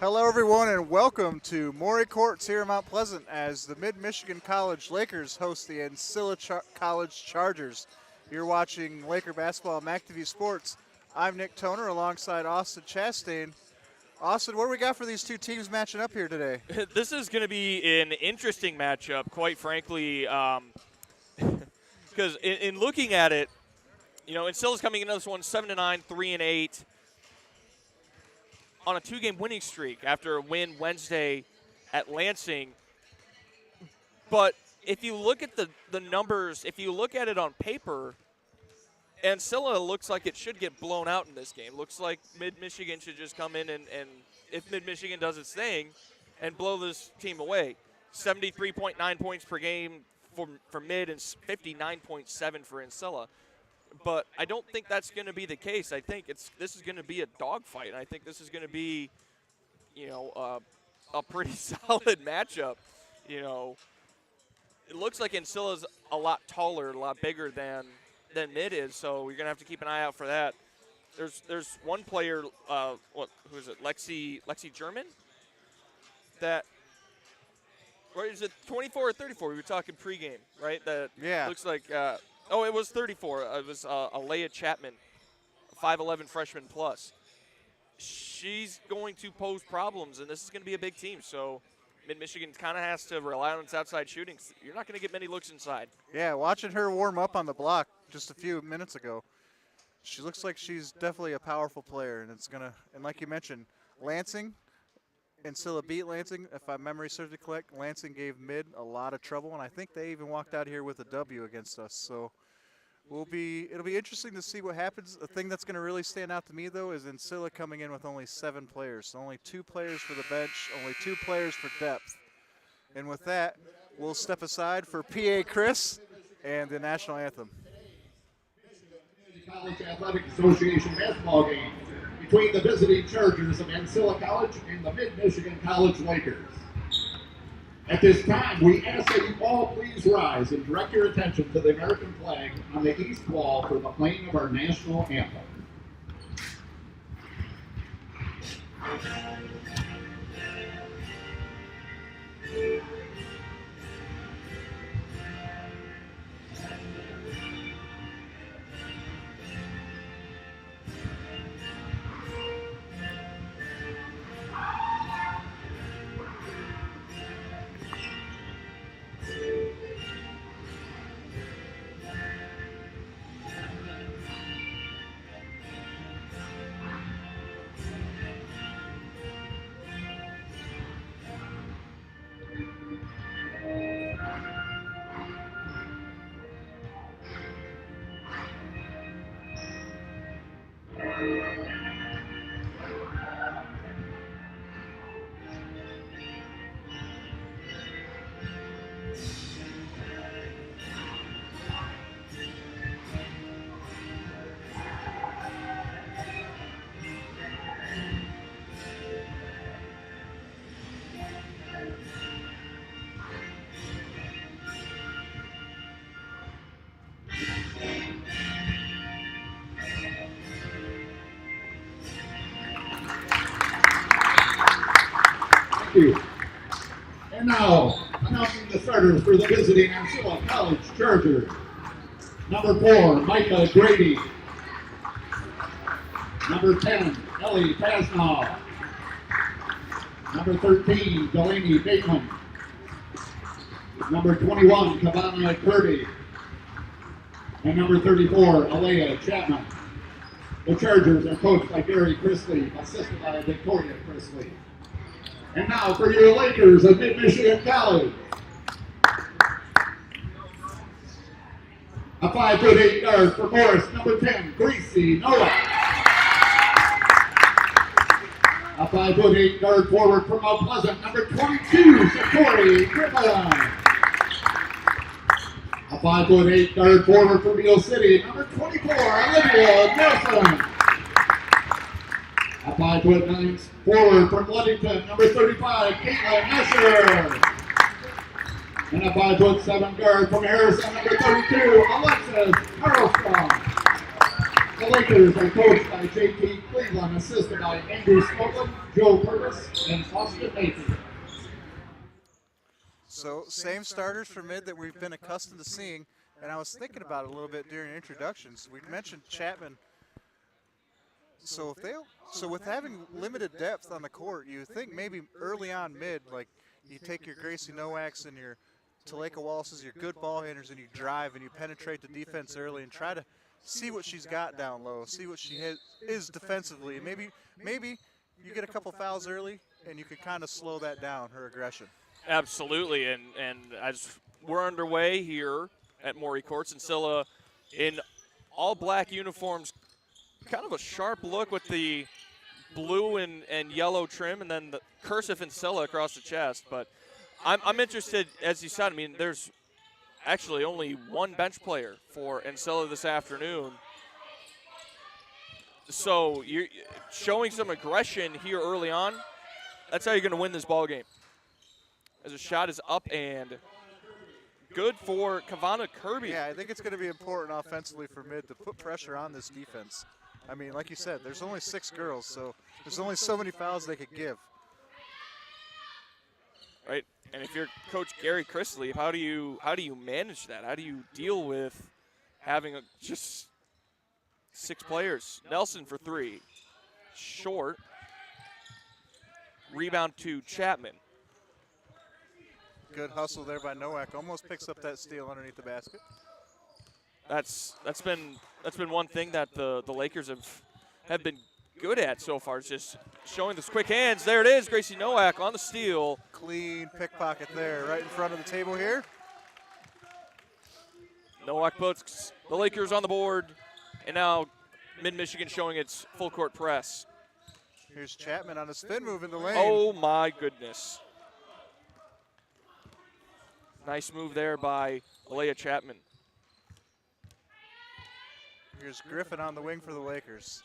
Hello, everyone, and welcome to Maury Courts here in Mount Pleasant as the Mid-Michigan College Lakers host the Ancilla College Chargers. You're watching Laker basketball on MacTV Sports. I'm Nick Toner alongside Austin Chastain. Austin, what do we got for these two teams matching up here today? This is going to be an interesting matchup, quite frankly, because in looking at it, Ancilla's coming into this one 7-9, 3-8 on a two-game winning streak after a win Wednesday at Lansing. But if you look at the numbers, if you look at it on paper, Ancilla looks like it should get blown out in this game. Looks like Mid-Michigan should just come in and if Mid-Michigan does its thing, and blow this team away. 73.9 points per game for Mid and 59.7 for Ancilla. But I don't think that's going to be the case. I think this is going to be a dogfight, and I think this is going to be, a pretty solid matchup. It looks like Ancilla's a lot taller, a lot bigger than Mid is, so you're going to have to keep an eye out for that. There's one player, who is it, Lexi German? That, or is it 24 or 34? We were talking pregame, right? That Yeah. looks like, it was 34. It was Alea Chapman, 5'11 freshman plus. She's going to pose problems, and this is going to be a big team, so Mid-Michigan kind of has to rely on its outside shooting. You're not going to get many looks inside. Yeah, watching her warm up on the block just a few minutes ago, she looks like she's definitely a powerful player, and like you mentioned, Lansing, Ancilla beat Lansing. If my memory serves me correct, Lansing gave Mid a lot of trouble, and I think they even walked out here with a W against us. So it'll be interesting to see what happens. The thing that's going to really stand out to me, though, is Ancilla coming in with only 7 players. So only 2 players for the bench, only 2 players for depth. And with that, we'll step aside for PA Chris and the national anthem. College Athletic Association basketball game between the visiting Chargers of Ancilla College and the Mid-Michigan College Lakers. At this time, we ask that you all please rise and direct your attention to the American flag on the east wall for the playing of our national anthem. Thank you. And now, announcing the starters for the visiting Ancilla College Chargers. Number 4, Micah Grady. Number 10, Ellie Pasnow. Number 13, Delaney Bateman. Number 21, Kavana Kirby. And number 34, Alea Chapman. The Chargers are coached by Gary Chrisley, assisted by Victoria Chrisley. And now for your Lakers of Mid-Michigan College. A 5'8" guard for Morris, number 10, Greasy Noah. A 5'8" guard forward from Mount Pleasant, number 22, Satori Griffin. A 5'8" guard forward from Beale City, number 24, Olivia Nelson. A 5'9" forward from Ludington, number 35, Caitlin Nesher. And a 5'7" guard from Harrison, number 32, Alexis Carlstrom. The Lakers are coached by J.T. Cleveland, assisted by Andrew Scotland, Joe Purvis, and Austin Nathan. So same starters for mid that we've been accustomed to seeing, and I was thinking about it a little bit during introductions. We mentioned Chapman. So with having limited depth on the court, you think maybe early on mid, like you take your Gracie Nowaks and your Taleka Wallaces, your good ball handlers, and you drive and you penetrate the defense early and try to see what she's got down low, see what she is defensively. Maybe you get a couple fouls early and you can kind of slow that down, her aggression. Absolutely, and as we're underway here at Morey Courts, Ancilla in all black uniforms, kind of a sharp look with the blue and yellow trim, and then the cursive Ancilla across the chest. But I'm interested, as you said, I mean, there's actually only one bench player for Ancilla this afternoon. So you're showing some aggression here early on. That's how you're going to win this ball game. As a shot is up and good for Kavana Kirby. Yeah, I think it's going to be important offensively for mid to put pressure on this defense. I mean, like you said, there's only 6 girls, so there's only so many fouls they could give. Right, and if you're Coach Gary Chrisley, how do you manage that? How do you deal with having just 6 players? Nelson for 3, short. Rebound to Chapman. Good hustle there by Nowak. Almost picks up that steal underneath the basket. That's been one thing that the Lakers have been good at so far. It's just showing those quick hands. There it is, Gracie Nowak on the steal. Clean pickpocket there, right in front of the table here. Nowak puts the Lakers on the board, and now Mid-Michigan showing its full court press. Here's Chapman on a spin move in the lane. Oh my goodness. Nice move there by Alea Chapman. Here's Griffin on the wing for the Lakers.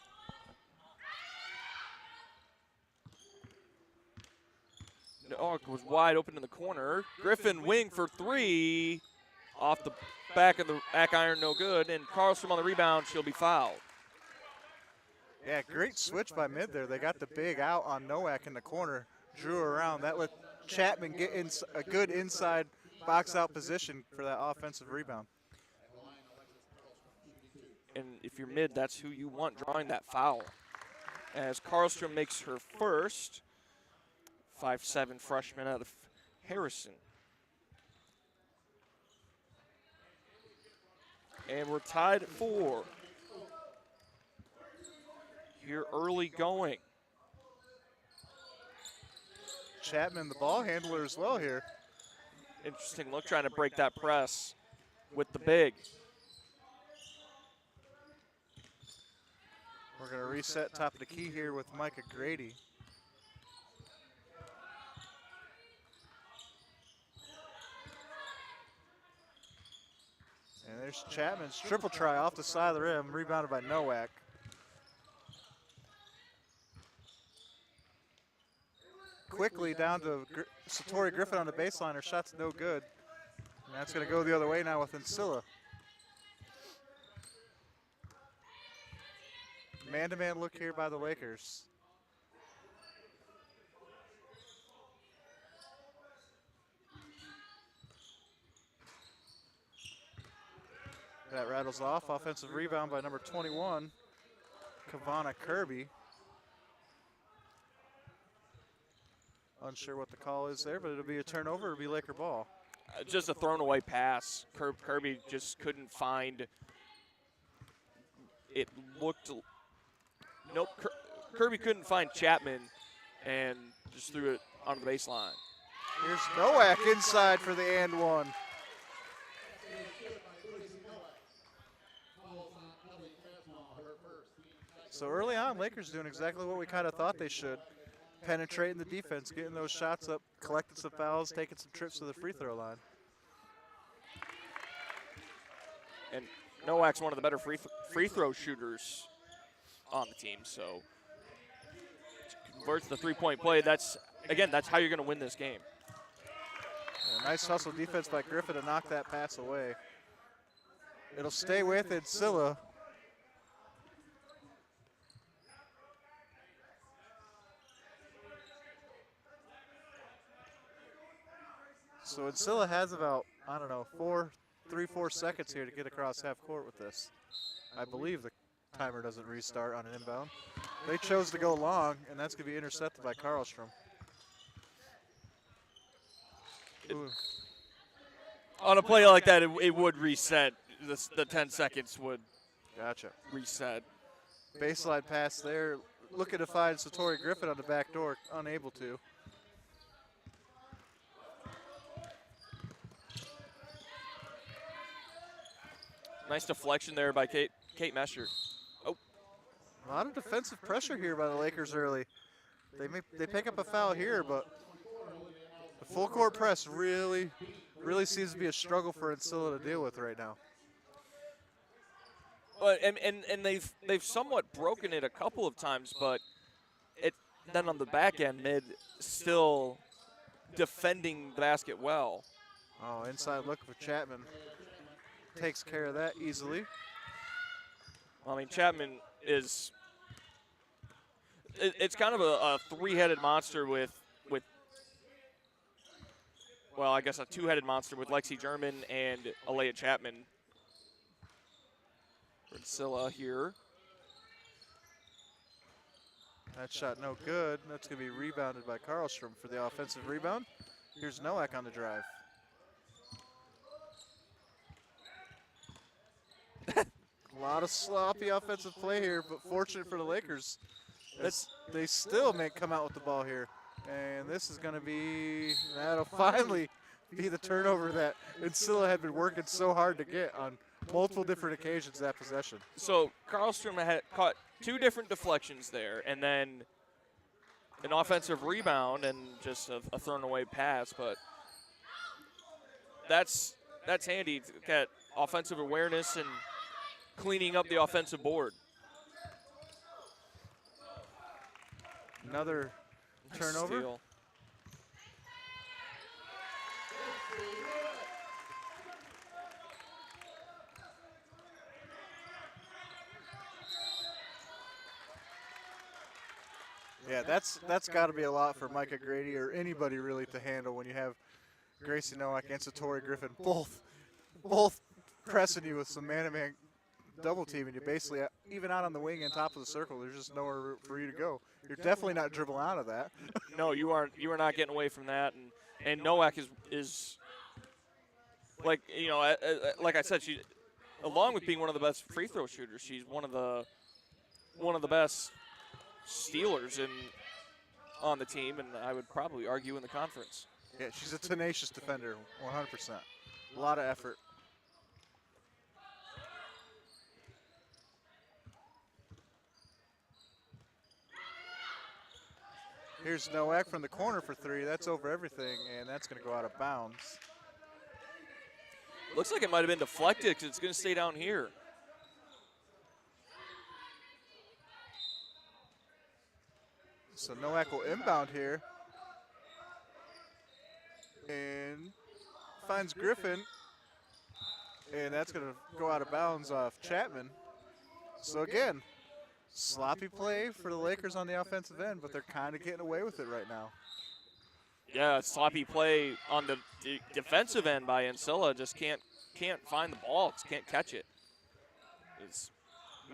Nowak was wide open in the corner. Griffin wing for 3. Off the back of the back iron, no good. And Karlstrom on the rebound, she'll be fouled. Yeah, great switch by mid there. They got the big out on Nowak in the corner, drew her around. That let Chapman get in a good inside box out position for that offensive rebound. And if you're mid, that's who you want drawing that foul. As Karlstrom makes her first. 5'7" freshman out of Harrison. And we're tied at 4. Here early going. Chapman, the ball handler as well here. Interesting look, trying to break that press with the big. We're going to reset top of the key here with Micah Grady. And there's Chapman's triple try off the side of the rim, rebounded by Nowak. Quickly down to Satori Griffin on the baseline. Her shot's no good. And that's going to go the other way now with Ancilla. Man-to-man look here by the Lakers. That rattles off. Offensive rebound by number 21, Kavana Kirby. Unsure what the call is there, but it'll be a turnover. It'll be Laker ball. Just a thrown away pass. Kirby just couldn't find. It looked. Nope. Kirby couldn't find Chapman and just threw it onto the baseline. Here's Nowak inside for the and one. So early on, Lakers doing exactly what we kind of thought they should. Penetrating the defense, getting those shots up, collecting some fouls, taking some trips to the free throw line. And Nowak's one of the better free throw shooters on the team, so converts the three-point play. That's how you're going to win this game. Yeah, nice hustle defense by Griffin to knock that pass away. It'll stay with Ancilla. So Ancilla has about, I don't know, 4 seconds here to get across half court with this. I believe the timer doesn't restart on an inbound. They chose to go long, and that's going to be intercepted by Karlstrom. Ooh. On a play like that, it would reset. The 10 seconds would Gotcha. reset. Baseline pass there. Looking to find Satori Griffin on the back door, unable to. Nice deflection there by Kate Mesher. Oh, A lot of defensive pressure here by the Lakers early. They pick up a foul here, but the full court press really seems to be a struggle for Ancilla to deal with right now. but and they've somewhat broken it a couple of times, but then on the back end, mid still defending the basket well. Oh, inside look for Chapman. Takes care of that easily. I mean, Chapman is it's kind of a three-headed monster with well, I guess a two-headed monster with Lexi German and Alea Chapman. Ancilla here. That shot no good. That's going to be rebounded by Karlstrom for the offensive rebound. Here's Nowak on the drive. A lot of sloppy offensive play here, but fortunate for the Lakers. They still may come out with the ball here. And this is going to be, that'll finally be the turnover that Ancilla had been working so hard to get on multiple different occasions that possession. So Karlstrom had caught two different deflections there, and then an offensive rebound and just a thrown away pass. But that's handy to get offensive awareness and cleaning up the offensive board. Another turnover. Steal. Yeah, that's got to be a lot for Micah Grady or anybody really to handle when you have Gracie Nowak and Satori Griffin both pressing you with some man-to-man double team, and you basically, even out on the wing and top of the circle, there's just nowhere for you to go. You're definitely not dribbling out of that. No, you are not getting away from that, and Nowak is like, you know, like I said, she, along with being one of the best free throw shooters, she's one of the best stealers on the team, and I would probably argue in the conference. Yeah, she's a tenacious defender, 100%. A lot of effort. Here's Nowak from the corner for three. That's over everything, and that's going to go out of bounds. Looks like it might have been deflected because it's going to stay down here. So Nowak will inbound here. And finds Griffin. And that's going to go out of bounds off Chapman. So again, sloppy play for the Lakers on the offensive end, but they're kind of getting away with it right now. Yeah, sloppy play on the defensive end by Ancilla. Just can't find the ball. Just can't catch it.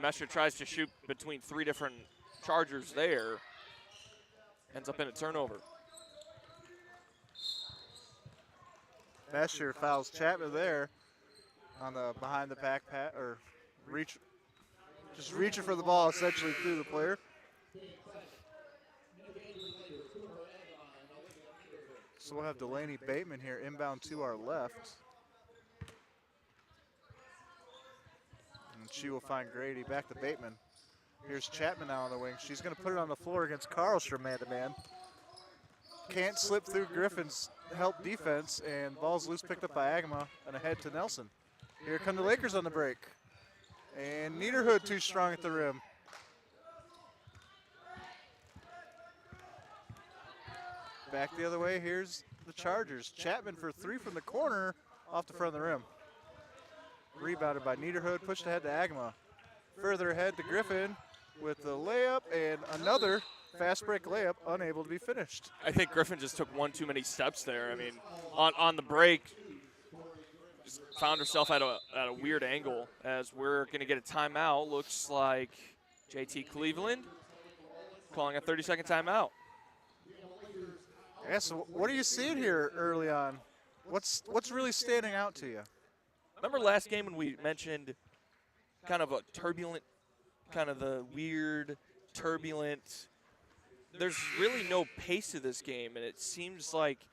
Mesher tries to shoot between three different Chargers there. Ends up in a turnover. Mesher fouls Chapman there on the behind the back pat, or just reaching for the ball essentially through the player. So we'll have Delaney Bateman here inbound to our left. And she will find Grady. Back to Bateman. Here's Chapman now on the wing. She's going to put it on the floor against Karlstrom man-to-man. Can't slip through Griffin's help defense, and ball's loose, picked up by Agama and ahead to Nelson. Here come the Lakers on the break. And Niederhood too strong at the rim. Back the other way, here's the Chargers. Chapman for three from the corner, off the front of the rim. Rebounded by Niederhood, pushed ahead to Agama. Further ahead to Griffin with the layup and another fast break layup unable to be finished. I think Griffin just took one too many steps there. I mean, on the break, just found herself at a weird angle as we're going to get a timeout. Looks like JT Cleveland calling a 30-second timeout. Yeah, so what are you seeing here early on? What's really standing out to you? Remember last game when we mentioned kind of a turbulent, kind of the weird, turbulent. There's really no pace to this game, and it seems like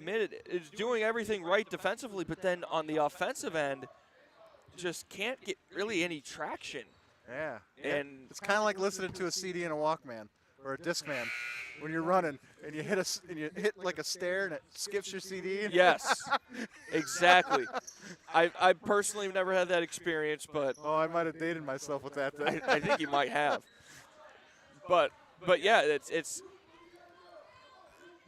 Mid is doing everything right defensively, but then on the offensive end, just can't get really any traction. Yeah, And it's kind of like listening to a CD in a Walkman or a Discman when you're running and you hit like a stair and it skips your CD. yes, exactly. I personally have never had that experience, but Oh, I might have dated myself with that thing. I think you might have. But yeah, it's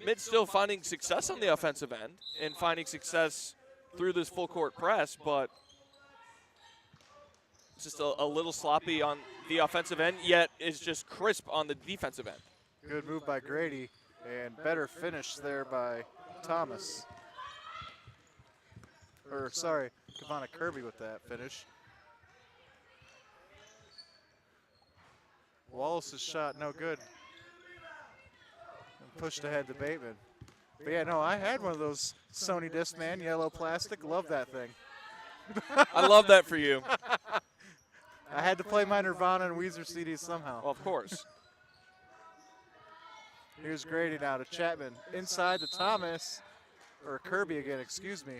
Mid still finding success on the offensive end and finding success through this full court press, but it's just a little sloppy on the offensive end, yet is just crisp on the defensive end. Good move by Grady and better finish there by Thomas. Or sorry, Kavana Kirby with that finish. Wallace's shot no good. And pushed ahead to Bateman. But yeah, no, I had one of those Sony Discman, yellow plastic. Love that thing. I love that for you. I had to play my Nirvana and Weezer CDs somehow. Well, of course. Here's Grady now to Chapman. Inside to Thomas, or Kirby again, excuse me.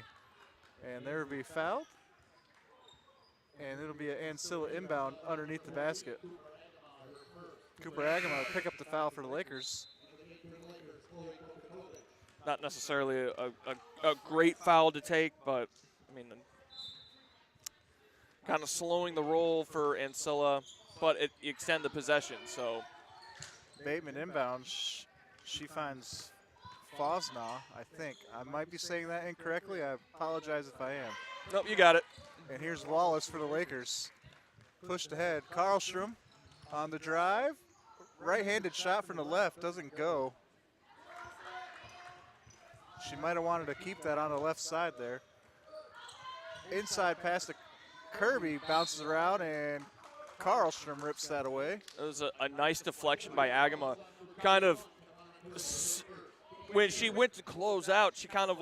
And there will be fouled. And it'll be an Ancilla inbound underneath the basket. Cooper Agama will pick up the foul for the Lakers. Not necessarily a great foul to take, but, I mean, kind of slowing the roll for Ancilla, but it extend the possession, so. Bateman inbound. She finds Fosna, I think. I might be saying that incorrectly. I apologize if I am. Nope, you got it. And here's Wallace for the Lakers. Pushed ahead. Karlstrom on the drive. Right-handed shot from the left. Doesn't go. She might have wanted to keep that on the left side there. Inside pass to Kirby. Bounces around, and Karlstrom rips that away. It was a nice deflection by Agama. Kind of, when she went to close out, she kind of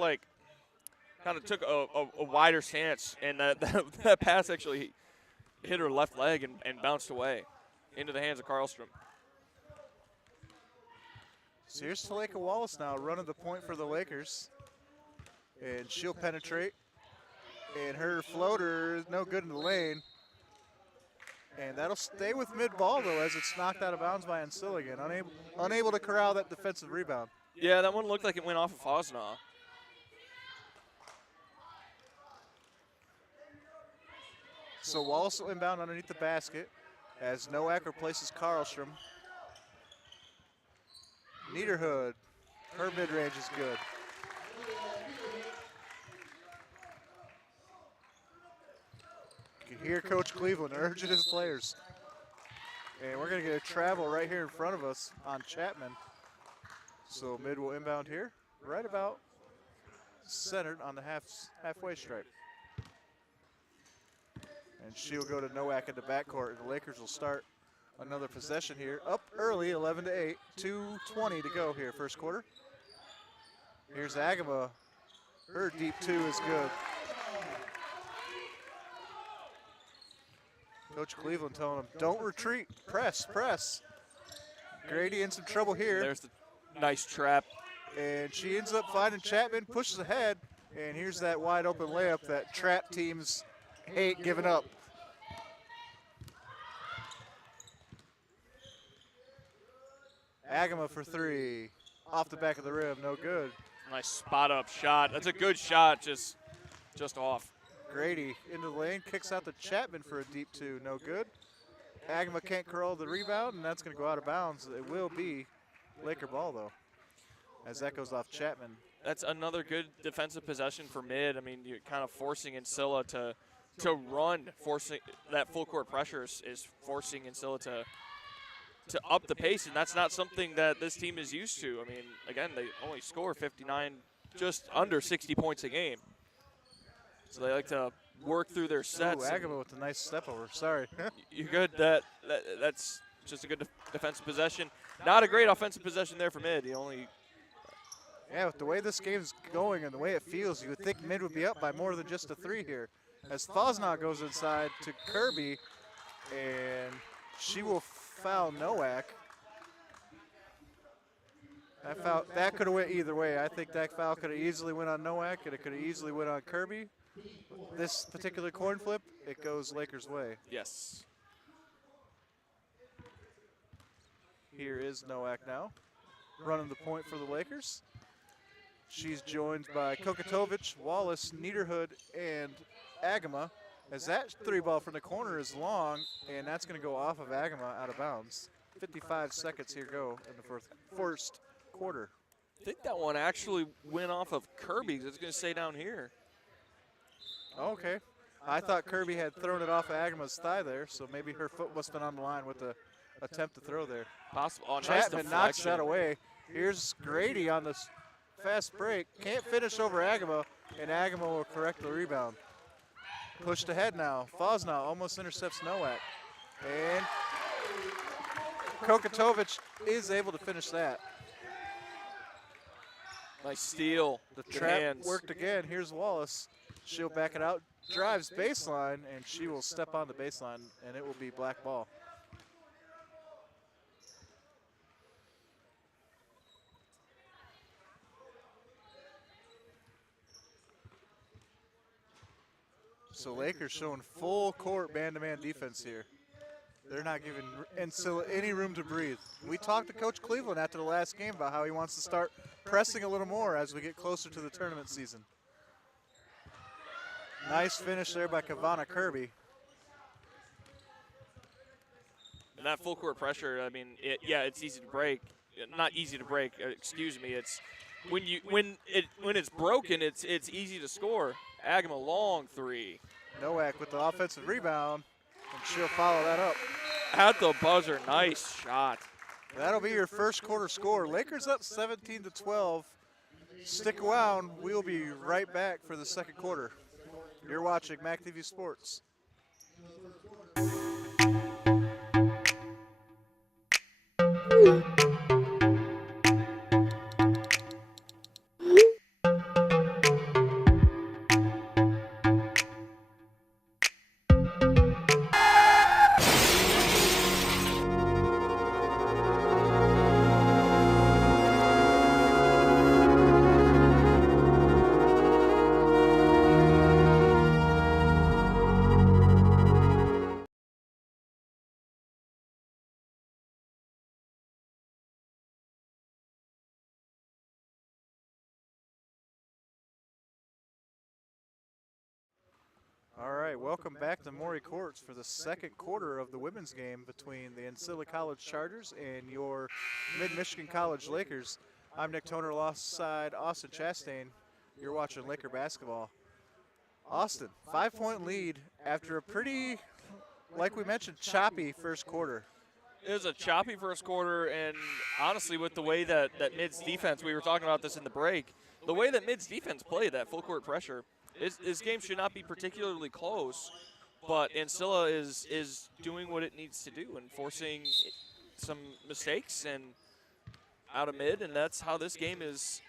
took a wider stance, and that pass actually hit her left leg and bounced away into the hands of Karlstrom. So here's Taleka Wallace now running the point for the Lakers. And she'll penetrate. And her floater is no good in the lane. And that'll stay with mid-ball, though, as it's knocked out of bounds by Ancilla again. Unable to corral that defensive rebound. Yeah, that one looked like it went off of Fosna. So Wallace will inbound underneath the basket as Nowak replaces Karlstrom. Niederhood, her mid-range is good. You can hear Coach Cleveland urging his players. And we're going to get a travel right here in front of us on Chapman. So Mid will inbound here, right about centered on the halfway stripe. And she'll go to Nowak in the backcourt, and the Lakers will start another possession here. Up early, 11-8, 2:20 to go here, first quarter. Here's Agama. Her deep two is good. Coach Cleveland telling him, don't retreat, press, press. Grady in some trouble here. There's the nice trap. And she ends up finding Chapman, pushes ahead, and here's that wide open layup that trap teams hate giving up. Agama for three. Off the back of the rim, no good. Nice spot up shot. That's a good shot, just off. Grady into the lane, kicks out to Chapman for a deep two, no good. Agama can't curl the rebound, and that's going to go out of bounds. It will be Laker ball, though, as that goes off Chapman. That's another good defensive possession for Mid. I mean, you're kind of forcing Ancilla to run, forcing that full court pressure is forcing Ancilla to up the pace, and that's not something that this team is used to. I mean, again, they only score 59, just under 60 points a game. So they like to work through their sets. Ooh, Agama with a nice step over. Sorry. You're good. That's just a good defensive possession. Not a great offensive possession there for Mid. He only. Yeah, with the way this game's going and the way it feels, you would think Mid would be up by more than just a 3 here. As Thosnot goes inside to Kirby, and she will foul Nowak. That could have went either way. I think that foul could have easily went on Nowak, and it could have easily went on Kirby. This particular coin flip, it goes Lakers' way. Yes. Here is Nowak now, running the point for the Lakers. She's joined by Kokatovic, Wallace, Niederhood, and Agama. As that 3-ball from the corner is long, and that's going to go off of Agama out of bounds. 55 seconds here go in the first quarter. I think that one actually went off of Kirby's. It's going to stay down here. Okay. I thought Kirby had thrown it off of Agama's thigh there, so maybe her foot must have been on the line with the attempt to throw there. Possible. Oh, nice Chapman knocks deflection. that away. Here's Grady on the fast break. Can't finish over Agama, and Agama will correct the rebound. Pushed ahead now. Thosnot almost intercepts Nowak. And Kokatovic is able to finish that. Nice steal. The Good trap hands. worked again. Here's Wallace. She'll back it out, drives baseline, and she will step on the baseline, and it will be black ball. So Lakers showing full court man-to-man defense here. They're not giving Ancilla any room to breathe. We talked to Coach Cleveland after the last game about how he wants to start pressing a little more as we get closer to the tournament season. Nice finish there by Kavana Kirby. And that full court pressure, I mean, it's easy to break. Not easy to break, excuse me. It's when it's broken, it's easy to score. Agama long 3. Nowak with the offensive rebound, and she'll follow that up. At the buzzer, nice shot. That'll be your first quarter score. Lakers up 17-12. Stick around. We'll be right back for the second quarter. You're watching MAC TV Sports. All right, welcome back to Maury Courts for the second quarter of the women's game between the Ancilla College Chargers and your Mid-Michigan College Lakers. I'm Nick Toner, alongside Austin Chastain. You're watching Laker basketball. Austin, 5-point lead after a pretty, like we mentioned, choppy first quarter. It was a choppy first quarter, and honestly, with the way that Mid's defense, we were talking about this in the break, the way that Mid's defense played, that full court pressure, this game should not be particularly close, but Ancilla is doing what it needs to do and forcing some mistakes and out of Mid, and that's how this game is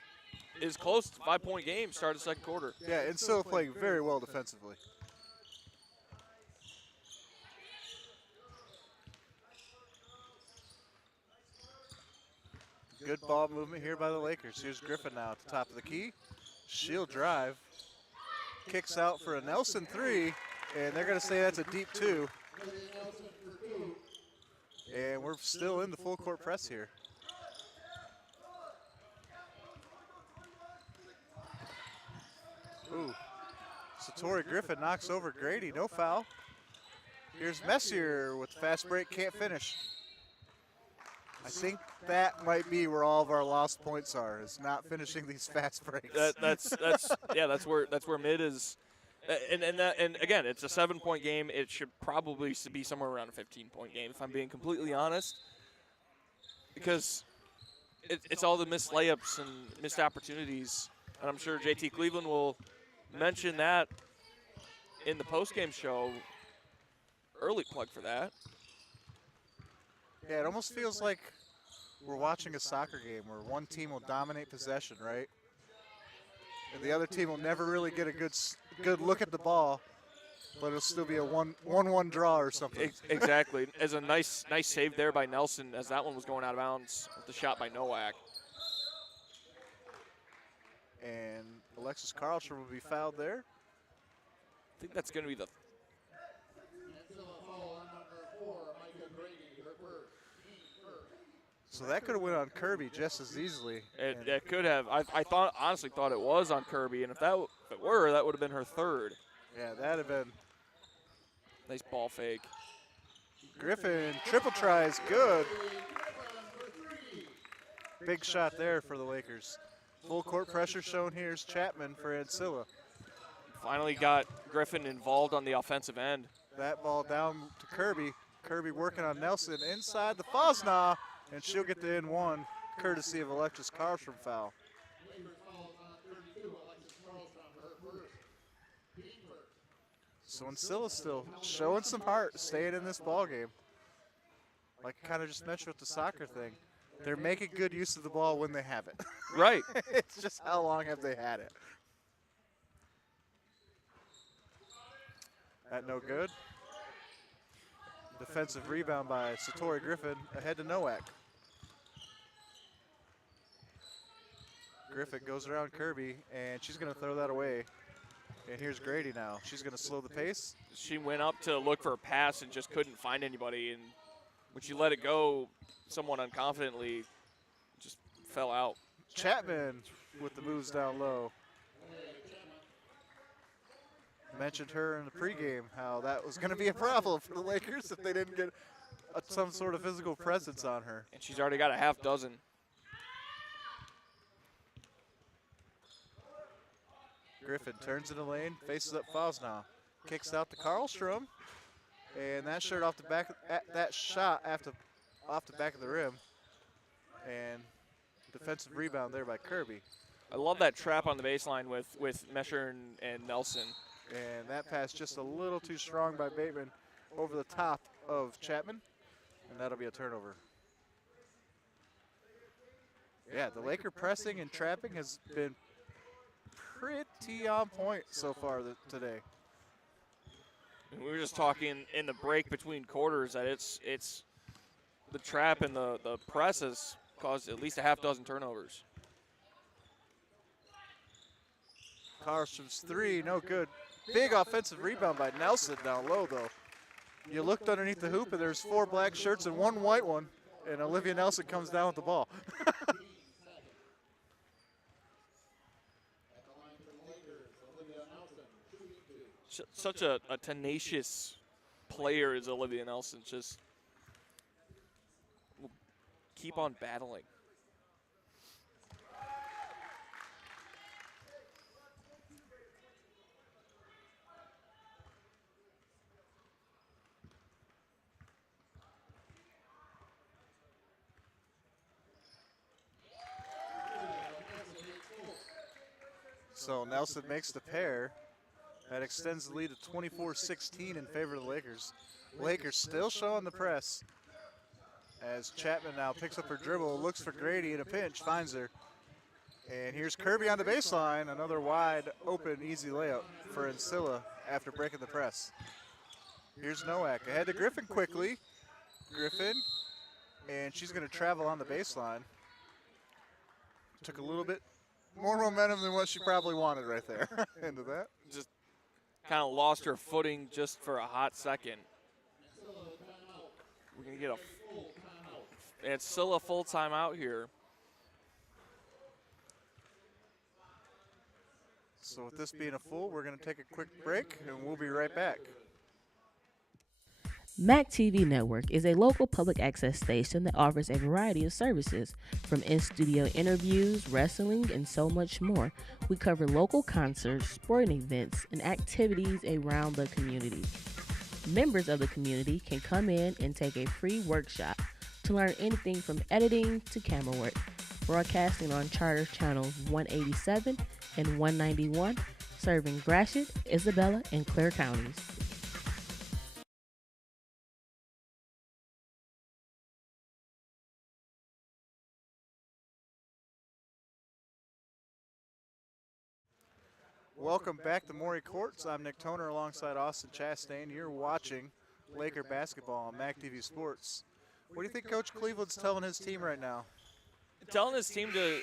close. 5-point game, start of the second quarter. Yeah, Ancilla playing very well defensively. Good ball movement here by the Lakers. Here's Griffin now at the top of the key. She'll drive. Kicks out for a Nelson 3, and they're going to say that's a deep 2. And we're still in the full court press here. Ooh. So Tori Griffin knocks over Grady, no foul. Here's Messier with the fast break, can't finish. I think that might be where all of our lost points are, is not finishing these fast breaks. That's where Mid is, and again, it's a 7-point game. It should probably be somewhere around a 15-point game, if I'm being completely honest. because it's all the missed layups and missed opportunities. And I'm sure JT Cleveland will mention that in the postgame show. Early plug for that. Yeah, it almost feels like we're watching a soccer game where one team will dominate possession, right? And the other team will never really get a good look at the ball, but it'll still be a 1-1 draw or something. Exactly. As a nice save there by Nelson as that one was going out of bounds with the shot by Nowak. And Alexis Carlstrom will be fouled there. I think that's going to be the So that could have went on Kirby just as easily. It could have. I honestly thought it was on Kirby, and if it were, that would have been her third. Yeah, that'd have been. Nice ball fake. Griffin, triple tries, good. Big shot there for the Lakers. Full court pressure shown here is Chapman for Ancilla. Finally got Griffin involved on the offensive end. That ball down to Kirby. Kirby working on Nelson inside the Fosnaugh, and she'll get the N1, courtesy of Alexis Carlstrom foul. So Ancilla's still showing some heart, staying in this ball game. Like I kind of just mentioned with the soccer thing, they're making good use of the ball when they have it. Right. It's just how long have they had it? That no good. Defensive rebound by Satori Griffin ahead to Nowak. Griffin goes around Kirby, and she's going to throw that away. And here's Grady now. She's going to slow the pace. She went up to look for a pass and just couldn't find anybody. And when she let it go somewhat unconfidently, just fell out. Chapman with the moves down low. Mentioned her in the pregame, how that was going to be a problem for the Lakers if they didn't get some sort of physical presence on her. And she's already got a half dozen. Griffin turns in the lane, faces up Fosnaugh, kicks out to Carlstrom, and that shot off the back off the back of the rim, and defensive rebound there by Kirby. I love that trap on the baseline with Mesher and Nelson. And that pass just a little too strong by Bateman over the top of Chapman, and that'll be a turnover. Yeah, the Laker pressing and trapping has been pretty on point so far today. We were just talking in the break between quarters that it's the trap and the press has caused at least a half dozen turnovers. Carlstrom's three, no good. Big offensive rebound by Nelson down low, though. You looked underneath the hoop, and there's 4 black shirts and 1 white one, and Olivia Nelson comes down with the ball. Such a tenacious player is Olivia Nelson. Just will keep on battling. So Nelson makes the pair. That extends the lead to 24-16 in favor of the Lakers. Lakers still showing the press as Chapman now picks up her dribble, looks for Grady in a pinch, finds her. And here's Kirby on the baseline, another wide open easy layup for Ancilla after breaking the press. Here's Nowak ahead to Griffin quickly. Griffin, and she's going to travel on the baseline. Took a little bit more momentum than what she probably wanted right there into that. Just kind of lost her footing just for a hot second. We're going to get it's still a full timeout here. So with this being a full, we're going to take a quick break, and we'll be right back. MAC TV Network is a local public access station that offers a variety of services, from in-studio interviews, wrestling, and so much more. We cover local concerts, sporting events, and activities around the community. Members of the community can come in and take a free workshop. to learn anything from editing to camera work. Broadcasting on Charter Channels 187 and 191, serving Gratiot, Isabella, and Clare counties. Welcome back to Maury Courts. I'm Nick Toner alongside Austin Chastain. You're watching Laker basketball on MAC TV Sports. What do you think Coach Cleveland's telling his team right now? Telling his team to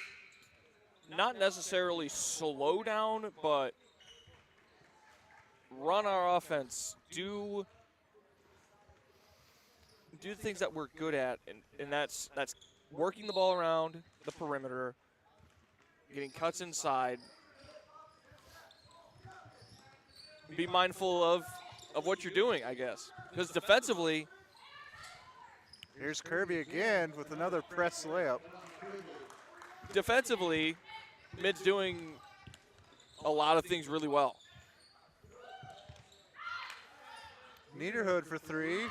not necessarily slow down, but run our offense, do things that we're good at, and that's working the ball around the perimeter, getting cuts inside. Be mindful of what you're doing, I guess, because defensively. Here's Kirby again with another press layup. Defensively, Mid's doing a lot of things really well. Niederhood for three.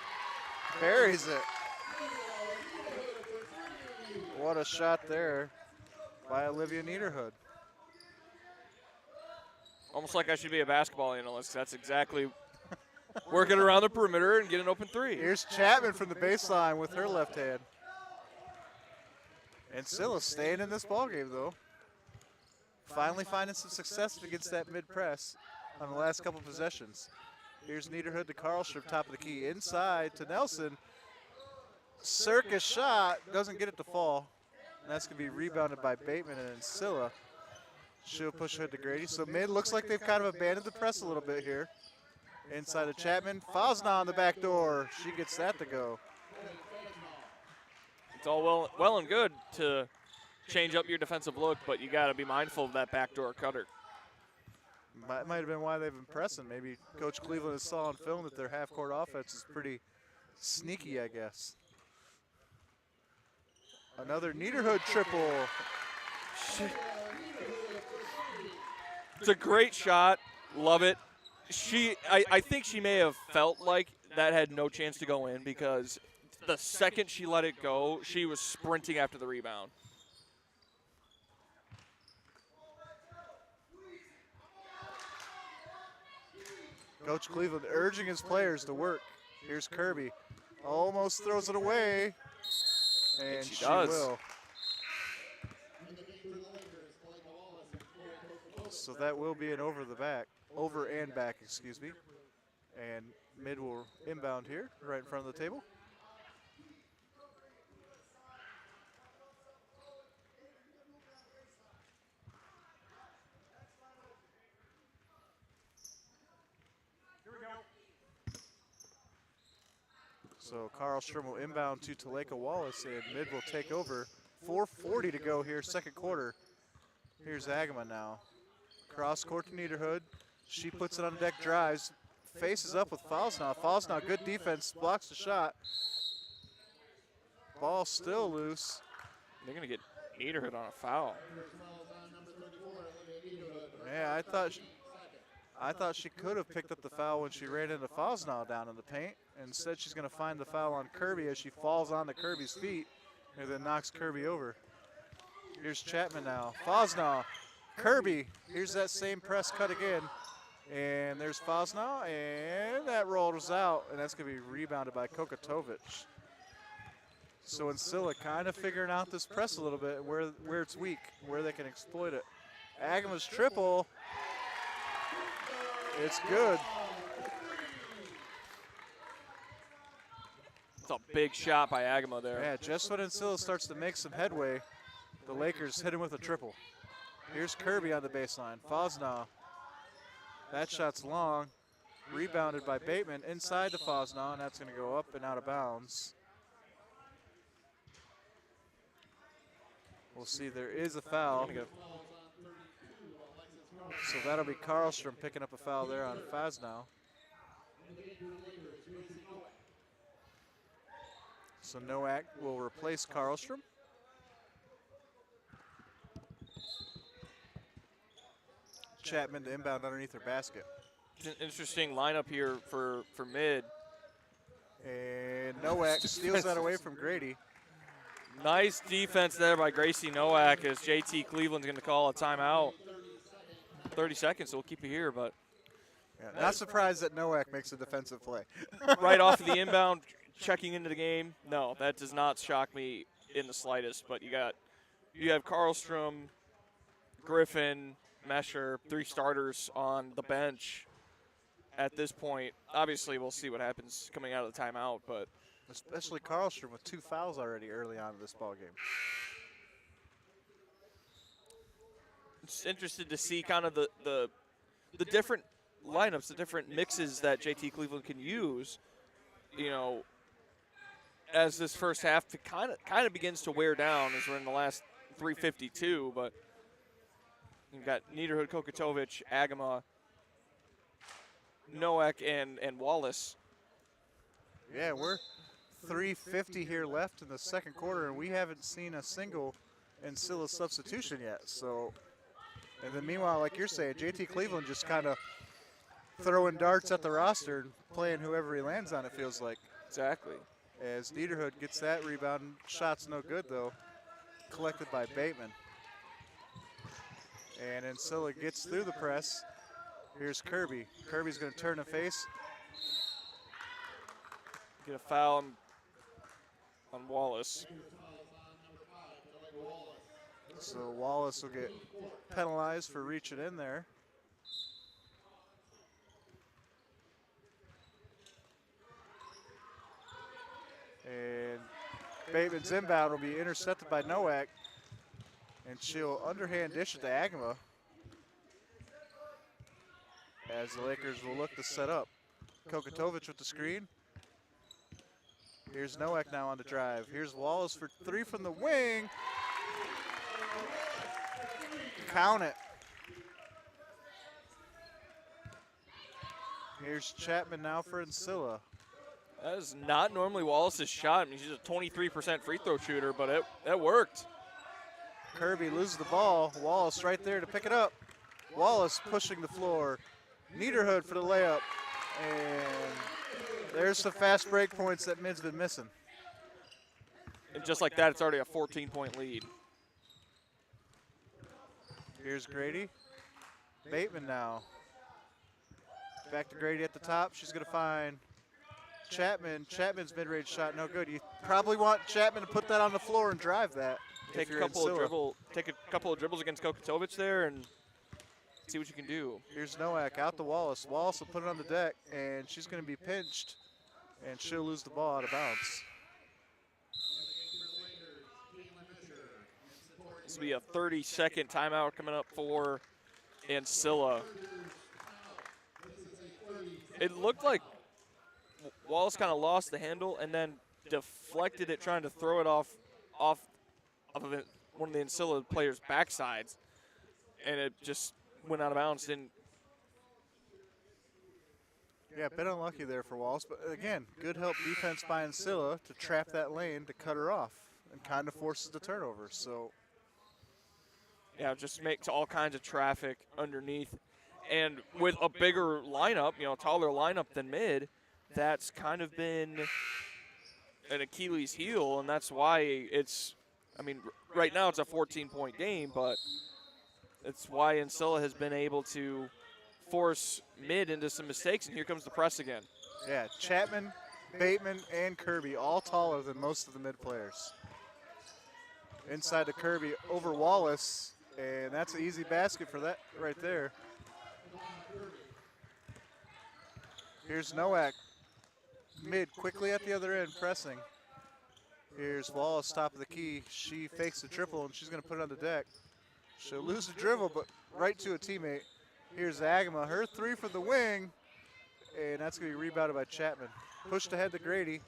Buries it. What a shot there by Olivia Niederhood. Almost like I should be a basketball analyst. That's exactly working around the perimeter and get an open three. Here's Chapman from the baseline with her left hand. Ancilla staying in this ballgame, though. Finally finding some success against that mid-press on the last couple possessions. Here's Niederhood to Karlstrom, top of the key. Inside to Nelson. Circus shot, doesn't get it to fall. And that's going to be rebounded by Bateman and Ancilla. She'll push ahead to Grady. So mid looks like they've kind of abandoned the press a little bit here. Inside of Chapman. Fosna on the back door. She gets that to go. It's all well and good to change up your defensive look, but you got to be mindful of that backdoor cutter. That might have been why they've been pressing. Maybe Coach Cleveland has saw on film that their half-court offense is pretty sneaky, I guess. Another Niederhood triple. It's a great shot. Love it. I think she may have felt like that had no chance to go in because the second she let it go, she was sprinting after the rebound. Coach Cleveland urging his players to work. Here's Kirby. Almost throws it away. And she does. will. So that will be an over and back, excuse me. And mid will inbound here, right in front of the table. So Karlstrom will inbound to Taleka Wallace, and mid will take over. 4:40 to go here, second quarter. Here's Agama now. Cross court to Niederhood. She puts it on deck, drives, faces up with Fosna. Fosna, good defense, blocks the shot. Ball still loose. They're going to get Niederhood on a foul. Yeah, I thought she could have picked up the foul when she ran into Fosna down in the paint. Instead, she's going to find the foul on Kirby as she falls onto Kirby's feet and then knocks Kirby over. Here's Chapman now. Fosna, Kirby. Here's that same press cut again. And there's Fosna, and that rolls out, and that's going to be rebounded by Kokatovic. So Ancilla kind of figuring out this press a little bit, where it's weak, where they can exploit it. Agama's triple. It's good. It's a big shot by Agama there. Yeah, just when Ancilla starts to make some headway, the Lakers hit him with a triple. Here's Kirby on the baseline. Fosna. That shot's long. Rebounded by Bateman inside to Fosna, and that's going to go up and out of bounds. We'll see, there is a foul. So that'll be Karlstrom picking up a foul there on Fosna. So Noack will replace Karlstrom. Chapman to inbound underneath her basket. It's an interesting lineup here for mid. And Noack steals that away from Grady. Nice defense there by Gracie Nowak as JT Cleveland's going to call a timeout. 30 seconds, so we'll keep it here, but Yeah, not surprised that Nowak makes a defensive play. right off of the inbound, checking into the game. No, that does not shock me in the slightest. But you have Karlstrom, Griffin, Mesher, 3 starters on the bench at this point. Obviously, we'll see what happens coming out of the timeout, but Especially Karlstrom with 2 fouls already early on in this ball game. just interested to see kind of the different lineups, the different mixes that JT Cleveland can use, you know, as this first half kind of begins to wear down as we're in the last 3:52. But you've got Niederhood, Kokatovic, Agama, Nowak, and Wallace. Yeah, we're 3:50 here left in the second quarter, and we haven't seen a single Ancilla substitution yet. So, and then meanwhile, like you're saying, JT Cleveland just kind of throwing darts at the roster and playing whoever he lands on, it feels like. Exactly. As Niederhood gets that rebound. Shot's no good, though. Collected by Bateman. And Ancilla gets through the press. Here's Kirby. Kirby's going to turn and face. Get a foul on Wallace. So Wallace will get penalized for reaching in there. And Bateman's inbound will be intercepted by Nowak. And she'll underhand dish it to Agama. As the Lakers will look to set up. Kokatovic with the screen. Here's Nowak now on the drive. Here's Wallace for 3 from the wing. Count it. Here's Chapman now for Ancilla. That is not normally Wallace's shot. I mean, she's a 23% free throw shooter, but that worked. Kirby loses the ball. Wallace right there to pick it up. Wallace pushing the floor. Niederhood for the layup. And there's the fast break points that Mid's been missing. And just like that, it's already a 14-point lead. Here's Grady. Bateman now. Back to Grady at the top. She's going to find Chapman. Chapman's mid-range shot no good. You probably want Chapman to put that on the floor and drive that. Take a couple of dribbles against Kokatovic there and see what you can do. Here's Nowak out to Wallace. Wallace will put it on the deck, and she's going to be pinched, and she'll lose the ball out of bounds. This will be a 30-second timeout coming up for Ancilla. It looked like Wallace kind of lost the handle and then deflected it, trying to throw it off of one of the Ancilla players' backsides, and it just went out of bounds. Yeah, a bit unlucky there for Wallace, but again, good help defense by Ancilla to trap that lane to cut her off and kind of forces the turnover. So, yeah, just makes all kinds of traffic underneath. And with a bigger lineup, taller lineup than Mid, that's kind of been an Achilles heel, and that's why it's, right now it's a 14-point game, but it's why Ancilla has been able to force Mid into some mistakes, and here comes the press again. yeah, Chapman, Bateman, and Kirby all taller than most of the Mid players. Inside to Kirby over Wallace, and that's an easy basket for that right there. Here's Nowak. Mid quickly at the other end, pressing. Here's Wallace, top of the key. She fakes the triple, and she's going to put it on the deck. She'll lose the dribble, but right to a teammate. Here's Agama. Her 3 from the wing, and that's going to be rebounded by Chapman. Pushed ahead to Grady.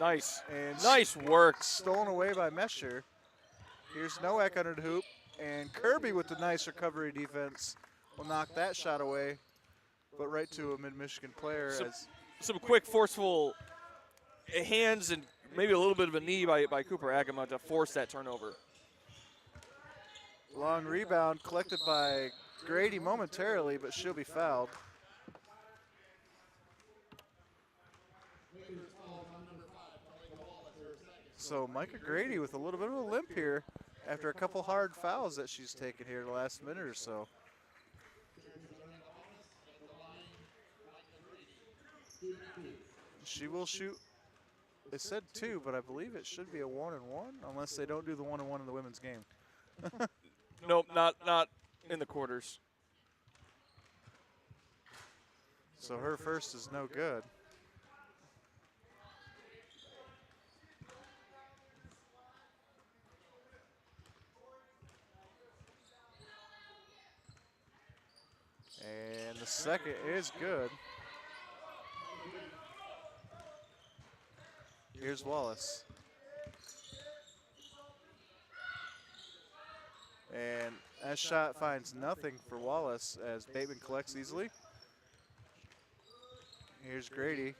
Nice. And nice work. Stolen away by Mesher. Here's Nowak under the hoop, and Kirby with the nice recovery defense will knock that shot away, but right to a Mid-Michigan player. Some quick, forceful hands and maybe a little bit of a knee by Cooper Agama to force that turnover. Long rebound collected by Grady momentarily, but she'll be fouled. So Micah Grady with a little bit of a limp here after a couple hard fouls that she's taken here the last minute or so. She will shoot. It said 2, but I believe it should be a 1-1 unless they don't do the 1-1 in the women's game. Nope, not in the quarters. So her first is no good. And the second is good. Here's Wallace. And that shot finds nothing for Wallace as Bateman collects easily. Here's Grady,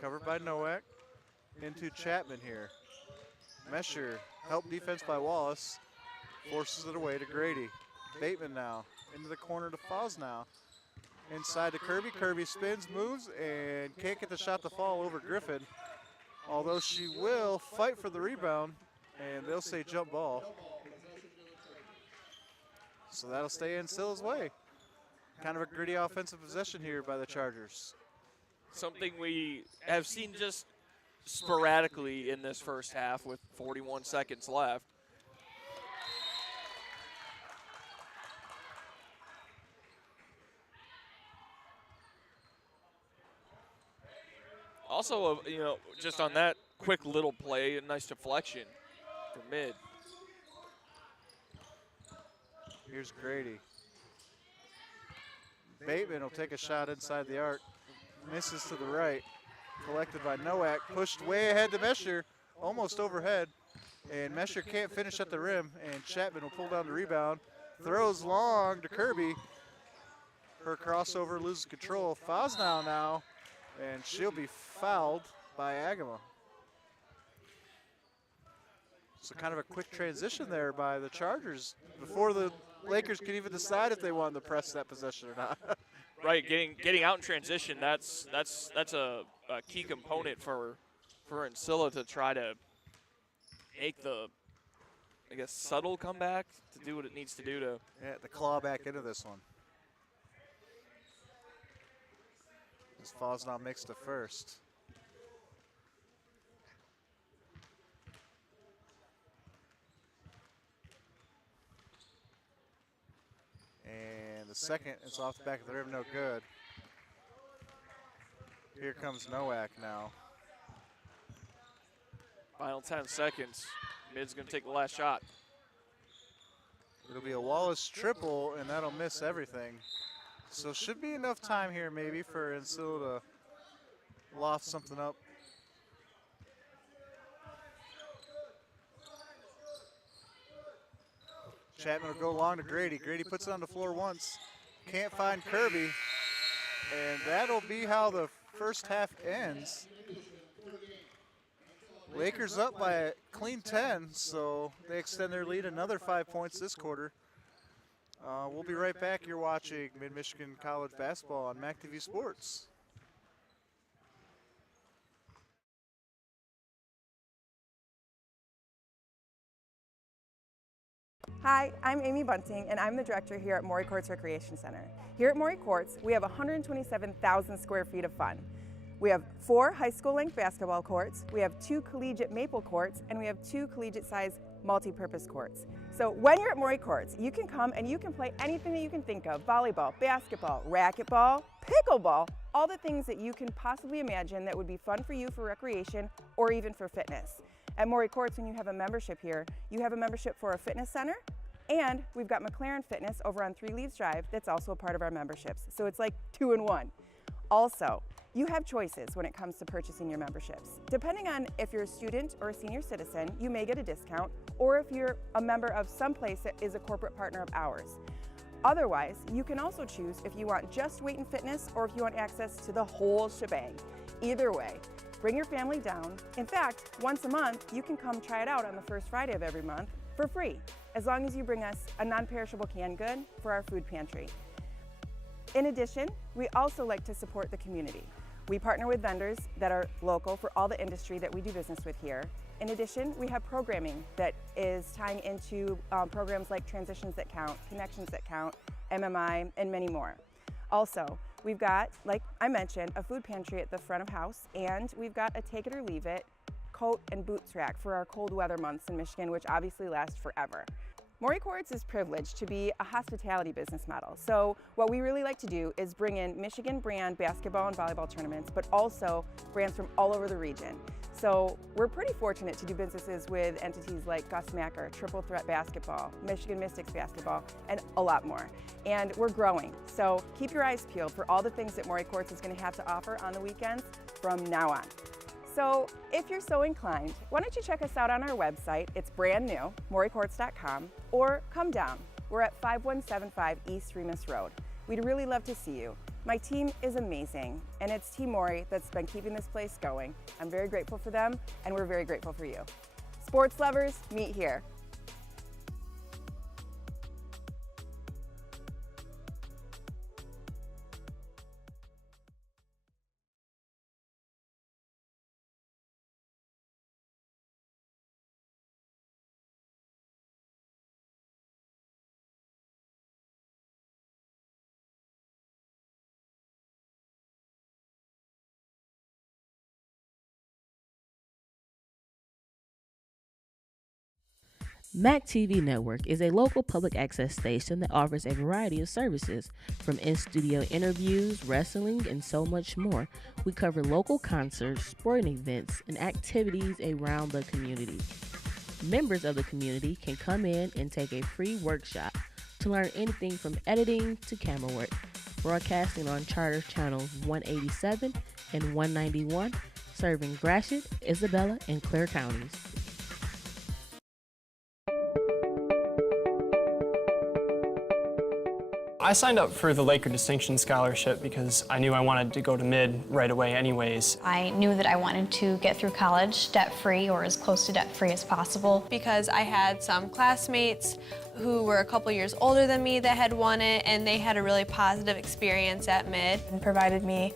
covered by Nowak, into Chapman here. Mesher, help defense by Wallace, forces it away to Grady. Bateman now, into the corner to Foz now. Inside to Kirby, Kirby spins, moves, and can't get the shot to fall over Griffin. Although she will fight for the rebound, and they'll say jump ball. So that'll stay Ancilla's way. Kind of a gritty offensive possession here by the Chargers. Something we have seen just sporadically in this first half with 41 seconds left. Also, just on that quick little play, a nice deflection for mid. Here's Grady. Bateman will take a shot inside the arc. Misses to the right. Collected by Nowak. Pushed way ahead to Mesher. Almost overhead. And Mesher can't finish at the rim. And Chapman will pull down the rebound. Throws long to Kirby. Her crossover loses control. Fosnow now. And she'll be fouled by Agama. So kind of a quick transition there by the Chargers before the Lakers could even decide if they wanted to press that possession or not. Right, getting out in transition, that's a key component for Ancilla to try to make the, I guess, subtle comeback to do what it needs to do to. Yeah, to claw back into this one. As Fosnow makes the first. And the second is off the back of the rim, no good. Here comes Nowak now. Final 10 seconds. Mid's going to take the last shot. It'll be a Wallace triple, and that'll miss everything. So should be enough time here maybe for Ancilla to loft something up. Chapman will go long to Grady. Grady puts it on the floor once. Can't find Kirby. And that'll be how the first half ends. Lakers up by a clean 10, so they extend their lead another 5 points this quarter. We'll be right back. You're watching Mid-Michigan College basketball on MAC TV Sports. Hi, I'm Amy Bunting, and I'm the director here at Maury Courts Recreation Center. Here at Maury Courts, we have 127,000 square feet of fun. We have 4 high school-length basketball courts, we have 2 collegiate maple courts, and we have 2 collegiate-sized multi-purpose courts. So when you're at Maury Courts, you can come and you can play anything that you can think of: volleyball, basketball, racquetball, pickleball, all the things that you can possibly imagine that would be fun for you for recreation or even for fitness. At Maury Courts, when you have a membership here, you have a membership for a fitness center, and we've got McLaren Fitness over on 3 Leaves Drive that's also a part of our memberships. So it's like 2 in 1. Also, you have choices when it comes to purchasing your memberships. Depending on if you're a student or a senior citizen, you may get a discount, or if you're a member of some place that is a corporate partner of ours. Otherwise, you can also choose if you want just weight and fitness or if you want access to the whole shebang. Either way, bring your family down. In fact, once a month, you can come try it out on the first Friday of every month for free, as long as you bring us a non-perishable canned good for our food pantry. In addition, we also like to support the community. We partner with vendors that are local for all the industry that we do business with here. In addition, we have programming that is tying into programs like Transitions That Count, Connections That Count, MMI, and many more. Also, we've got, like I mentioned, a food pantry at the front of house, and we've got a take it or leave it coat and boot rack for our cold weather months in Michigan, which obviously last forever. Maury Courts is privileged to be a hospitality business model. So what we really like to do is bring in Michigan brand basketball and volleyball tournaments, but also brands from all over the region. So we're pretty fortunate to do businesses with entities like Gus Macker, Triple Threat Basketball, Michigan Mystics Basketball, and a lot more. And we're growing. So keep your eyes peeled for all the things that Maury Courts is going to have to offer on the weekends from now on. So if you're so inclined, why don't you check us out on our website? It's brand new, maurycourts.com, or come down. We're at 5175 East Remus Road. We'd really love to see you. My team is amazing, and it's Team Maury that's been keeping this place going. I'm very grateful for them, and we're very grateful for you. Sports lovers, meet here. MAC TV Network is a local public access station that offers a variety of services, from in-studio interviews, wrestling, and so much more. We cover local concerts, sporting events, and activities around the community. Members of the community can come in and take a free workshop to learn anything from editing to camera work. Broadcasting on Charter Channels 187 and 191, serving Gratiot, Isabella, and Clare counties. I signed up for the Laker Distinction Scholarship because I knew I wanted to go to mid right away anyways. I knew that I wanted to get through college debt-free or as close to debt-free as possible. Because I had some classmates who were a couple years older than me that had won it, and they had a really positive experience at mid. And provided me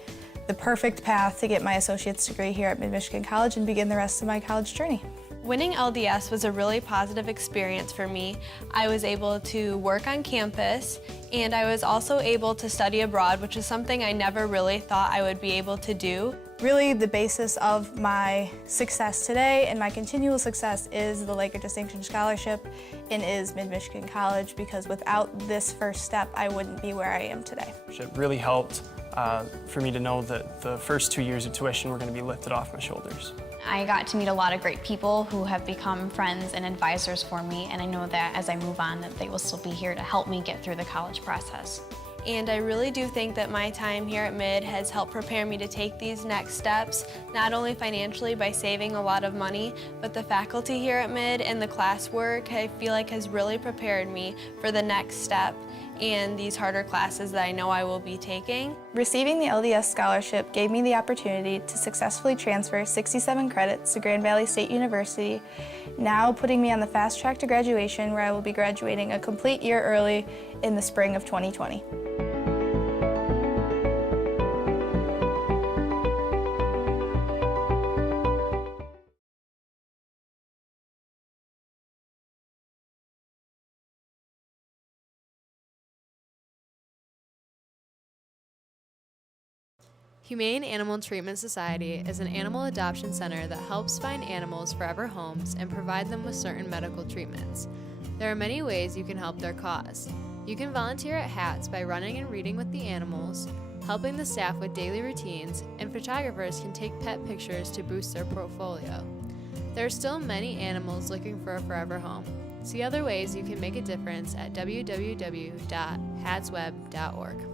the perfect path to get my associate's degree here at Mid-Michigan College and begin the rest of my college journey. Winning LDS was a really positive experience for me. I was able to work on campus, and I was also able to study abroad, which is something I never really thought I would be able to do. Really, the basis of my success today and my continual success is the Laker Distinction Scholarship and is Mid-Michigan College, because without this first step, I wouldn't be where I am today. It really helped for me to know that the first 2 years of tuition were going to be lifted off my shoulders. I got to meet a lot of great people who have become friends and advisors for me, and I know that as I move on that they will still be here to help me get through the college process. And I really do think that my time here at Mid has helped prepare me to take these next steps, not only financially by saving a lot of money, but the faculty here at Mid and the classwork I feel like has really prepared me for the next step and these harder classes that I know I will be taking. Receiving the LDS scholarship gave me the opportunity to successfully transfer 67 credits to Grand Valley State University, now putting me on the fast track to graduation, where I will be graduating a complete year early in the spring of 2020. Humane Animal Treatment Society is an animal adoption center that helps find animals forever homes and provide them with certain medical treatments. There are many ways you can help their cause. You can volunteer at HATS by running and reading with the animals, helping the staff with daily routines, and photographers can take pet pictures to boost their portfolio. There are still many animals looking for a forever home. See other ways you can make a difference at www.hatsweb.org.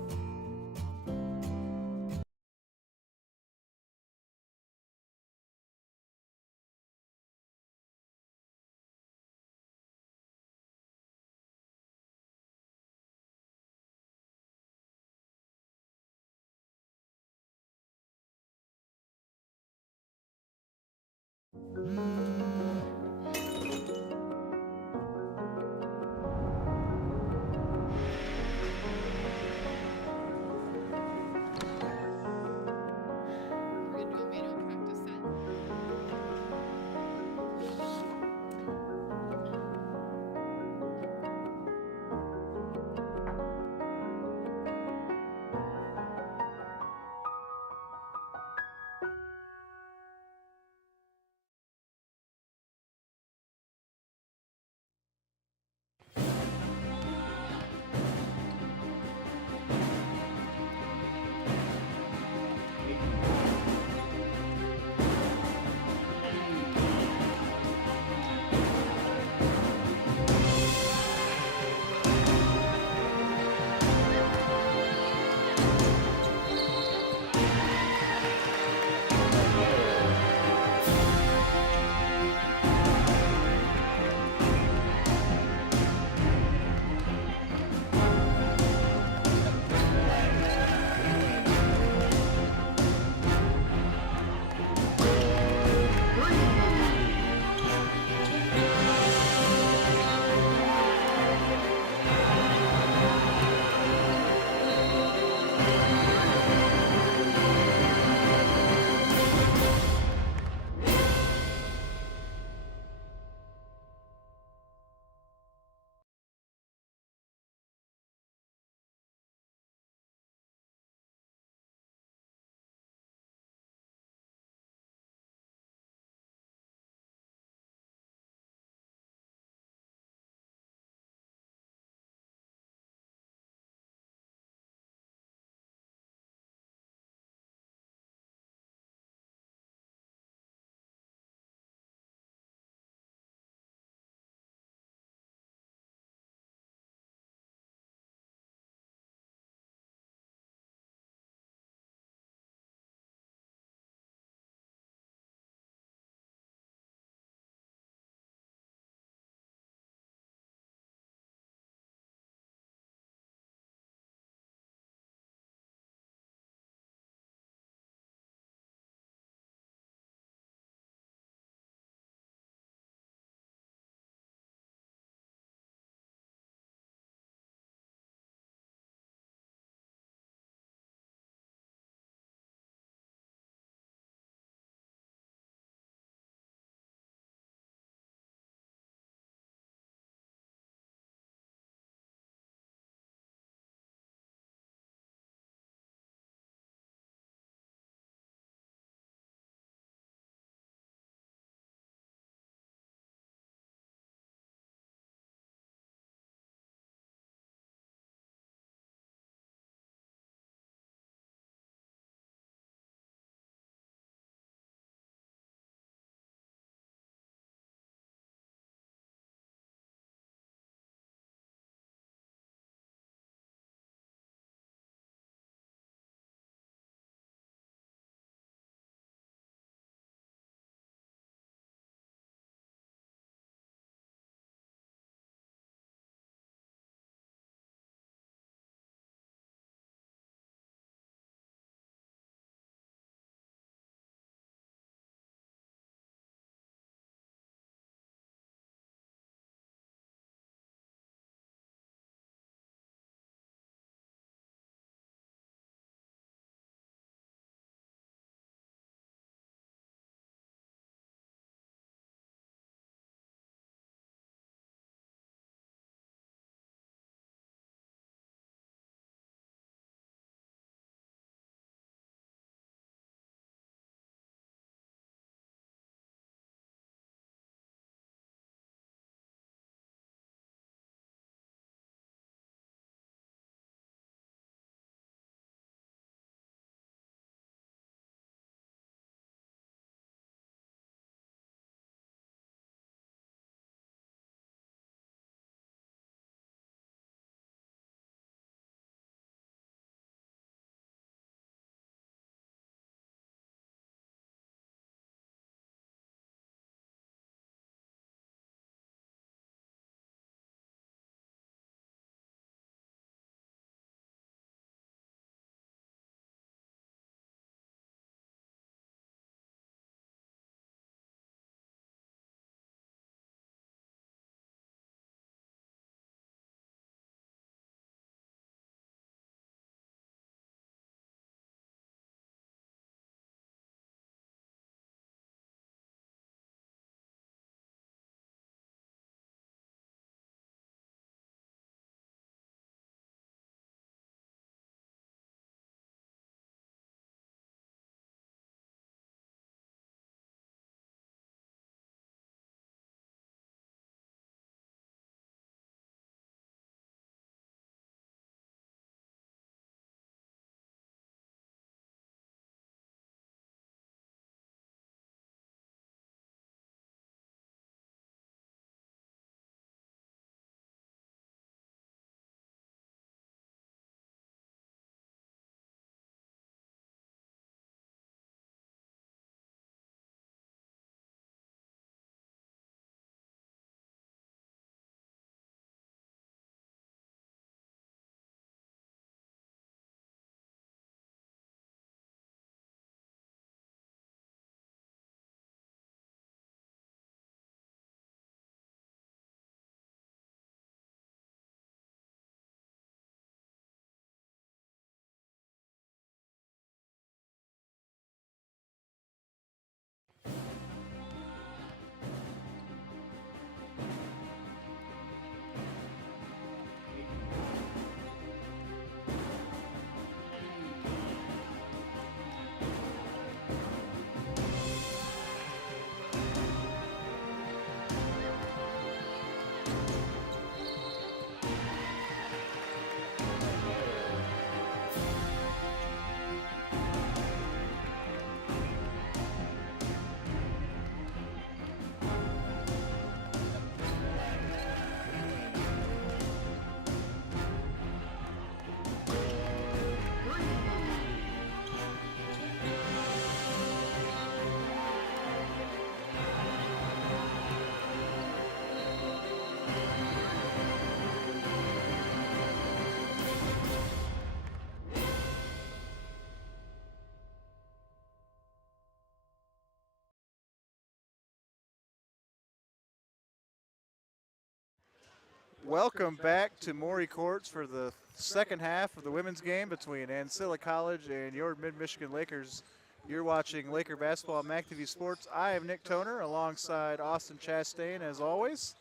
Welcome back to Maury Courts for the second half of the women's game between Ancilla College and your Mid-Michigan Lakers. You're watching Laker basketball on MacTV Sports. I am Nick Toner alongside Austin Chastain as always.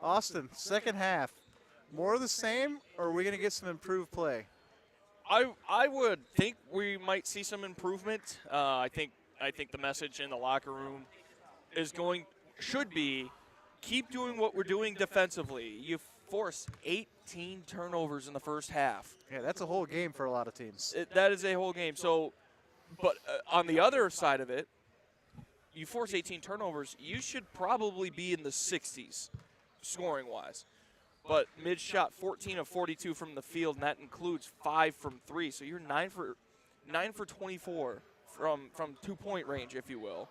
Austin, second half, more of the same, or are we going to get some improved play? I would think we might see some improvement. I think the message in the locker room should be keep doing what we're doing defensively. You force 18 turnovers in the first half. Yeah, that's a whole game for a lot of teams. That is a whole game. So, but on the other side of it, you force 18 turnovers, you should probably be in the 60s scoring-wise. But Mid shot 14 of 42 from the field, and that includes 5 from 3. So you're 9 for 24 from 2-point range, if you will.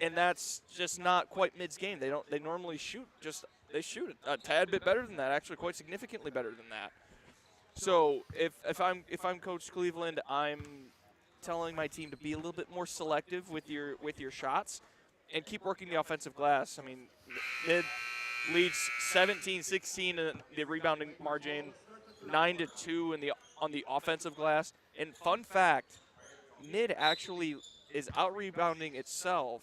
And that's just not quite Mid's game. They normally shoot a tad bit better than that, actually quite significantly better than that. So if I'm Coach Cleveland, I'm telling my team to be a little bit more selective with your shots and keep working the offensive glass. I mean, Mid leads 17-16 in the rebounding margin, 9-2 on the offensive glass. And fun fact, Mid actually is out-rebounding itself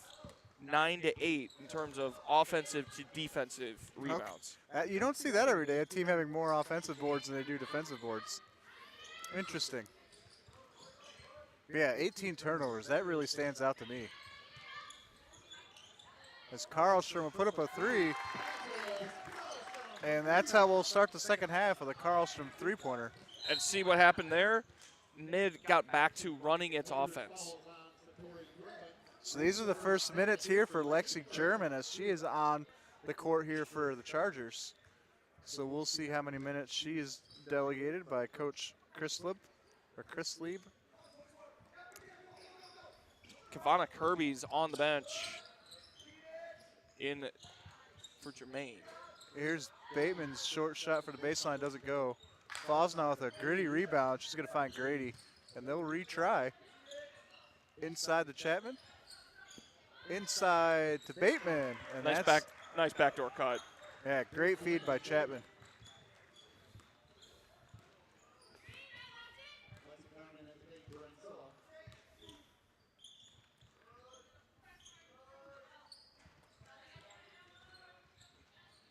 9-8 in terms of offensive to defensive rebounds. Okay. You don't see that every day, a team having more offensive boards than they do defensive boards. Interesting. Yeah, 18 turnovers. That really stands out to me. As Karlstrom will put up a 3. And that's how we'll start the second half with a Karlstrom three-pointer. And see what happened there? Mid got back to running its offense. So these are the first minutes here for Lexi German as she is on the court here for the Chargers. So we'll see how many minutes she is delegated by Coach Chris Lieb. Kavana Kirby's on the bench for Jermaine. Here's Bateman's short shot for the baseline, doesn't go. Fosnow with a gritty rebound. She's going to find Grady, and they'll retry. Inside to Chapman. Inside to Bateman. And nice backdoor cut. Yeah, great feed by Chapman.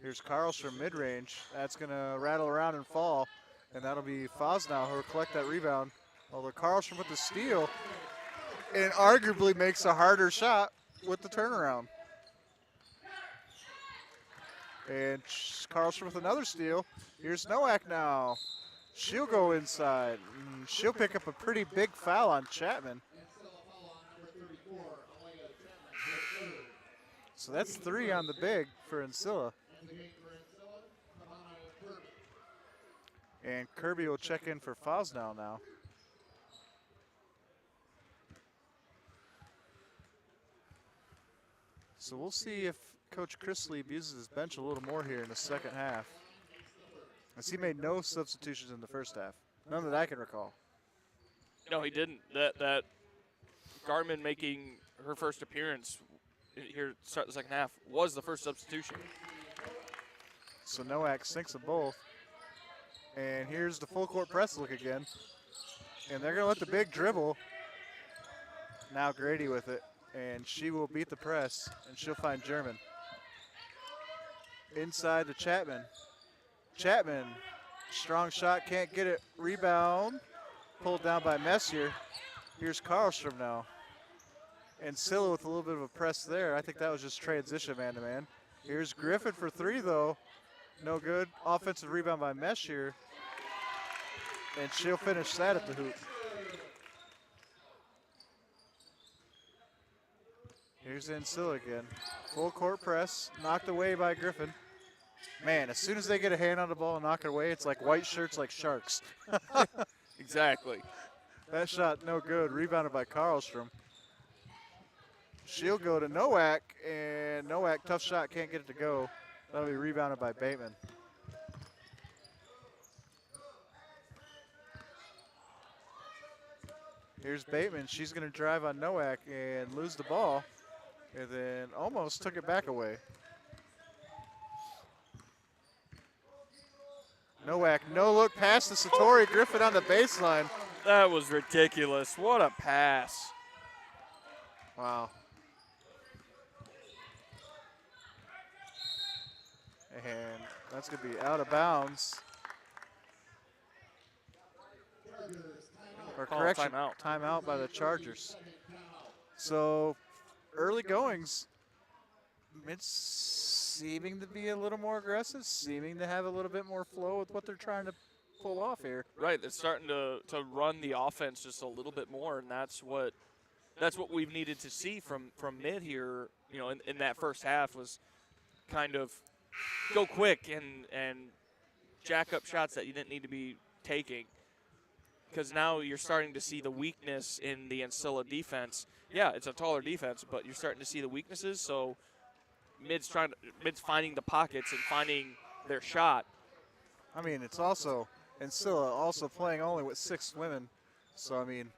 Here's Karlstrom mid-range. That's going to rattle around and fall, and that'll be Fosnow who will collect that rebound. Although Karlstrom with the steal and arguably makes a harder shot with the turnaround. And Karlstrom with another steal. Here's Nowak now. She'll go inside. She'll pick up a pretty big foul on Chapman. So that's 3 on the big for Ancilla. And Kirby will check in for Fosnow now. So we'll see if Coach Chris Lieb uses his bench a little more here in the second half. As he made no substitutions in the first half. None that I can recall. No, he didn't. That Garmin making her first appearance here to start the second half was the first substitution. So Nowak sinks them both. And here's the full court press look again. And they're going to let the big dribble. Now Grady with it. And she will beat the press. And she'll find German. Inside to Chapman. Chapman, strong shot, can't get it. Rebound. Pulled down by Messier. Here's Karlstrom now. And Ancilla with a little bit of a press there. I think that was just transition man-to-man. Here's Griffin for 3, though. No good. Offensive rebound by Messier. And she'll finish that at the hoop. Here's Ancilla again. Full court press. Knocked away by Griffin. Man, as soon as they get a hand on the ball and knock it away, it's like white shirts like sharks. Exactly. That shot no good. Rebounded by Karlstrom. She'll go to Nowak, and Nowak, tough shot, can't get it to go. That'll be rebounded by Bateman. Here's Bateman. She's going to drive on Nowak and lose the ball, and then almost took it back away. Nowak, no look pass to Satori Griffin on the baseline. That was ridiculous. What a pass. Wow. And that's going to be out of bounds. Or Call a correction, timeout. timeout by the Chargers. So early goings, it's seeming to be a little more aggressive, seeming to have a little bit more flow with what they're trying to pull off here. Right, they're starting to run the offense just a little bit more, and that's what we've needed to see from mid here. You know, in that first half was kind of go quick and jack up shots that you didn't need to be taking. Because now you're starting to see the weakness in the Ancilla defense. Yeah, it's a taller defense, but you're starting to see the weaknesses. So mid's finding the pockets and finding their shot. I mean, it's also Ancilla also playing only with 6 women. So, I mean,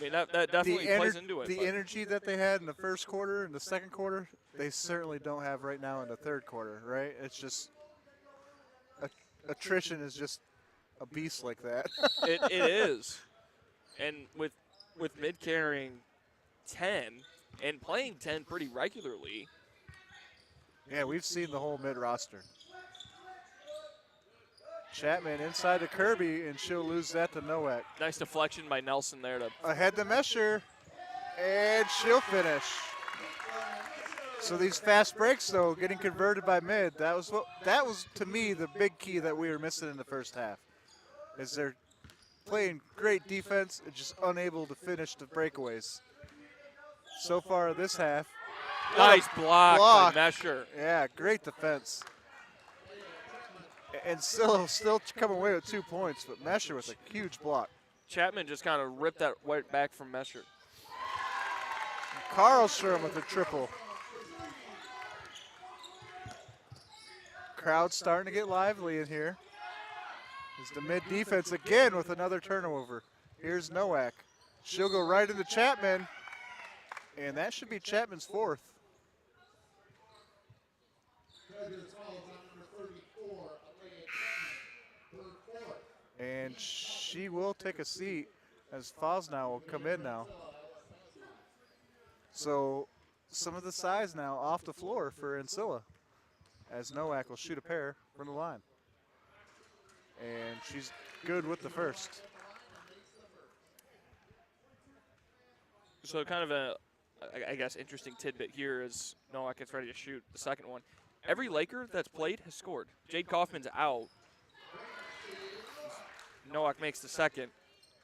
that definitely plays into it. The energy that they had in the first quarter and the second quarter, they certainly don't have right now in the third quarter, right? It's just attrition is just a beast like that. it is. And with mid carrying 10 and playing 10 pretty regularly. Yeah, we've seen the whole mid roster. Chapman inside to Kirby, and she'll lose that to Nowak. Nice deflection by Nelson there to ahead to Mesher, and she'll finish. So these fast breaks, though, getting converted by mid, that was to me the big key that we were missing in the first half. Is they're playing great defense and just unable to finish the breakaways. So far this half. Nice block by Mesher. Yeah, great defense. And still coming away with 2 points, but Mesher with a huge block. Chapman just kind of ripped that right back from Mesher. Carlstrom with a triple. Crowd's starting to get lively in here. Is the mid defense again with another turnover. Here's Nowak. She'll go right into Chapman, and that should be Chapman's 4th. And she will take a seat as Fosnow will come in now. So some of the size now off the floor for Ancilla, as Nowak will shoot a pair from the line. And she's good with the first. So kind of I guess, interesting tidbit here as Nowak gets ready to shoot the second one. Every Laker that's played has scored. Jade Kaufman's out. Nowak makes the second.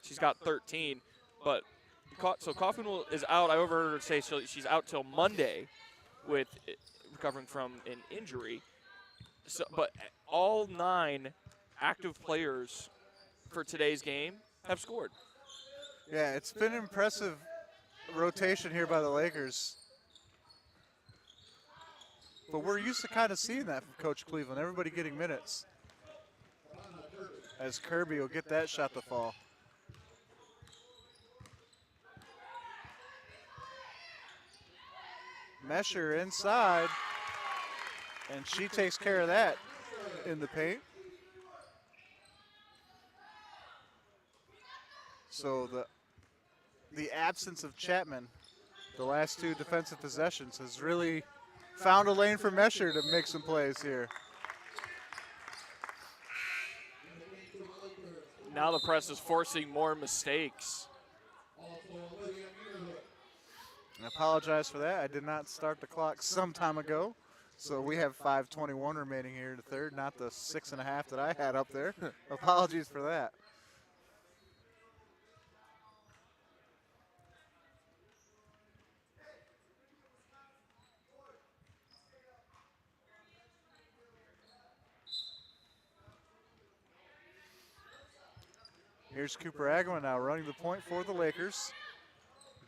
She's got 13, but so Kaufman is out. I overheard her say she's out till Monday with recovering from an injury. So, but all 9 active players for today's game have scored. Yeah, it's been an impressive rotation here by the Lakers. But we're used to kind of seeing that from Coach Cleveland, everybody getting minutes. As Kirby will get that shot to fall. Mesher inside, and she takes care of that in the paint. So the absence of Chapman, the last 2 defensive possessions, has really found a lane for Mesher to make some plays here. Now the press is forcing more mistakes. I apologize for that. I did not start the clock some time ago. So we have 5:21 remaining here in the third, not the 6.5 that I had up there. Apologies for that. Here's Cooper Agma now running the point for the Lakers.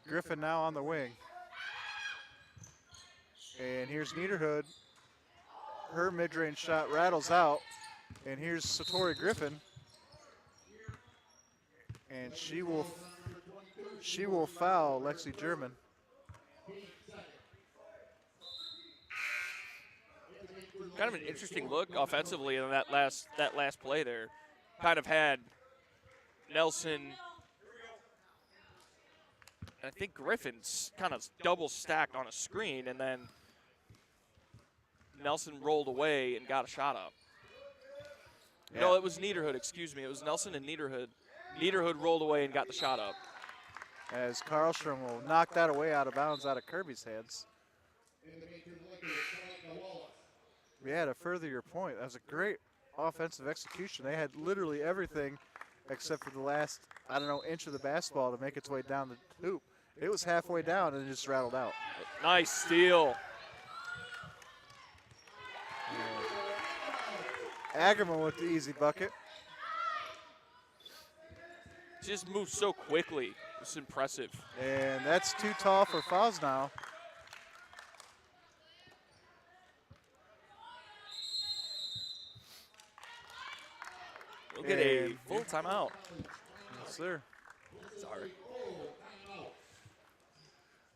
Griffin now on the wing. And here's Niederhood. Her mid-range shot rattles out. And here's Satori Griffin. And she will foul Lexi German. kind of an interesting look offensively in that last play there. Kind of had Nelson, I think Griffin's kind of double stacked on a screen, and then Nelson rolled away and got a shot up. Yeah. No, it was Niederhood, excuse me. It was Nelson and Niederhood. Niederhood rolled away and got the shot up. As Karlstrom will knock that away out of bounds out of Kirby's hands. Yeah, to further your point, that was a great offensive execution. They had literally everything except for the last, I don't know, inch of the basketball to make its way down the hoop. It was halfway down and it just rattled out. Nice steal. Agama with the easy bucket. Just moved so quickly. It's impressive. And that's too tall for fouls now. We'll get a full timeout. Yes, sir. Sorry.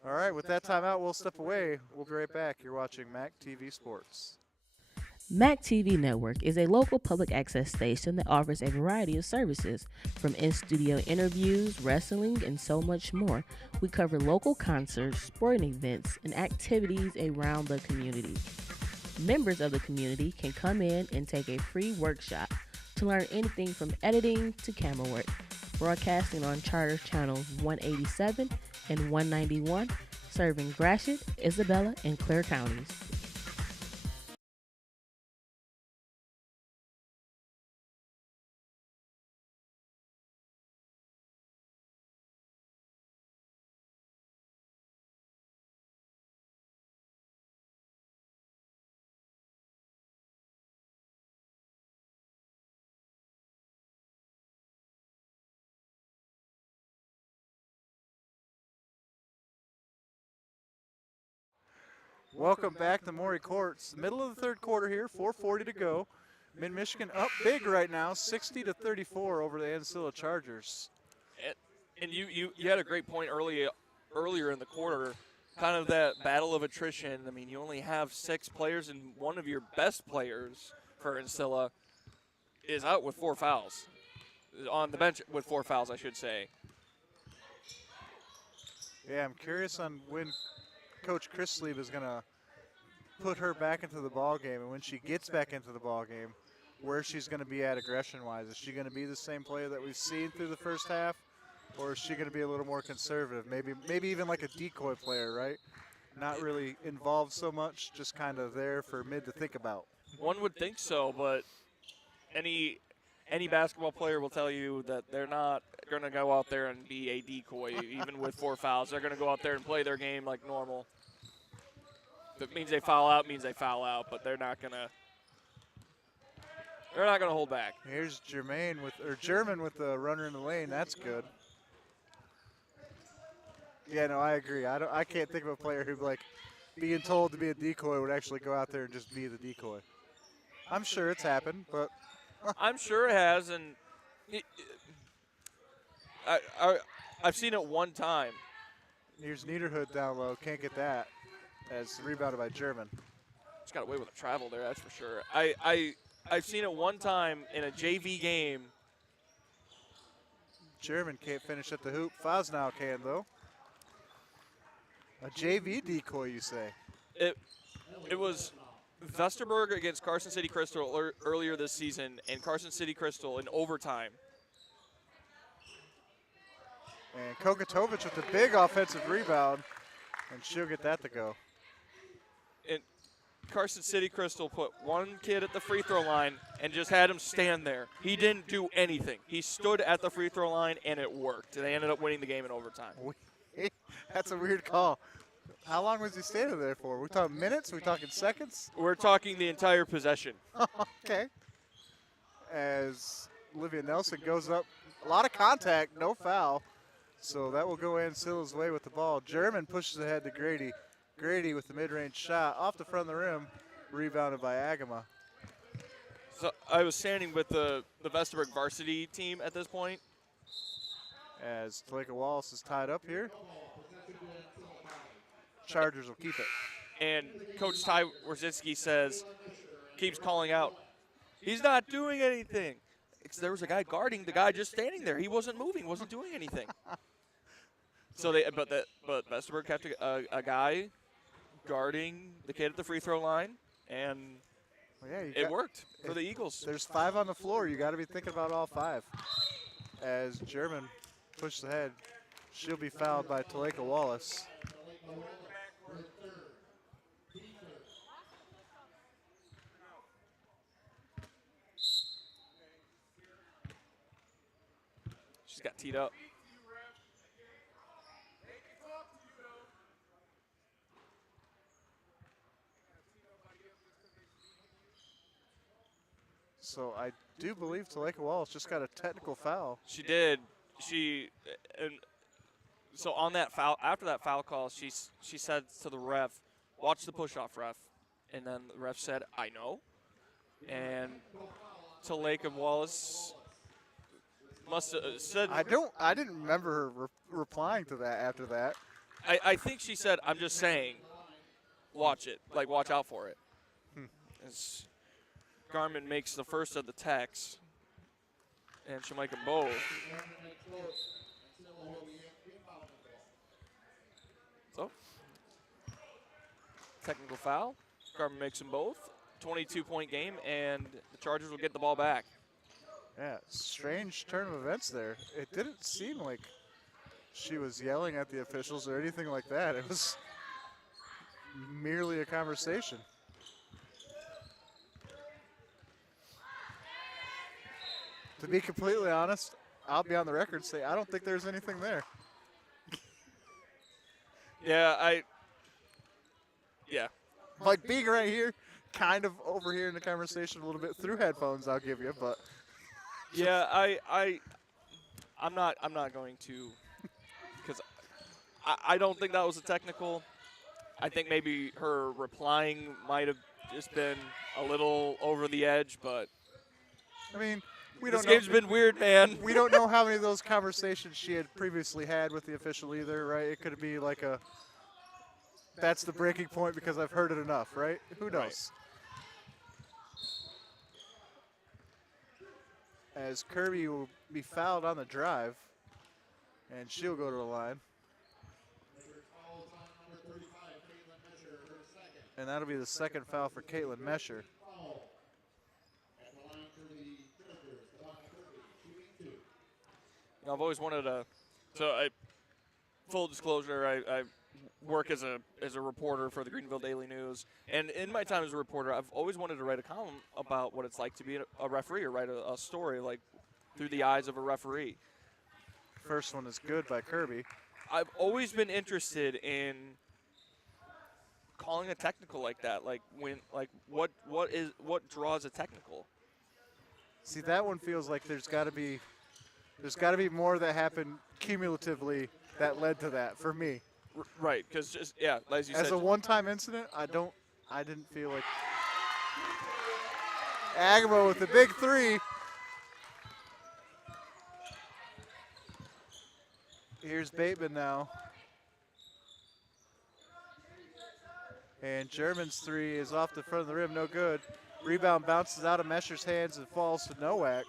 All right, with that timeout, we'll step away. We'll be right back. You're watching MAC TV Sports. MAC TV Network is a local public access station that offers a variety of services, from in-studio interviews, wrestling, and so much more. We cover local concerts, sporting events, and activities around the community. Members of the community can come in and take a free workshop to learn anything from editing to camera work. Broadcasting on Charter Channels 187 and 191, serving Gratiot, Isabella, and Clare counties. Welcome back to Maury Courts. Middle of the third quarter here, 4:40 to go. Mid-Michigan up big right now, 60-34 over the Ancilla Chargers. And you had a great point earlier in the quarter, kind of that battle of attrition. I mean, you only have 6 players, and one of your best players for Ancilla is out with 4 fouls. On the bench with 4 fouls, I should say. Yeah, I'm curious on when Coach Chrisley is going to put her back into the ball game, and when she gets back into the ball game, where she's going to be at aggression-wise. Is she going to be the same player that we've seen through the first half, or is she going to be a little more conservative? Maybe even like a decoy player, right? Not really involved so much, just kind of there for mid to think about. One would think so, but any basketball player will tell you that they're not going to go out there and be a decoy, even with 4 fouls. They're going to go out there and play their game like normal. If it means they foul out, means they foul out, but they're not going to hold back. Here's German with the runner in the lane. That's good. Yeah, no, I agree. I can't think of a player who, like, being told to be a decoy would actually go out there and just be the decoy. I'm sure it's happened, but I'm sure it has, and I've seen it one time. Here's Niederhood down low. Can't get that. As rebounded by German. Just got away with a travel there, that's for sure. I've seen it one time in a JV game. German can't finish at the hoop. Fosnow can, though. A JV decoy, you say? It was Vesterberg against Carson City Crystal earlier this season, and Carson City Crystal in overtime. And Kokatovic with a big offensive rebound, and she'll get that to go. And Carson City Crystal put one kid at the free throw line and just had him stand there. He didn't do anything. He stood at the free throw line, and it worked. They ended up winning the game in overtime. That's a weird call. How long was he standing there for? We talking minutes? We talking seconds? We're talking the entire possession. Okay. As Olivia Nelson goes up, a lot of contact, no foul. So that will go Ancilla's way with the ball. German pushes ahead to Grady. Grady with the mid-range shot off the front of the rim, rebounded by Agama. So I was standing with the Vesterberg varsity team at this point. As Talika Wallace is tied up here. Chargers will keep it. And Coach Ty Wierzinski says, keeps calling out, he's not doing anything. There was a guy guarding the guy just standing there. He wasn't moving, wasn't doing anything. So but Vesterberg kept a guy guarding the kid at the free throw line, and Well, yeah, it worked for the Eagles. There's 5 on the floor. You got to be thinking about all 5. As German pushes ahead, she'll be fouled by Taleka Wallace. She's got teed up. So I do believe Taleka Wallace just got a technical foul. She did. And so on that foul, after that foul call, she said to the ref, "Watch the push-off, ref." And then the ref said, "I know." And Taleka Wallace must have said. I didn't remember her replying to that after that. I think she said, "I'm just saying, watch it. Like, watch out for it." As Garmin makes the first of the techs, and she'll make them both. So, technical foul. Garmin makes them both. 22-point game, and the Chargers will get the ball back. Yeah, strange turn of events there. It didn't seem like she was yelling at the officials or anything like that. It was merely a conversation. To be completely honest, I'll be on the record and say I don't think there's anything there. Yeah, Like being right here, kind of overhearing the conversation a little bit through headphones, I'll give you, but yeah, I'm not going to, because I don't think that was a technical. I think maybe her replying might have just been a little over the edge, but I mean, we don't this know. game's been weird, man. We don't know how many of those conversations she had previously had with the official either, right? It could be like that's the breaking point because I've heard it enough, right? Who knows? Right. As Kirby will be fouled on the drive, and she'll go to the line. And that'll be the second foul for Caitlin Mesher. I've always wanted full disclosure, I work as a reporter for the Greenville Daily News, and in my time as a reporter, I've always wanted to write a column about what it's like to be a referee, or write a story like through the eyes of a referee. First one is good by Kirby. I've always been interested in calling a technical like that, what draws a technical. See, that one feels like there's got to be more that happened cumulatively that led to that for me. Right, because as you said, as a one-time incident, I didn't feel like. Agamo with the big 3. Here's Bateman now. And German's 3 is off the front of the rim, no good. Rebound bounces out of Mesher's hands and falls to Nowak.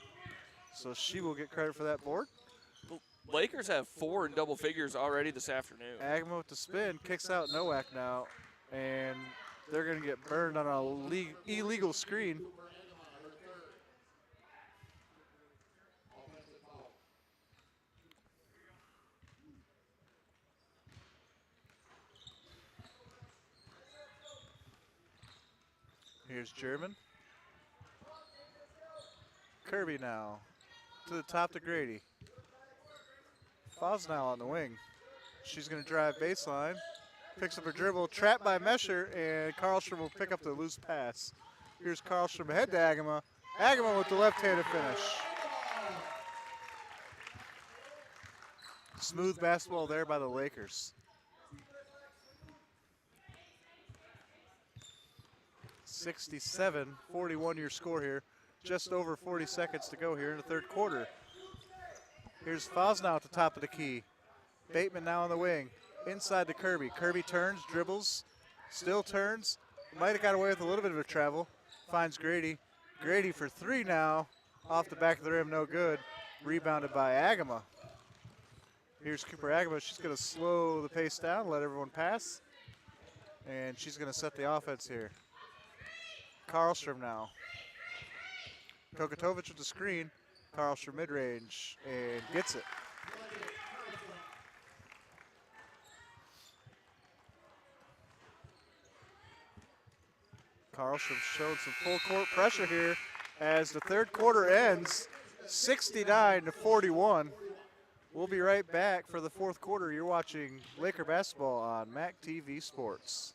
So she will get credit for that board. Lakers have 4 in double figures already this afternoon. Agamo with the spin, kicks out Nowak now, and they're going to get burned on a illegal screen. Here's German. Kirby now to the top to Grady. Fosnell on the wing. She's going to drive baseline. Picks up her dribble, trapped by Mesher, and Karlstrom will pick up the loose pass. Here's Karlstrom ahead to Agama. Agama with the left-handed finish. Smooth basketball there by the Lakers. 67-41 your score here. Just over 40 seconds to go here in the third quarter. Here's Fosnell at the top of the key. Bateman now on the wing. Inside to Kirby. Kirby turns, dribbles, still turns. Might have got away with a little bit of a travel. finds Grady. Grady for three now. Off the back of the rim, no good. Rebounded by Agama. Here's Cooper Agama. She's going to slow the pace down, let everyone pass. And she's going to set the offense here. Karlstrom now. Kokatovic with the screen. Karlstrom mid-range and gets it. Karlstrom showed some full court pressure here as the third quarter ends 69-41. We'll be right back for the fourth quarter. You're watching Laker basketball on MAC TV Sports.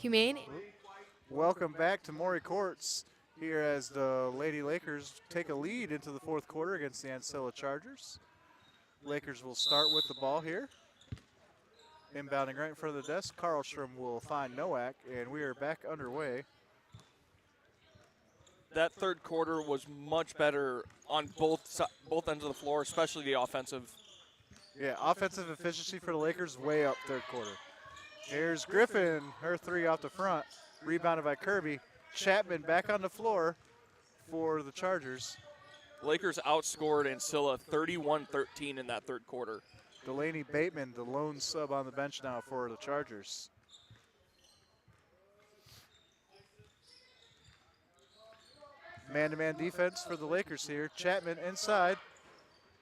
Humane. Welcome back to Maury Courts here as the Lady Lakers take a lead into the fourth quarter against the Ancilla Chargers. Lakers will start with the ball here. Inbounding right in front of the desk, Karlstrom will find Nowak, and we are back underway. That third quarter was much better on both ends of the floor, especially the offensive. Yeah, offensive efficiency for the Lakers way up third quarter. Here's Griffin, her three off the front, rebounded by Kirby. Chapman back on the floor for the Chargers. Lakers outscored Ancilla 31-13 in that third quarter. Delaney Bateman, the lone sub on the bench now for the Chargers. Man-to-man defense for the Lakers here. Chapman inside,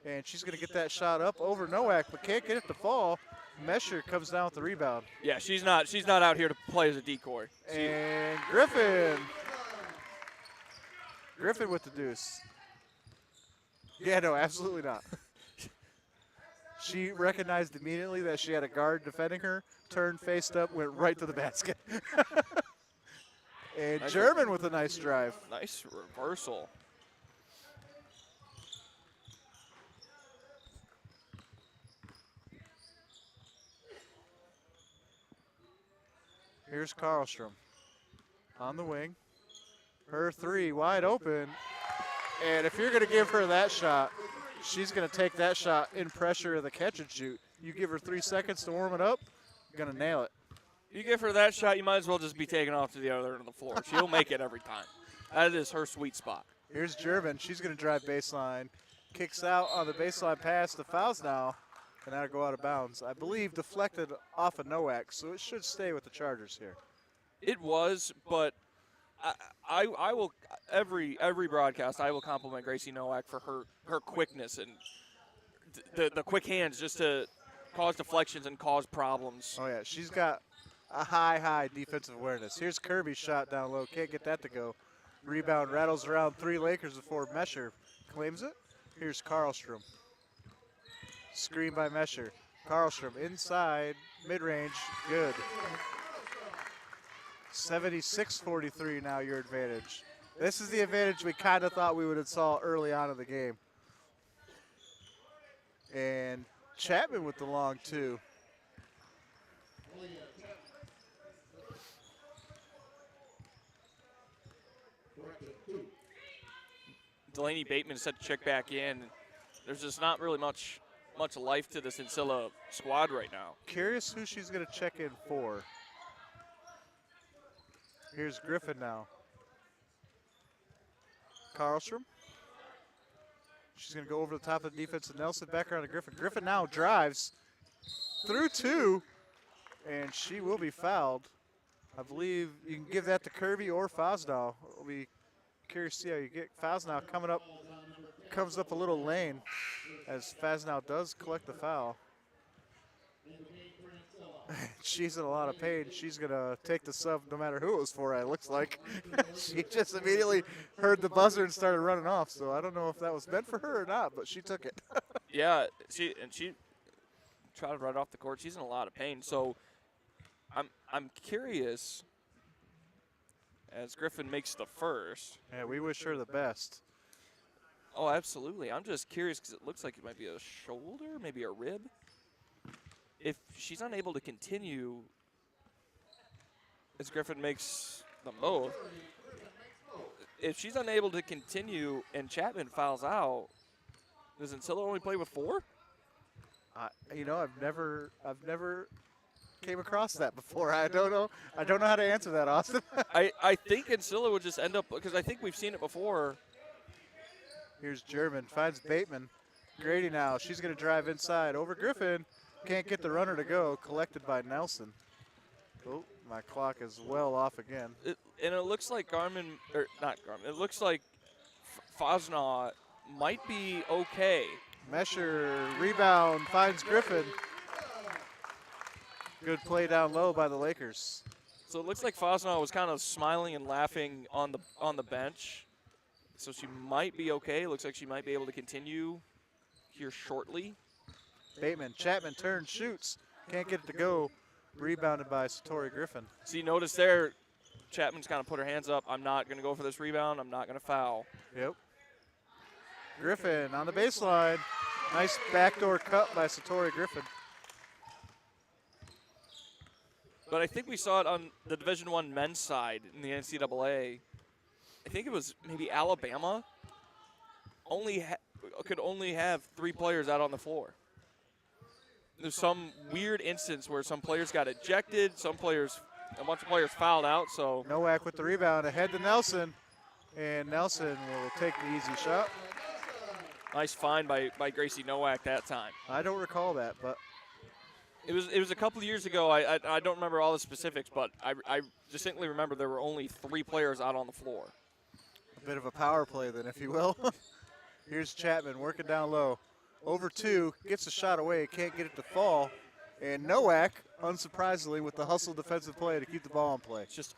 and she's going to get that shot up over Nowak, but can't get it to fall. Mesher comes down with the rebound. Yeah, she's not out here to play as a decoy. And Griffin with the deuce. Yeah, no, absolutely not. She recognized immediately that she had a guard defending her, turned, faced up, went right to the basket. And nice German with a nice drive. Nice reversal. Here's Karlstrom on the wing. Her three wide open. And if you're going to give her that shot, she's going to take that shot in pressure of the catch and shoot. You give her 3 seconds to warm it up, you're going to nail it. You give her that shot, you might as well just be taken off to the other end of the floor. She'll make it every time. That is her sweet spot. Here's German. She's going to drive baseline. Kicks out on the baseline pass. The foul's now, and that'll go out of bounds. I believe deflected off of Nowak, so it should stay with the Chargers here. It was, but I will every broadcast I will compliment Gracie Nowak for her quickness and the quick hands just to cause deflections and cause problems. Oh yeah, she's got a high defensive awareness. Here's Kirby's shot down low, can't get that to go. Rebound rattles around three Lakers before Mesher claims it. Here's Karlstrom. Screen by Mesher. Karlstrom inside, mid-range, good. 76-43 now your advantage. This is the advantage we kind of thought we would have saw early on in the game. And Chapman with the long two. Delaney Bateman set to check back in. There's just not really much life to this Ancilla squad right now. Curious who she's going to check in for. Here's Griffin now. Karlstrom. She's going to go over the top of the defense to Nelson, back around to Griffin. Griffin now drives through 2, and she will be fouled. I believe you can give that to Kirby or Fosnall. We'll be curious to see how you get Fosnall coming up, comes up a little lane as Fosnall does collect the foul. She's in a lot of pain. She's going to take the sub no matter who it was for, it looks like. She just immediately heard the buzzer and started running off, so I don't know if that was meant for her or not, but she took it. Yeah, she tried to run off the court. She's in a lot of pain. So I'm curious as Griffin makes the first. Yeah, we wish her the best. Oh, absolutely. I'm just curious because it looks like it might be a shoulder, maybe a rib. If she's unable to continue as Griffin makes them both, if she's unable to continue and Chapman fouls out, does Ancilla only play with 4? You know, I've never came across that before. I don't know how to answer that, Austin. I think Ancilla would just end up, because I think we've seen it before. Here's German, finds Bateman. Grady now, she's going to drive inside over Griffin. Can't get the runner to go, collected by Nelson. Oh, my clock is well off again. And it looks like it looks like Fosnall might be okay. Mesher, rebound, finds Griffin. Good play down low by the Lakers. So it looks like Fosnall was kind of smiling and laughing on the bench. So she might be okay. Looks like she might be able to continue here shortly. Bateman, Chapman turns, shoots. Can't get it to go. Rebounded by Satori Griffin. So you notice there, Chapman's kind of put her hands up. I'm not going to go for this rebound. I'm not going to foul. Yep. Griffin on the baseline. Nice backdoor cut by Satori Griffin. But I think we saw it on the Division I men's side in the NCAA. I think it was maybe Alabama could only have 3 players out on the floor. There's some weird instance where some players got ejected, a bunch of players fouled out. So Nowak with the rebound ahead to Nelson, and Nelson will take the easy shot. Nice find by Gracie Nowak that time. I don't recall that, but it was a couple of years ago. I don't remember all the specifics, but I distinctly remember there were only 3 players out on the floor. a bit of a power play then, if you will. Here's Chapman working down low. Over 2, gets a shot away, can't get it to fall. And Nowak, unsurprisingly, with the hustle defensive play to keep the ball in play. It's just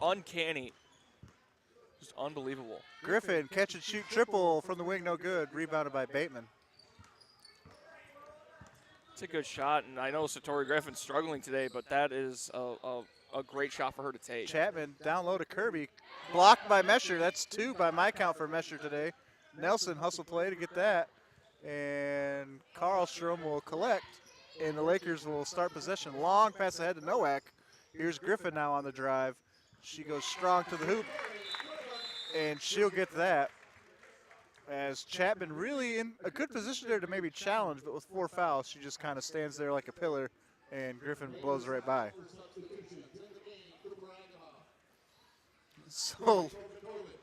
uncanny. Just unbelievable. Griffin, catch and shoot triple from the wing, no good. Rebounded by Bateman. It's a good shot, and I know Satori Griffin's struggling today, but that is a great shot for her to take. Chapman down low to Kirby. Blocked by Mesher. That's 2 by my count for Mesher today. Nelson hustle play to get that. And Karlstrom will collect, and the Lakers will start possession. Long pass ahead to Nowak. Here's Griffin now on the drive. She goes strong to the hoop, and she'll get that. As Chapman really in a good position there to maybe challenge, but with 4 fouls, she just kind of stands there like a pillar, and Griffin blows right by. So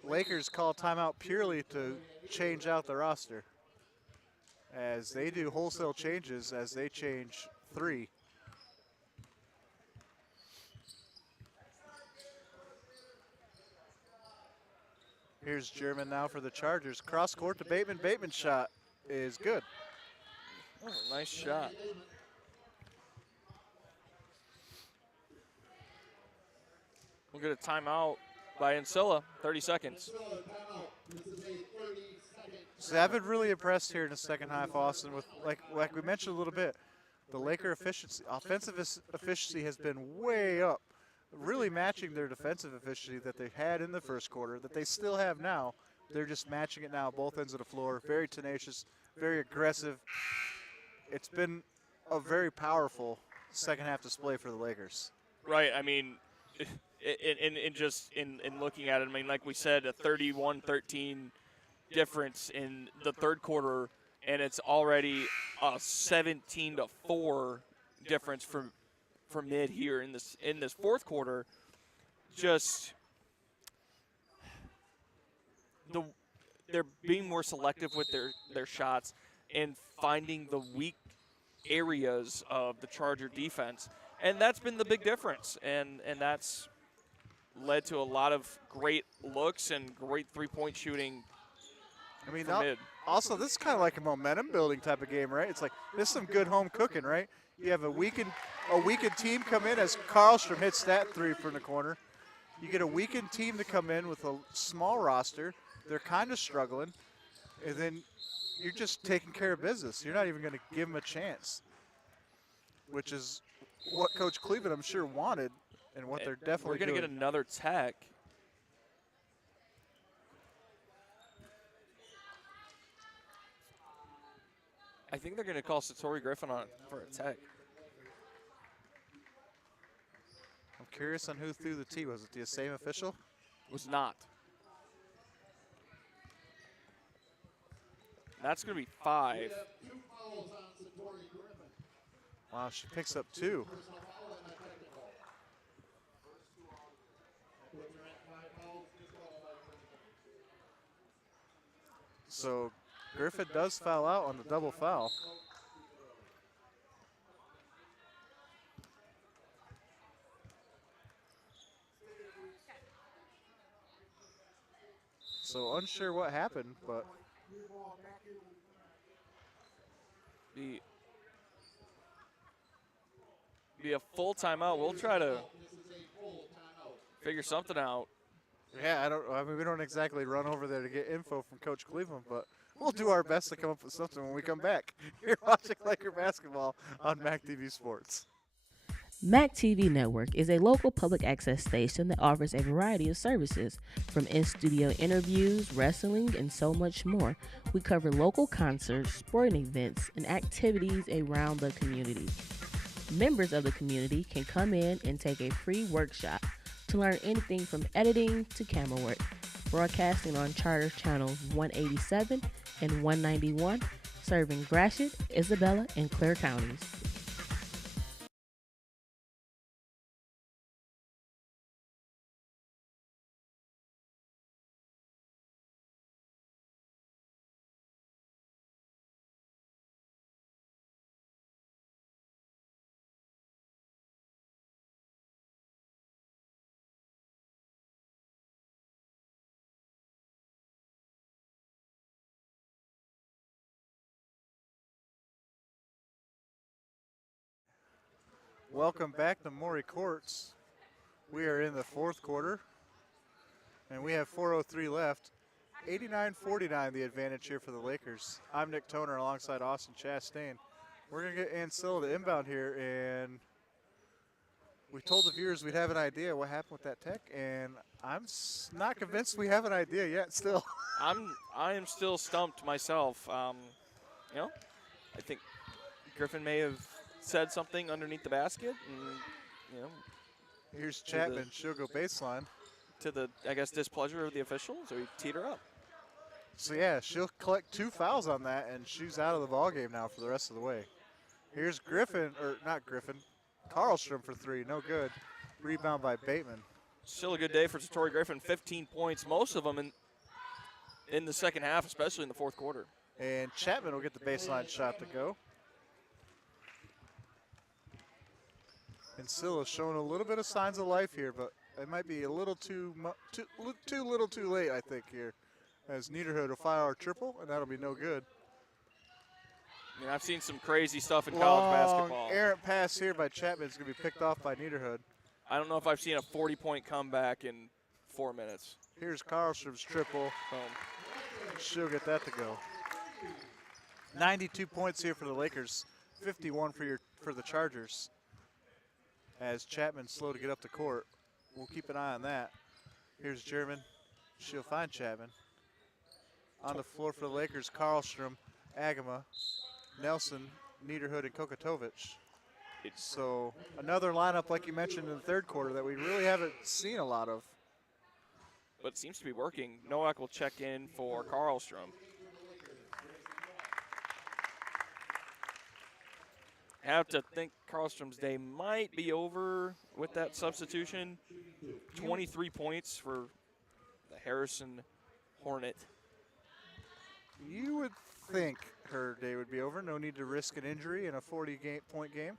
Lakers call timeout purely to change out the roster, as they do wholesale changes as they change 3. Here's German now for the Chargers. Cross court to Bateman. Bateman's shot is good. Oh, nice shot. We'll get a timeout by Ancilla, 30 seconds. So I've been really impressed here in the second half, Austin, with like we mentioned a little bit, the Laker offensive efficiency has been way up, really matching their defensive efficiency that they had in the first quarter, that they still have now. They're just matching it now, both ends of the floor. Very tenacious, very aggressive. It's been a very powerful second half display for the Lakers. Right. I mean, in looking at it, I mean, like we said, a 31-13 difference in the third quarter, and it's already a 17-4 difference from mid here in this fourth quarter. Just they're being more selective with their shots and finding the weak areas of the Charger defense, and that's been the big difference. And that's led to a lot of great looks and great three-point shooting. I mean, from mid. also, this is kind of like a momentum building type of game, right? It's like this is some good home cooking, right? You have a weakened team come in as Karlstrom hits that three from the corner. You get a weakened team to come in with a small roster. They're kind of struggling, and then you're just taking care of business. You're not even going to give them a chance, which is what Coach Cleveland, I'm sure, wanted, and what they're definitely We're going to get another tech. I think they're going to call Satori Griffin on for a tech. I'm curious on who threw the tee. Was it the same official? Was not. That's going to be 5. Wow, she picks up 2. So Griffin does foul out on the double foul. So unsure what happened, but be a full timeout. We'll try to figure something out. yeah, I mean, we don't exactly run over there to get info from Coach Cleveland, but we'll do our best to come up with something when we come back. You're watching Laker basketball on MAC TV Sports. MAC TV Network is a local public access station that offers a variety of services, from in-studio interviews, wrestling, and so much more. We cover local concerts, sporting events, and activities around the community. Members of the community can come in and take a free workshop to learn anything from editing to camera work. Broadcasting on Charter Channels 187 and 191, serving Gratiot, Isabella, and Clare counties. Welcome back to Maury Courts. We are in the fourth quarter, and we have 4:03 left. 89-49 the advantage here for the Lakers. I'm Nick Toner alongside Austin Chastain. We're going to get Ancilla to inbound here, and we told the viewers we'd have an idea what happened with that tech, and I'm not convinced we have an idea yet still. I am still stumped myself. You know, I think Griffin may have said something underneath the basket, and you know. Here's Chapman. She'll go baseline. To the, I guess, displeasure of the official, so he teed her up. So yeah, she'll collect 2 fouls on that, and she's out of the ballgame now for the rest of the way. Here's Griffin, or not Griffin, Karlstrom for 3, no good. Rebound by Bateman. Still a good day for Satori Griffin, 15 points, most of them in the second half, especially in the fourth quarter. And Chapman will get the baseline shot to go. Ancilla's showing a little bit of signs of life here, but it might be a little too late, I think, here. As Niederhood will fire our triple, and that'll be no good. I mean, I've seen some crazy stuff in college basketball. Errant pass here by Chapman is going to be picked off by Niederhood. I don't know if I've seen a 40-point comeback in 4 minutes. Here's Karlstrom's triple. She'll get that to go. 92 points here for the Lakers, 51 for the Chargers. As Chapman's slow to get up the court. We'll keep an eye on that. Here's German. She'll find Chapman. On the floor for the Lakers, Karlstrom, Agama, Nelson, Niederhood, and Kokatovic. So another lineup, like you mentioned in the third quarter, that we really haven't seen a lot of. But it seems to be working. Nowak will check in for Karlstrom. Have to think Karlstrom's day might be over with that substitution. 23 points for the Harrison Hornet. You would think her day would be over. No need to risk an injury in a 40-point game.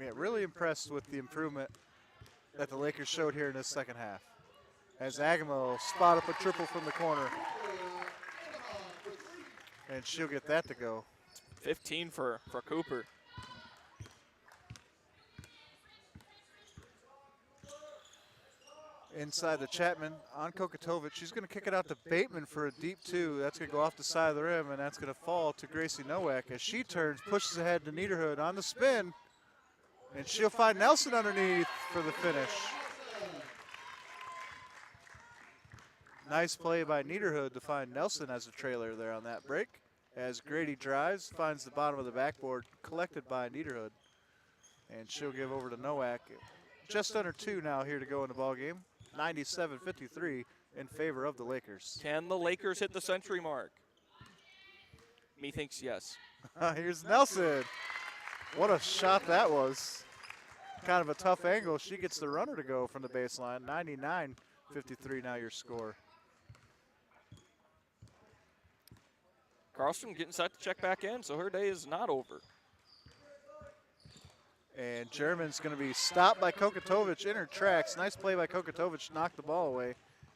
Yeah, really impressed with the improvement that the Lakers showed here in this second half. As Agamo spot up a triple from the corner. And she'll get that to go. 15 for Cooper. Inside the Chapman on Kokatovic. She's going to kick it out to Bateman for a deep two. That's going to go off the side of the rim, and that's going to fall to Gracie Nowak as she turns, pushes ahead to Niederhood on the spin. And she'll find Nelson underneath for the finish. Nice play by Niederhood to find Nelson as a trailer there on that break. As Grady drives, finds the bottom of the backboard, collected by Niederhood. And she'll give over to Nowak. Just under 2 now here to go in the ball game. 97-53 in favor of the Lakers. Can the Lakers hit the century mark? Me thinks yes. Here's Nelson. What a shot that was. Kind of a tough angle. She gets the runner to go from the baseline. 99-53 now your score. Carlstrom getting set to check back in, so her day is not over. And German's going to be stopped by Kokatovic in her tracks. Nice play by Kokatovic, knocked the ball away.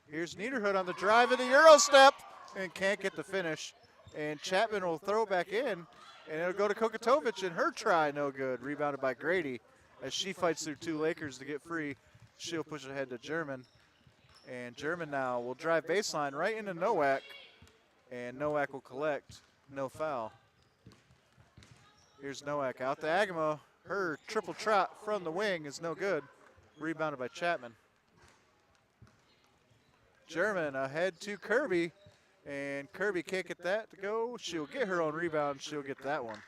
Here's Niederhood on the drive in the Euro step and can't get the finish. And Chapman will throw back in, and it'll go to Kokatovic, and her try no good. Rebounded by Grady as she fights through 2 Lakers to get free. She'll push it ahead to German. And German now will drive baseline right into Nowak, and Nowak will collect. No foul. Here's Nowak out to Agamo. Her triple trot from the wing is no good. Rebounded by Chapman. German ahead to Kirby, and Kirby can't get that to go. She'll get her own rebound. She'll get that one.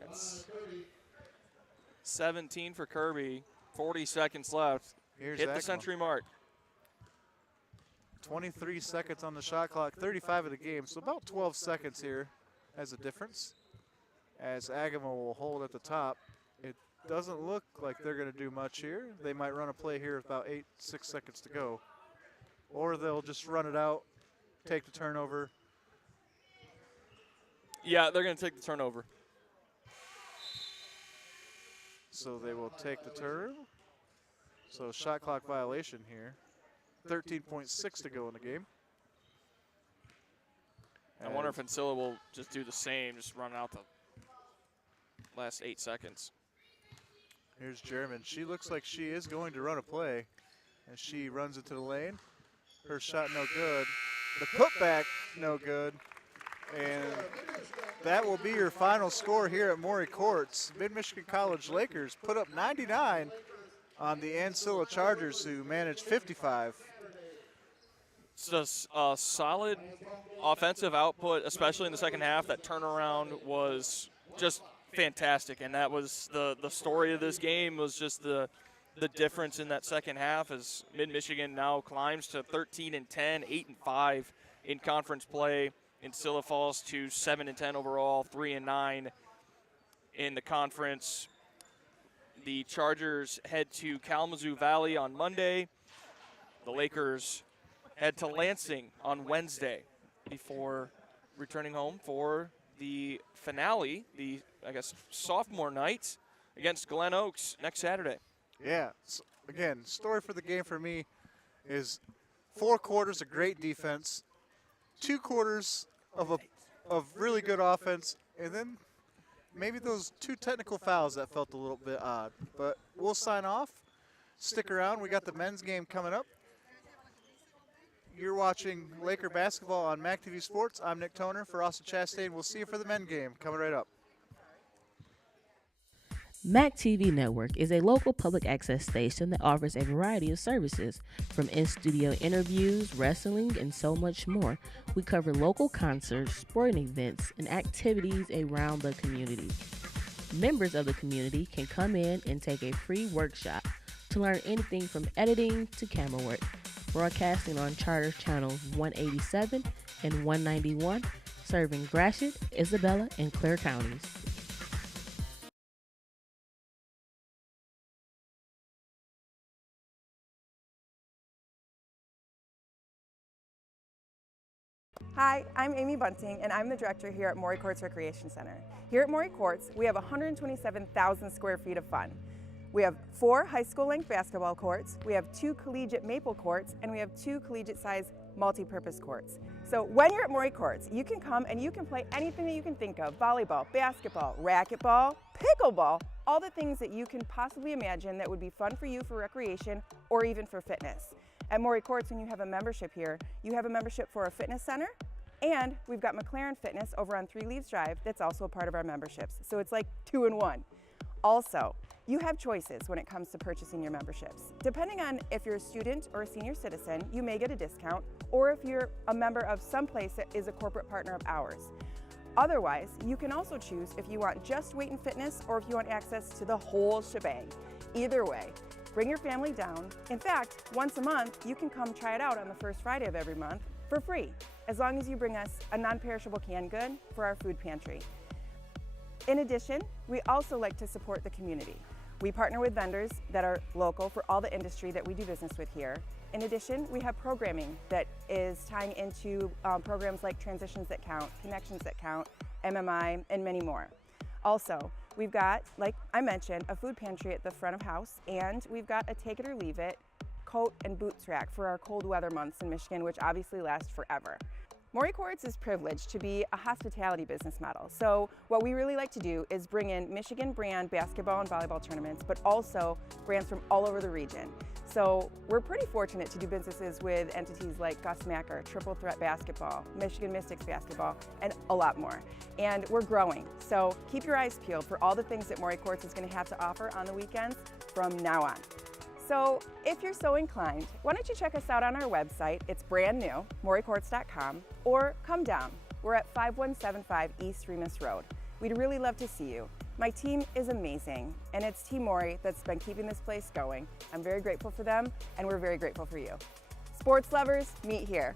That's 17 for Kirby. 40 seconds left. Here's Hit the Agamo. century mark. 23 seconds on the shot clock, 35 of the game, so about 12 seconds here as a difference. As Agamo will hold at the top. It doesn't look like they're going to do much here. They might run a play here with about 6 seconds to go. Or they'll just run it out, take the turnover. Yeah, they're going to take the turnover. So they will take the turn. So shot clock violation here. 13.6 to go in the game. I wonder if Ancilla will just do the same, just run out the last 8 seconds. Here's German. She looks like she is going to run a play as she runs into the lane. Her shot no good. The putback no good. And that will be your final score here at Maury Courts. Mid-Michigan College Lakers put up 99 on the Ancilla Chargers, who managed 55. It's a solid offensive output, especially in the second half. That turnaround was just fantastic, and that was the story of this game, was just the difference in that second half as Mid-Michigan now climbs to 13-10, 8-5 in conference play. Ancilla falls to 7-10 overall, 3-9 in the conference. The Chargers head to Kalamazoo Valley on Monday. The Lakers head to Lansing on Wednesday before returning home for the finale, the, I guess, sophomore night against Glen Oaks next Saturday. Yeah, so again, story for the game for me is 4 quarters of great defense, 2 quarters of really good offense, and then maybe those 2 technical fouls that felt a little bit odd. But we'll sign off. Stick around. We got the men's game coming up. You're watching Laker basketball on MAC TV Sports. I'm Nick Toner for Austin Chastain. We'll see you for the men's game coming right up. MAC TV Network is a local public access station that offers a variety of services, from in-studio interviews, wrestling, and so much more. We cover local concerts, sporting events, and activities around the community. Members of the community can come in and take a free workshop to learn anything from editing to camera work. Broadcasting on Charter Channels 187 and 191, serving Gratiot, Isabella, and Clare counties. Hi, I'm Amy Bunting, and I'm the director here at Maury Courts Recreation Center. Here at Maury Courts, we have 127,000 square feet of fun. We have 4 high school-length basketball courts, we have 2 collegiate maple courts, and we have 2 collegiate-sized multi-purpose courts. So when you're at Maury Courts, you can come and you can play anything that you can think of: volleyball, basketball, racquetball, pickleball, all the things that you can possibly imagine that would be fun for you for recreation or even for fitness. At Maury Courts, when you have a membership here, you have a membership for a fitness center, and we've got McLaren Fitness over on 3 Leaves Drive that's also a part of our memberships. So it's like 2 in 1. Also, you have choices when it comes to purchasing your memberships. Depending on if you're a student or a senior citizen, you may get a discount, or if you're a member of some place that is a corporate partner of ours. Otherwise, you can also choose if you want just weight and fitness or if you want access to the whole shebang. Either way, bring your family down. In fact, once a month, you can come try it out on the first Friday of every month for free, as long as you bring us a non-perishable canned good for our food pantry. In addition, we also like to support the community. We partner with vendors that are local for all the industry that we do business with here. In addition, we have programming that is tying into programs like Transitions That Count, Connections That Count, MMI, and many more. Also, we've got, like I mentioned, a food pantry at the front of house, and we've got a take it or leave it coat and boots rack for our cold weather months in Michigan, which obviously last forever. Maury Courts is privileged to be a hospitality business model. So what we really like to do is bring in Michigan brand basketball and volleyball tournaments, but also brands from all over the region. So we're pretty fortunate to do businesses with entities like Gus Macker, Triple Threat Basketball, Michigan Mystics Basketball, and a lot more. And we're growing. So keep your eyes peeled for all the things that Maury Courts is going to have to offer on the weekends from now on. So if you're so inclined, why don't you check us out on our website? It's brand new, maurycourts.com, or come down. We're at 5175 East Remus Road. We'd really love to see you. My team is amazing, and it's Team Maury that's been keeping this place going. I'm very grateful for them, and we're very grateful for you. Sports lovers, meet here.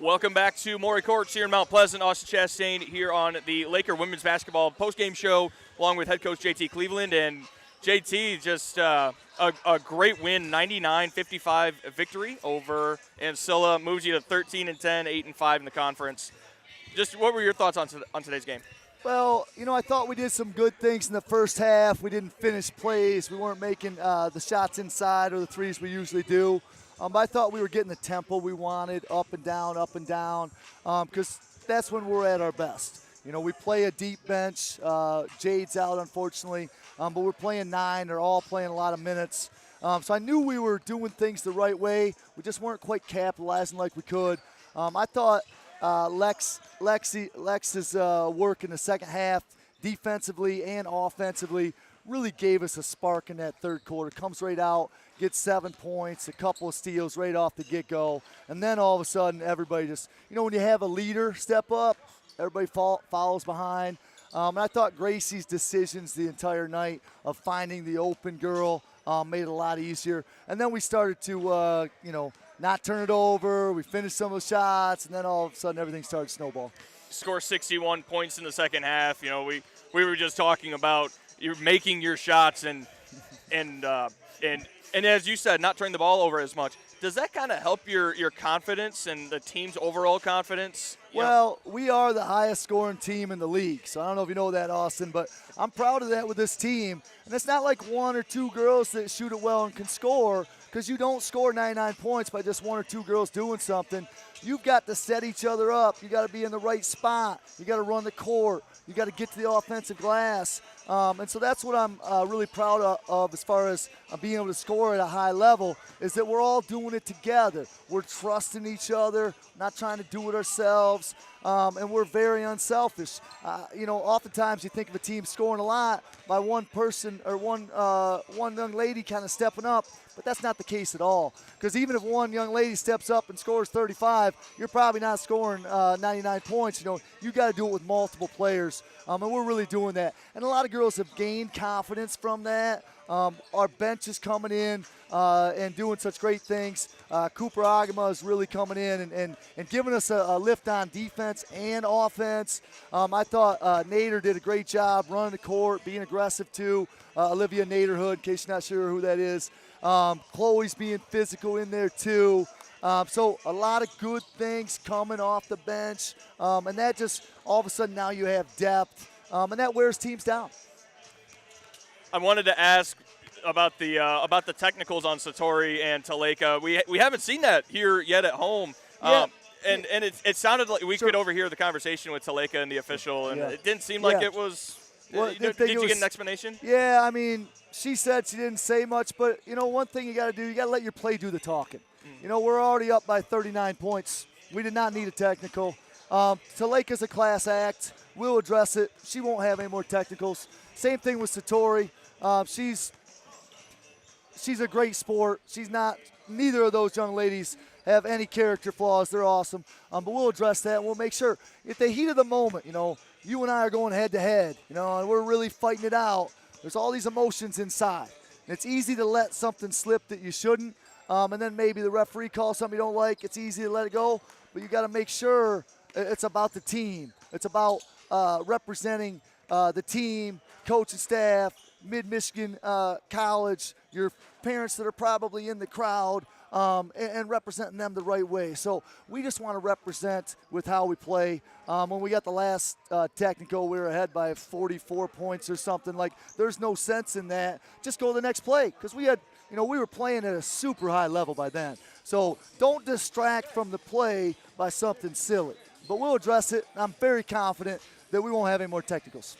Welcome back to Maury Courts here in Mount Pleasant. Austin Chastain here on the Laker women's basketball postgame show, along with head coach JT Cleveland. And JT, just a great win, 99-55 victory over Ancilla, moves you to 13-10, 8-5 in the conference. Just what were your thoughts on today's game? Well, I thought we did some good things in the first half. We didn't finish plays. We weren't making the shots inside or the threes we usually do. But I thought we were getting the tempo we wanted, up and down, because that's when we're at our best. We play a deep bench. Jade's out, unfortunately, but we're playing 9. They're all playing a lot of minutes. So I knew we were doing things the right way. We just weren't quite capitalizing like we could. I thought Lex's work in the second half, defensively and offensively, really gave us a spark in that third quarter. Comes right out, gets 7 points, a couple of steals right off the get-go, and then all of a sudden everybody just, when you have a leader step up, everybody follows behind. And I thought Gracie's decisions the entire night of finding the open girl made it a lot easier. And then we started to, not turn it over. We finished some of the shots, and then all of a sudden everything started to snowball. Score 61 points in the second half. We were just talking about you're making your shots and as you said, not turning the ball over as much. Does that kind of help your confidence and the team's overall confidence? Well, we are the highest scoring team in the league, so I don't know if you know that, Austin, but I'm proud of that with this team. And it's not like 1 or 2 girls that shoot it well and can score, because you don't score 99 points by just 1 or 2 girls doing something. You've got to set each other up. You got to be in the right spot. You got to run the court. You got to get to the offensive glass. And so that's what I'm really proud of as far as being able to score at a high level, is that we're all doing it together. We're trusting each other, not trying to do it ourselves, and we're very unselfish. Oftentimes you think of a team scoring a lot by one person or one young lady kind of stepping up, but that's not the case at all. Because even if one young lady steps up and scores 35, you're probably not scoring 99 points. You got to do it with multiple players, and we're really doing that. And a lot of girls have gained confidence from that. Our bench is coming in and doing such great things. Cooper Agama is really coming in and giving us a lift on defense and offense. I thought Nader did a great job running the court, being aggressive too. Olivia Naderhood, in case you're not sure who that is. Chloe's being physical in there too. So a lot of good things coming off the bench. And that just, all of a sudden now you have depth. And that wears teams down. I wanted to ask about the technicals on Satori and Taleka. We haven't seen that here yet at home. Yeah. And it sounded like we could overhear the conversation with Taleka and the official, and it didn't seem like it was. Well, did you get an explanation? Yeah, I mean, she said she didn't say much, but one thing you got to do, you got to let your play do the talking. We're already up by 39 points. We did not need a technical. Taleka's a class act. We'll address it. She won't have any more technicals. Same thing with Satori. She's a great sport. Neither of those young ladies have any character flaws. They're awesome. But we'll address that. We'll make sure if the heat of the moment, you and I are going head to head, and we're really fighting it out. There's all these emotions inside. And it's easy to let something slip that you shouldn't. And then maybe the referee calls something you don't like. It's easy to let it go. But you got to make sure it's about the team. It's about representing the team, coach and staff, Mid-Michigan College, your parents that are probably in the crowd, and representing them the right way. So we just want to represent with how we play. When we got the last technical, we were ahead by 44 points or something. There's no sense in that. Just go to the next play, because we had, we were playing at a super high level by then. So don't distract from the play by something silly. But we'll address it. I'm very confident that we won't have any more technicals.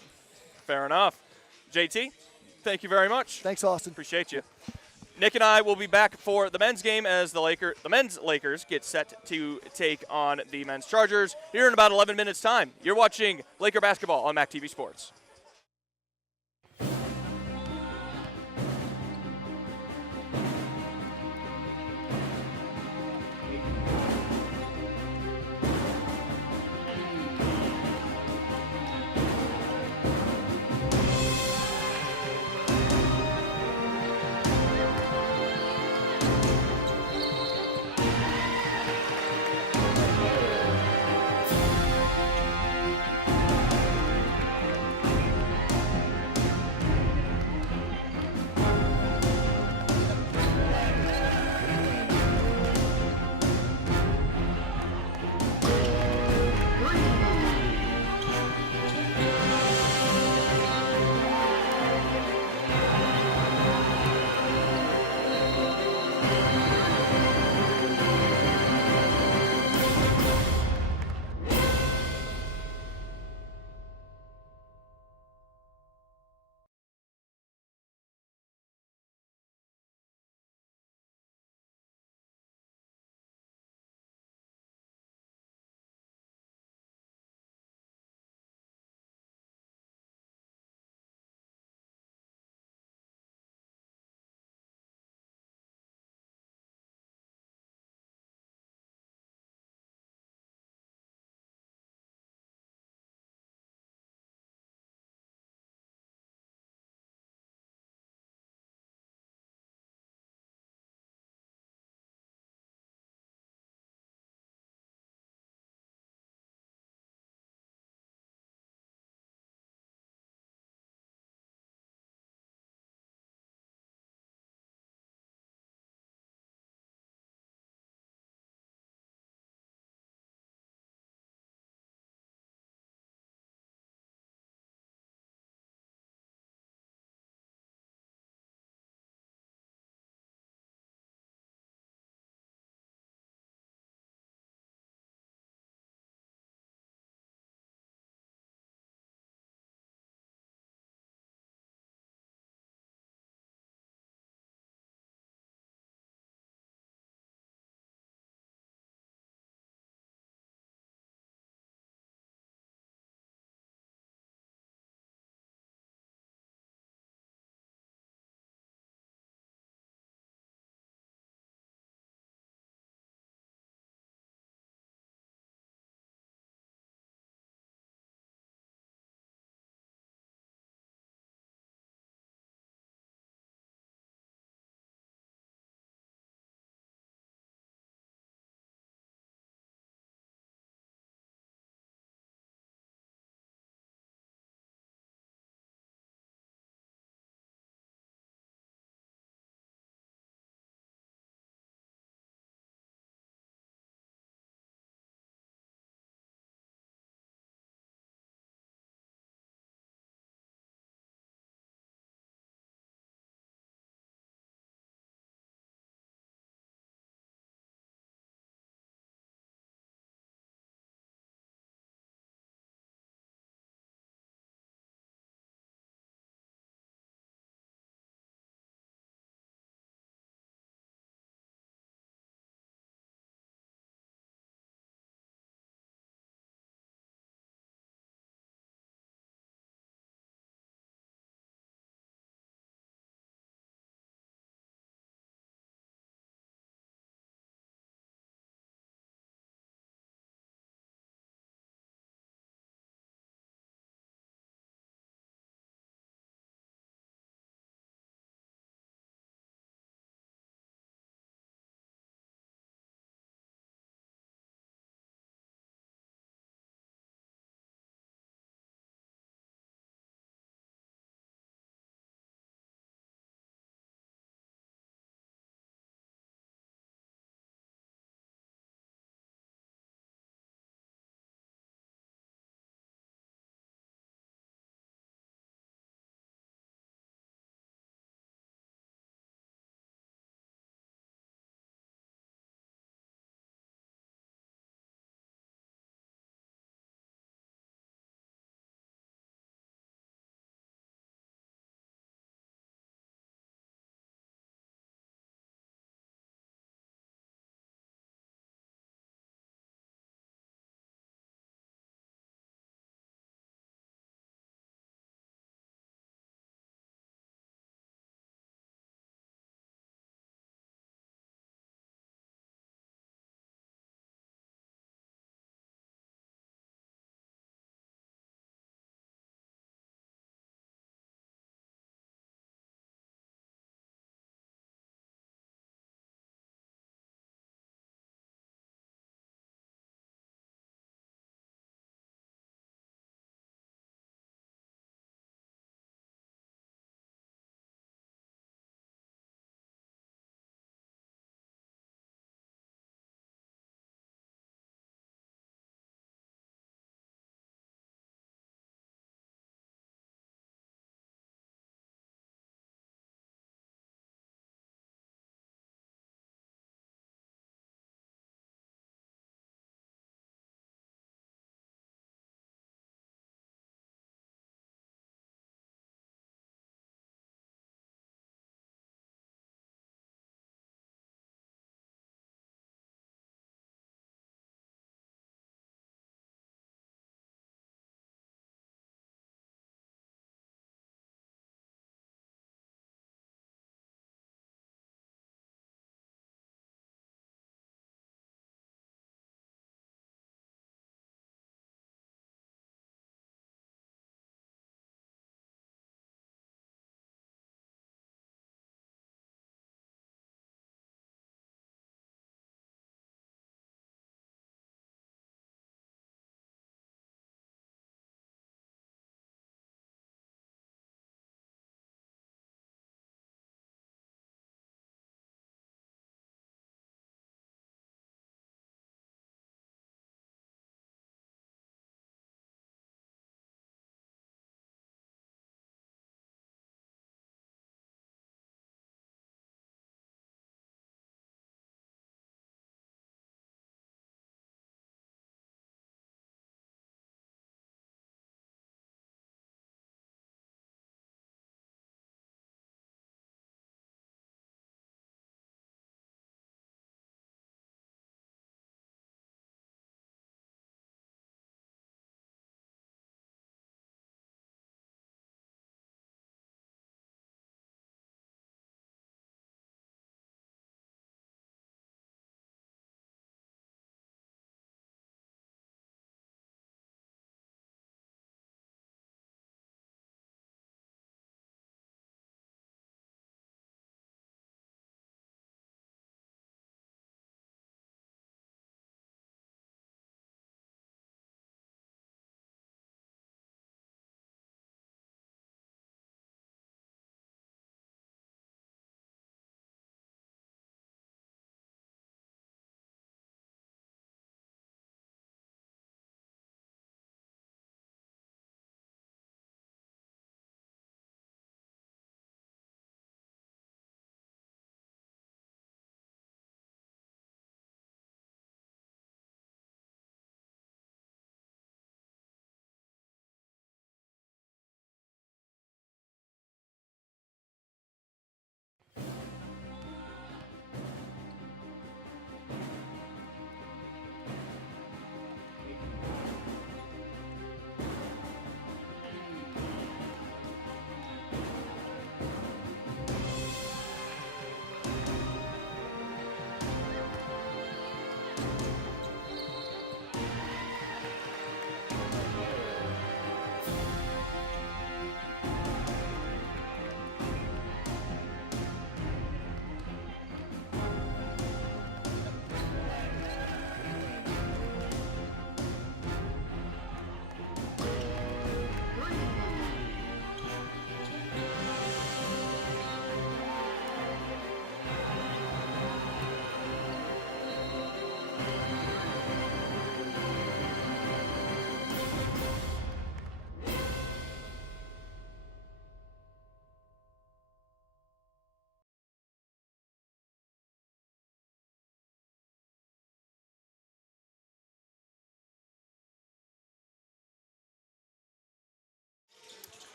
Fair enough. JT, thank you very much. Thanks, Austin. Appreciate you. Nick and I will be back for the men's game as the men's Lakers get set to take on the men's Chargers here in about 11 minutes' time. You're watching Laker basketball on MAC TV Sports.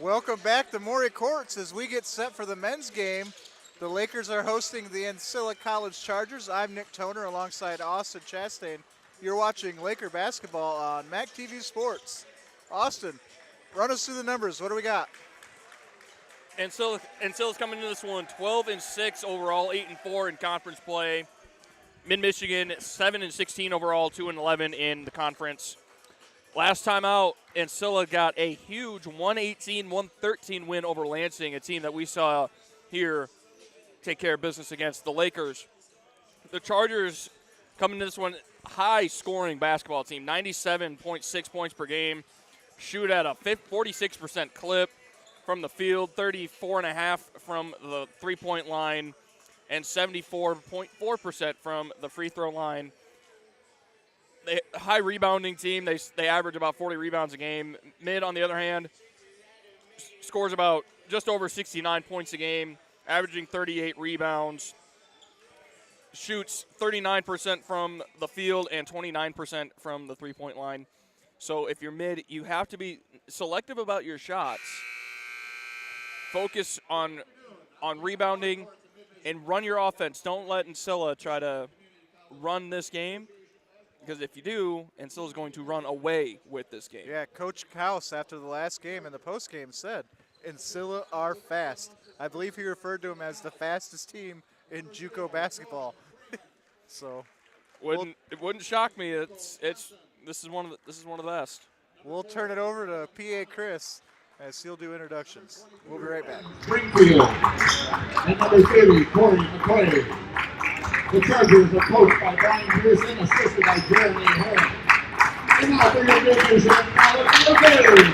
Welcome back to Maury Courts as we get set for the men's game. The Lakers are hosting the Ancilla College Chargers. I'm Nick Toner alongside Austin Chastain. You're watching Laker basketball on MAC TV Sports. Austin, run us through the numbers. What do we got? Ancilla's coming into this one 12-6 overall, 8-4 in conference play. Mid-Michigan 7-16 overall, 2-11 in the conference. Last time out, Ancilla got a huge 118-113 win over Lansing, a team that we saw here take care of business against the Lakers. The Chargers coming into this one, high-scoring basketball team, 97.6 points per game, shoot at a 46% clip from the field, 34.5% from the three-point line, and 74.4% from the free throw line. High rebounding team. They average about 40 rebounds a game. Mid, on the other hand, scores about just over 69 points a game, averaging 38 rebounds. Shoots 39% from the field and 29% from the three-point line. So if you're mid, you have to be selective about your shots. Focus on rebounding and run your offense. Don't let Ancilla try to run this game, because if you do, Ancilla's going to run away with this game. Yeah, Coach Kaus, after the last game and the postgame, said Ancilla are fast. I believe he referred to him as the fastest team in JUCO basketball. So it wouldn't shock me. This is one of the best. We'll turn it over to PA Chris as he'll do introductions. We'll be right back. Springfield and number 30, Corey McClay. The Chargers are coached by Brian Pearson, assisted by Jeremy Herring. And now for your visitors in college number 30.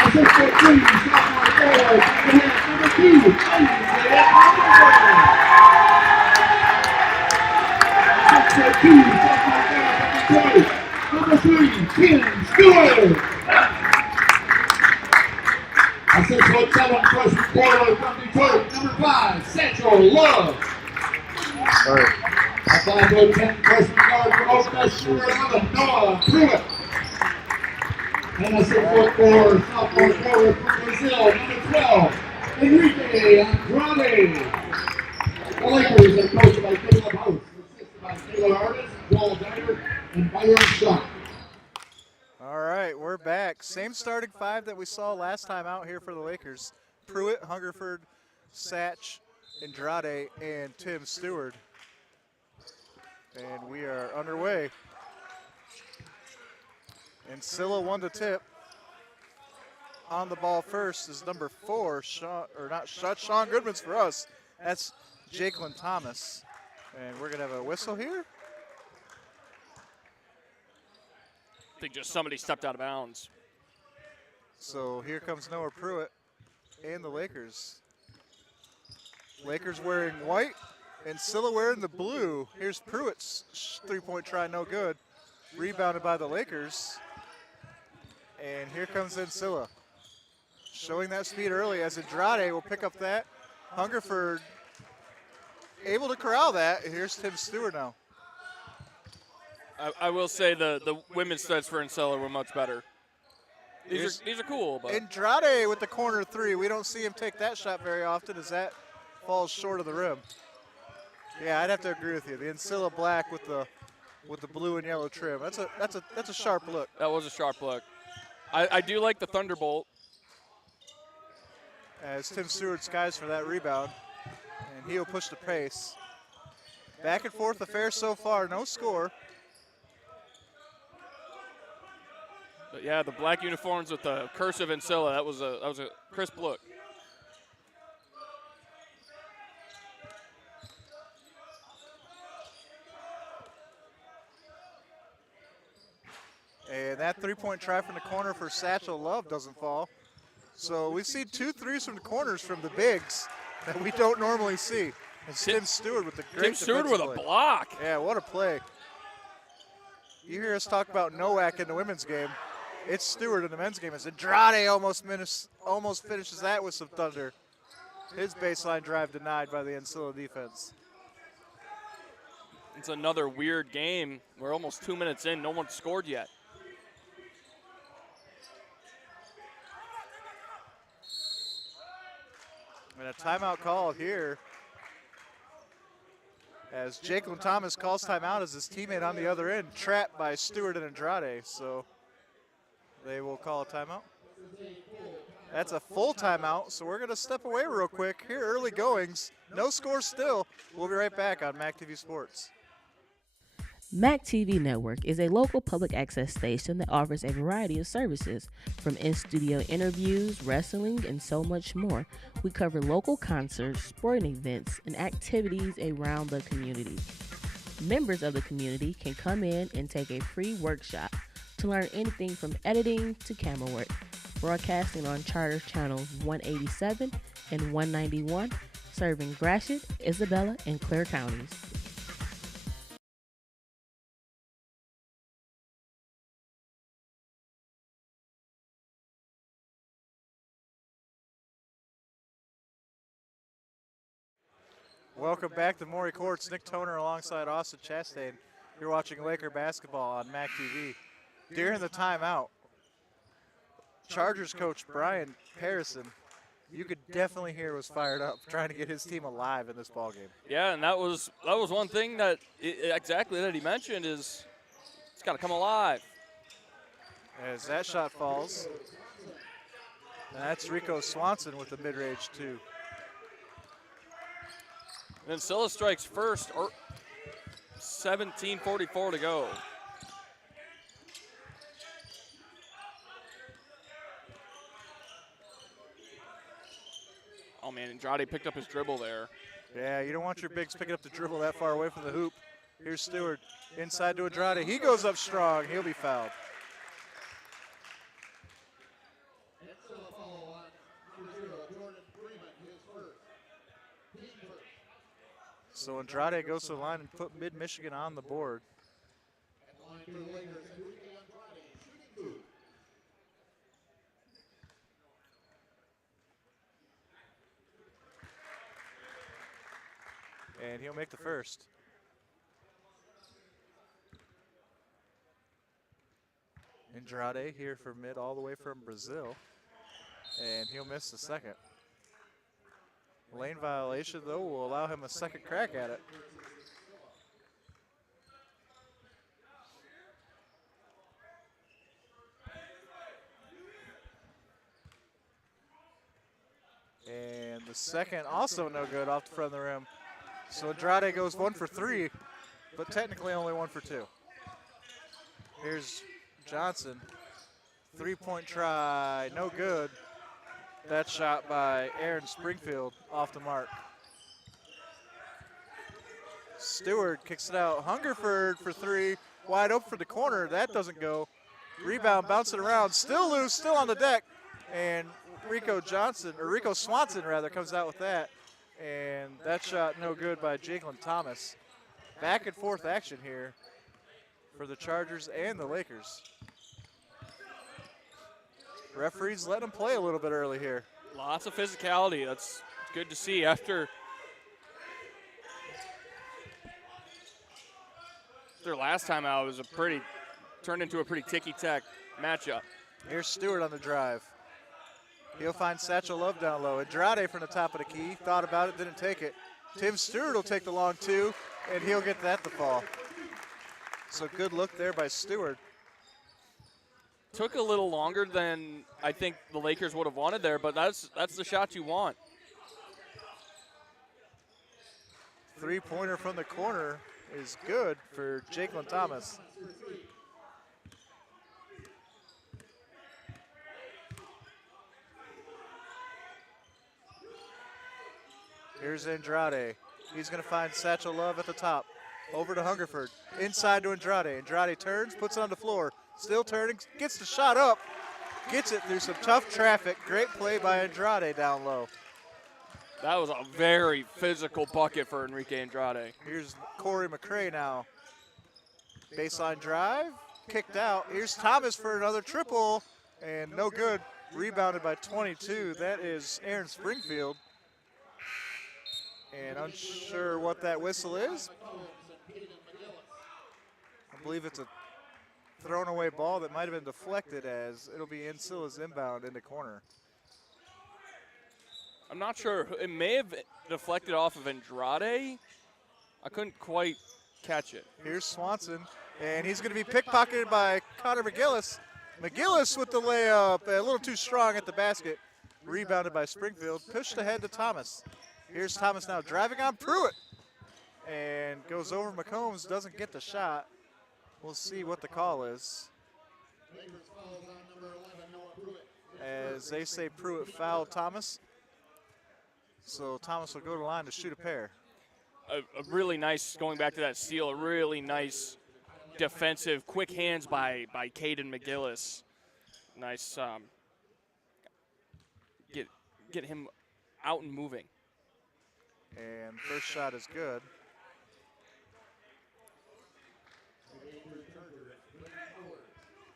Assistant 3, sophomore forward, number 2, Isaiah Humberger. Assistant 2, sophomore forward, number 3, Tim Stewart. Assistant 7, freshman forward from Detroit, number 5, Satchel Love. All right. A 5'10" freshman guard from Oak West, number 11, Noah Pruitt. And a 6'4" sophomore forward from Brazil, number 12, Enrique Andrade. The Lakers are coached by Caleb House, assisted by Taylor Artis, Joel Dyer, and Byron Sharp. All right, we're back. Same starting five that we saw last time out here for the Lakers. Pruitt, Hungerford, Satch, Andrade, and Tim Stewart. And we are underway. Ancilla won the tip. On the ball first is number 4, Sean Goodman's for us. That's Jakelin Thomas. And we're going to have a whistle here. I think just somebody stepped out of bounds. So here comes Noah Pruitt and the Lakers. Lakers wearing white, and Ancilla wearing the blue. Here's Pruitt's three-point try, no good. Rebounded by the Lakers. And here comes Ancilla. Showing that speed early as Andrade will pick up that. Hungerford able to corral that. Here's Tim Stewart now. I will say the women's sets for Ancilla were much better. These are cool. But Andrade with the corner three. We don't see him take that shot very often as that falls short of the rim. Yeah, I'd have to agree with you. The Ancilla black with the blue and yellow trim. That's a sharp look. That was a sharp look. I do like the Thunderbolt. As Tim Stewart skies for that rebound, and he'll push the pace. Back and forth affair so far, no score. But yeah, the black uniforms with the cursive Ancilla, that was a crisp look. And that three-point try from the corner for Satchel Love doesn't fall. So we see 2 threes from the corners from the bigs that we don't normally see. And Tim Stewart with the great Tim Stewart with a block. Yeah, what a play. You hear us talk about Nowak in the women's game. It's Stewart in the men's game. As Andrade almost finishes that with some thunder. His baseline drive denied by the Ancilla defense. It's another weird game. We're almost 2 minutes in. No one scored yet. And a timeout called here as Jacqueline Thomas calls timeout as his teammate on the other end, trapped by Stewart and Andrade. So they will call a timeout. That's a full timeout, so we're going to step away real quick. Here, early goings. No score still. We'll be right back on MAC TV Sports. MAC TV Network is a local public access station that offers a variety of services, from in-studio interviews, wrestling, and so much more. We cover local concerts, sporting events, and activities around the community. Members of the community can come in and take a free workshop to learn anything from editing to camera work. Broadcasting on Charter Channels 187 and 191, serving Gratiot, Isabella, and Clare counties. Welcome back to Maury Courts. Nick Toner alongside Austin Chastain. You're watching Laker basketball on MAC TV. During the timeout, Chargers coach Brian Harrison, you could definitely hear was fired up, trying to get his team alive in this ballgame. Yeah, and that was one thing that exactly that he mentioned is it's got to come alive. As that shot falls, and that's Rico Swanson with the mid-range too. And Ancilla strikes first, or 17:44 to go. Oh man, Andrade picked up his dribble there. Yeah, you don't want your bigs picking up the dribble that far away from the hoop. Here's Stewart inside to Andrade. He goes up strong. He'll be fouled. So Andrade goes to the line and put Mid-Michigan on the board. And he'll make the first. Andrade here for Mid all the way from Brazil. And he'll miss the second. Lane violation, though, will allow him a second crack at it. And the second also no good off the front of the rim. So Andrade goes 1 for 3, but technically only 1 for 2. Here's Johnson. 3-point try, no good. That shot by Aaron Springfield off the mark. Stewart kicks it out. Hungerford for 3, wide open for the corner. That doesn't go. Rebound, bouncing around, still loose, still on the deck. And Rico Swanson comes out with that. And that shot no good by Jacqueline Thomas. Back and forth action here for the Chargers and the Lakers. Referees letting them play a little bit early here. Lots of physicality. That's good to see after their last time out. It was turned into a pretty ticky-tack matchup. Here's Stewart on the drive. He'll find Satchel Love down low. Andrade from the top of the key, thought about it, didn't take it. Tim Stewart will take the long 2, and he'll get that to fall. So good look there by Stewart. Took a little longer than I think the Lakers would have wanted there, but that's the shot you want. 3-pointer from the corner is good for Jacqueline Thomas. Here's Andrade. He's going to find Satchel Love at the top. Over to Hungerford. Inside to Andrade. Andrade turns, puts it on the floor. Still turning, gets the shot up. Gets it through some tough traffic. Great play by Andrade down low. That was a very physical bucket for Enrique Andrade. Here's Corey McCray now. Baseline drive, kicked out. Here's Thomas for another triple, and no good. Rebounded by 22. That is Aaron Springfield. And unsure what that whistle is. I believe it's a thrown away ball that might have been deflected, as it'll be Ancilla's inbound in the corner. I'm not sure. It may have deflected off of Andrade. I couldn't quite catch it. Here's Swanson, and he's going to be pickpocketed by Connor McGillis. McGillis with the layup, a little too strong at the basket. Rebounded by Springfield, pushed ahead to Thomas. Here's Thomas now driving on Pruitt, and goes over McCombs, doesn't get the shot. We'll see what the call is. As they say Pruitt fouled Thomas. So Thomas will go to the line to shoot a pair. A really nice, going back to that steal, a really nice defensive, quick hands by Caden McGillis. Nice, get him out and moving. And first shot is good.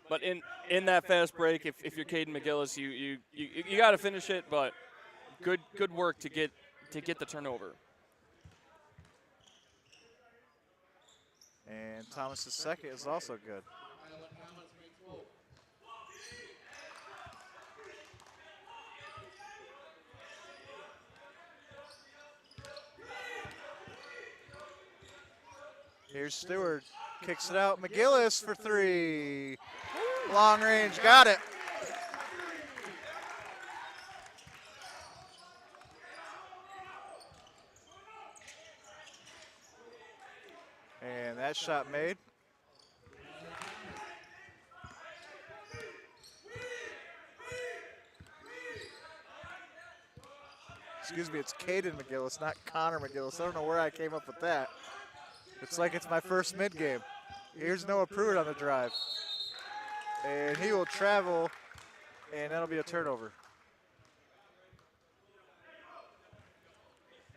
But in that fast break, if you're Caden McGillis, you got to finish it. But good work to get the turnover. And Thomas's second is also good. Here's Stewart, kicks it out. McGillis for three. Long range, got it. And that shot made. Excuse me, it's Caden McGillis, not Connor McGillis. I don't know where I came up with that. It's like it's my first mid game. Here's Noah Pruitt on the drive. And he will travel, and that'll be a turnover.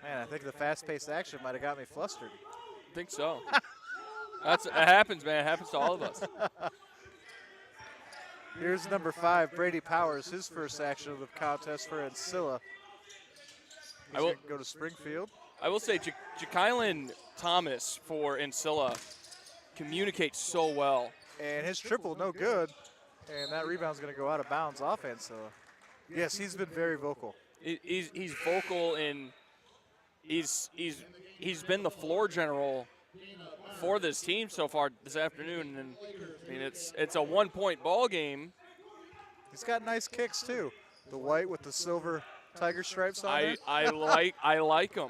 Man, I think the fast-paced action might have got me flustered. I think so. It happens, man. It happens to all of us. Here's number 5, Brady Powers, his first action of the contest for Ancilla. He's going to go to Springfield. I will say, Jakylan Thomas for Ancilla communicates so well. And his triple, no good. And that rebound's going to go out of bounds off Ancilla. Yes, he's been very vocal. He's vocal, and he's been the floor general for this team so far this afternoon. And I mean, it's a 1-point ball game. He's got nice kicks too. The white with the silver tiger stripes on it. I like him.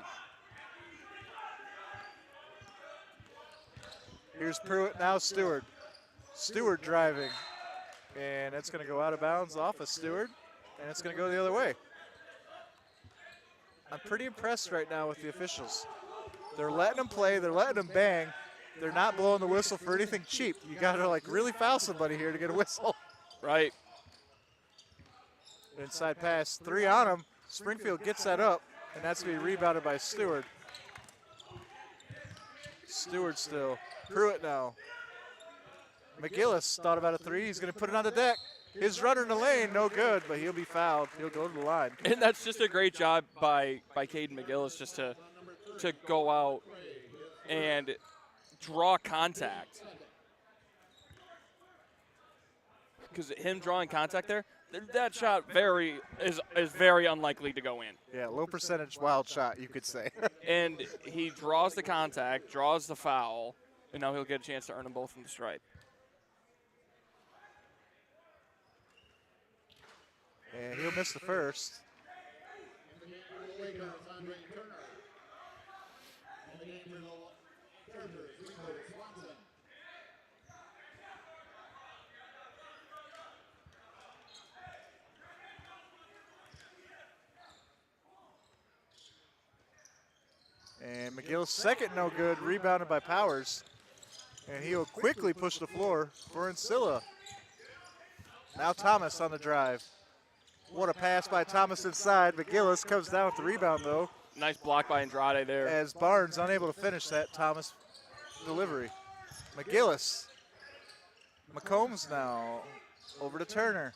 Here's Pruitt, now Stewart. Stewart driving. And it's going to go out of bounds off of Stewart. And it's going to go the other way. I'm pretty impressed right now with the officials. They're letting them play. They're letting them bang. They're not blowing the whistle for anything cheap. You got to like really foul somebody here to get a whistle. Right. Inside pass, 3 on him. Springfield gets that up, and that's going to be rebounded by Stewart. Stewart still. Pruitt now. McGillis thought about a 3. He's going to put it on the deck. His runner in the lane, no good, but he'll be fouled. He'll go to the line. And that's just a great job by Caden McGillis just to go out and draw contact. Because him drawing contact there, that shot is very unlikely to go in. Yeah, low percentage wild shot, you could say. And he draws the contact, draws the foul, and now he'll get a chance to earn them both from the stripe. And he'll miss the first. And McGill's second no good, rebounded by Powers. And he'll quickly push the floor for Ancilla. Now Thomas on the drive. What a pass by Thomas inside. McGillis comes down with the rebound, though. Nice block by Andrade there. As Barnes unable to finish that Thomas delivery. McGillis. McCombs now over to Turner.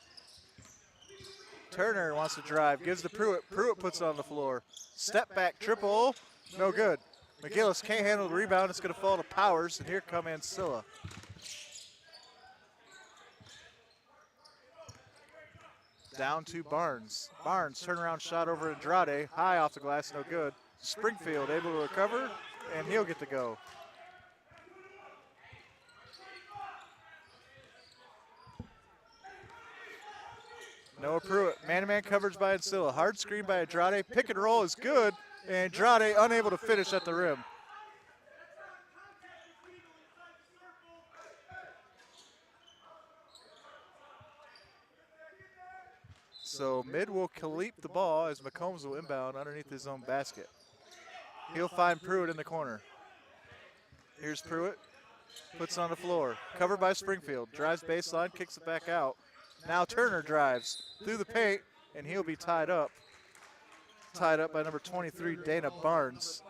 Turner wants to drive, gives to Pruitt. Pruitt puts it on the floor. Step back triple, no good. McGillis can't handle the rebound. It's going to fall to Powers, and here come Ancilla. Down to Barnes. Barnes, turnaround shot over Andrade. High off the glass, no good. Springfield able to recover, and he'll get to go. Noah Pruitt, man-to-man coverage by Ancilla. Hard screen by Andrade. Pick and roll is good, and Andrade unable to finish at the rim. So mid will keep the ball as McCombs will inbound underneath his own basket. He'll find Pruitt in the corner. Here's Pruitt, puts it on the floor. Covered by Springfield, drives baseline, kicks it back out. Now Turner drives through the paint, and he'll be tied up. Tied up by number 23, Dana Barnes.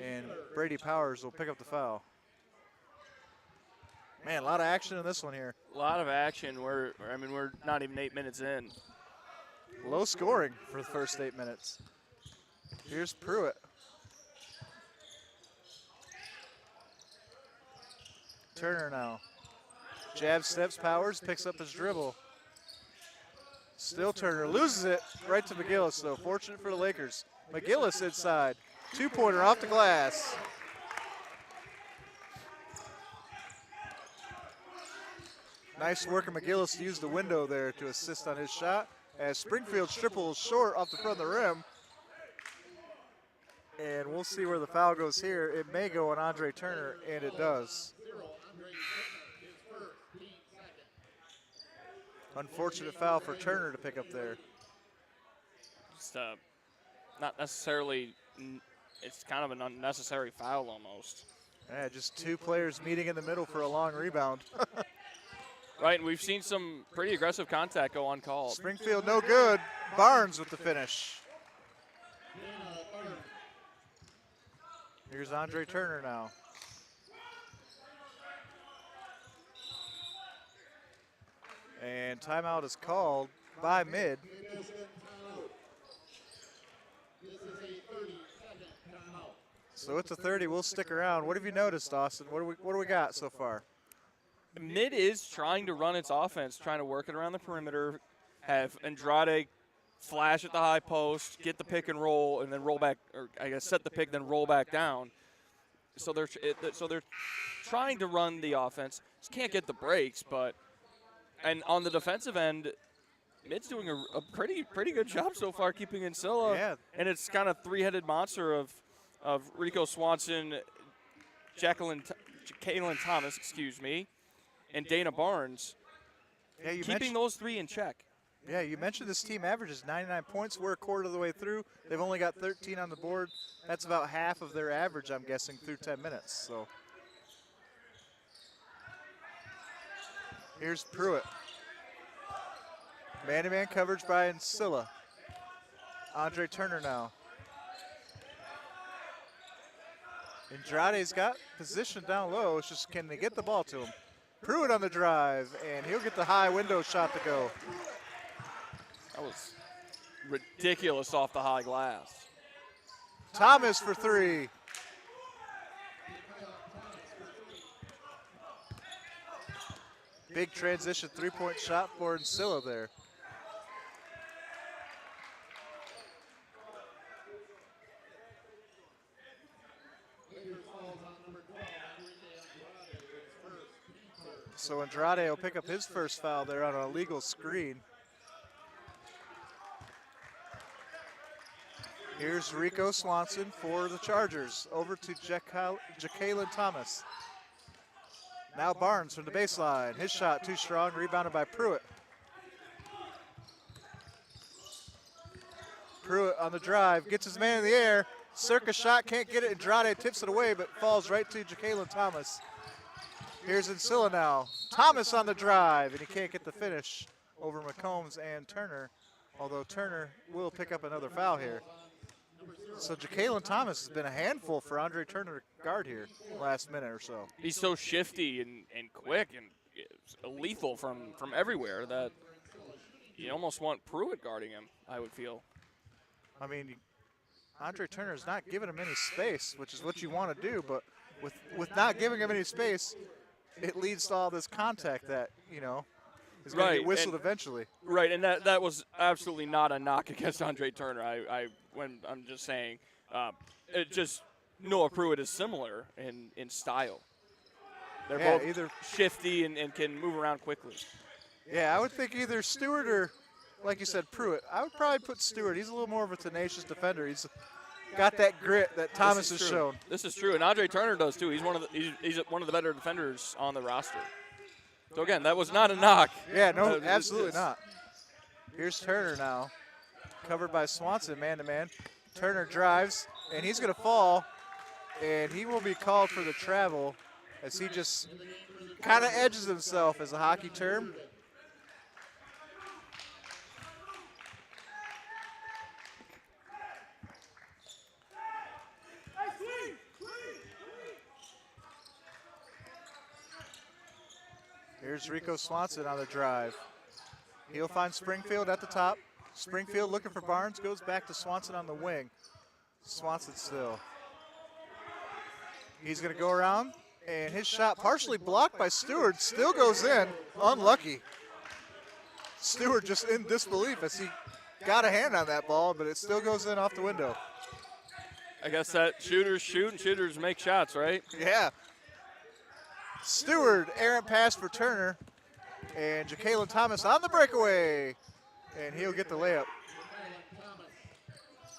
And Brady Powers will pick up the foul. Man, a lot of action in this one here. A lot of action. We're not even 8 minutes in. Low scoring for the first 8 minutes. Here's Pruitt. Turner now. Jab steps, Powers, picks up his dribble. Still Turner, loses it right to McGillis, though. Fortunate for the Lakers. McGillis inside. Two-pointer off the glass. Nice work of McGillis to use the window there to assist on his shot. As Springfield's triple is short off the front of the rim. And we'll see where the foul goes here. It may go on Andre Turner, and it does. Unfortunate foul for Turner to pick up there. Just not necessarily, it's kind of an unnecessary foul almost. Yeah, just two players meeting in the middle for a long rebound. Right, and we've seen some pretty aggressive contact go uncalled. Springfield no good. Barnes with the finish. Here's Andre Turner now. And timeout is called by mid. So it's a 30. We'll stick around. What have you noticed, Austin? What do we got so far? Mid is trying to run its offense, trying to work it around the perimeter, have Andrade flash at the high post, get the pick and roll, and then roll back, or I guess set the pick, then roll back down. So they're trying to run the offense. Just can't get the breaks, but and on the defensive end, Mid's doing a pretty good job so far keeping Ancilla. Yeah. And it's kind of three-headed monster of Rico Swanson, Kaylin Thomas, and Dana Barnes, Yeah, you keeping those three in check. Yeah, you mentioned this team averages 99 points. We're a quarter of the way through. They've only got 13 on the board. That's about half of their average, I'm guessing, through 10 minutes. So here's Pruitt. Man-to-man coverage by Ancilla. Andre Turner now. Andrade's got position down low. It's just, can they get the ball to him? Pruitt on the drive, and he'll get the high window shot to go. That was ridiculous off the high glass. Thomas for three. Big transition three-point shot for Ancilla there. So Andrade will pick up his first foul there on an illegal screen. Here's Rico Swanson for the Chargers. Over to Jacqueline Thomas. Now Barnes from the baseline. His shot too strong, rebounded by Pruitt. Pruitt on the drive, gets his man in the air. Circus shot, can't get it. Andrade tips it away, but falls right to Jacqueline Thomas. Here's Ancilla now. Thomas on the drive, and he can't get the finish over McCombs and Turner, although Turner will pick up another foul here. So Jacqueline Thomas has been a handful for Andre Turner to guard here last minute or so. He's so shifty and quick and lethal from everywhere that you almost want Pruitt guarding him, I would feel. I mean, Andre Turner is not giving him any space, which is what you want to do, but with not giving him any space, it leads to all this contact that, is going to Right, get whistled and- eventually. Right, and that was absolutely not a knock against Andre Turner. I'm just saying, it just Noah Pruitt is similar in style. They're Yeah, both either- shifty and can move around quickly. Yeah, I would think either Stewart or, like you said, Pruitt. I would probably put Stewart. He's a little more of a tenacious defender. He's got that grit that Thomas has This is shown. true. This is true, and Andre Turner does too. He's one of the better defenders on the roster. So again, that was not a knock. Yeah, no, It's- absolutely it's- not. Here's Turner now, covered by Swanson, man-to-man. Turner drives, and he's going to fall, and he will be called for the travel as he just kind of edges himself as a hockey term. Here's Rico Swanson on the drive. He'll find Springfield at the top. Springfield looking for Barnes, goes back to Swanson on the wing. Swanson still. He's going to go around, and his shot partially blocked by Stewart, still goes in. Unlucky. Stewart just in disbelief as he got a hand on that ball, but it still goes in off the window. I guess that shooters shoot and shooters make shots, right? Yeah. Stewart, errant pass for Turner, and Jacalen Thomas on the breakaway, and he'll get the layup.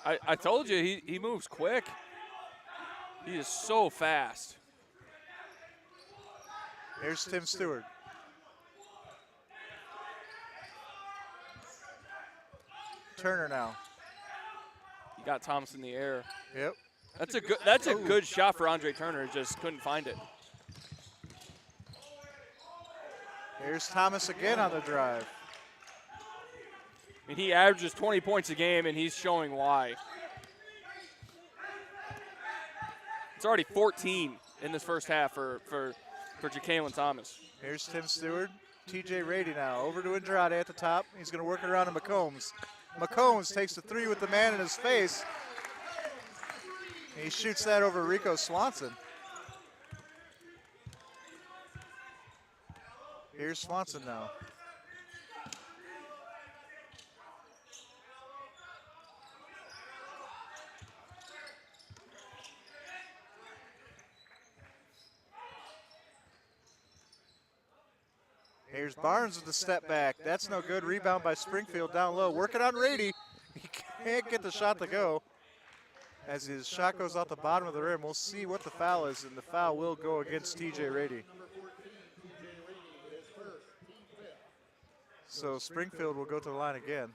I told you he moves quick. He is so fast. Here's Tim Stewart. Turner now. He got Thomas in the air. Yep. That's a good shot for Andre Turner. He just couldn't find it. Here's Thomas again on the drive. I mean, he averages 20 points a game, and he's showing why. It's already 14 in this first half for Jacalen Thomas. Here's Tim Stewart. TJ Rady now over to Andrade at the top. He's going to work it around to McCombs. McCombs takes the three with the man in his face. He shoots that over Rico Swanson. Here's Swanson now. Here's Barnes with the step back. That's no good. Rebound by Springfield down low. Working on Rady. He can't get the shot to go. As his shot goes out the bottom of the rim, we'll see what the foul is, and the foul will go against TJ Rady. So Springfield will go to the line again.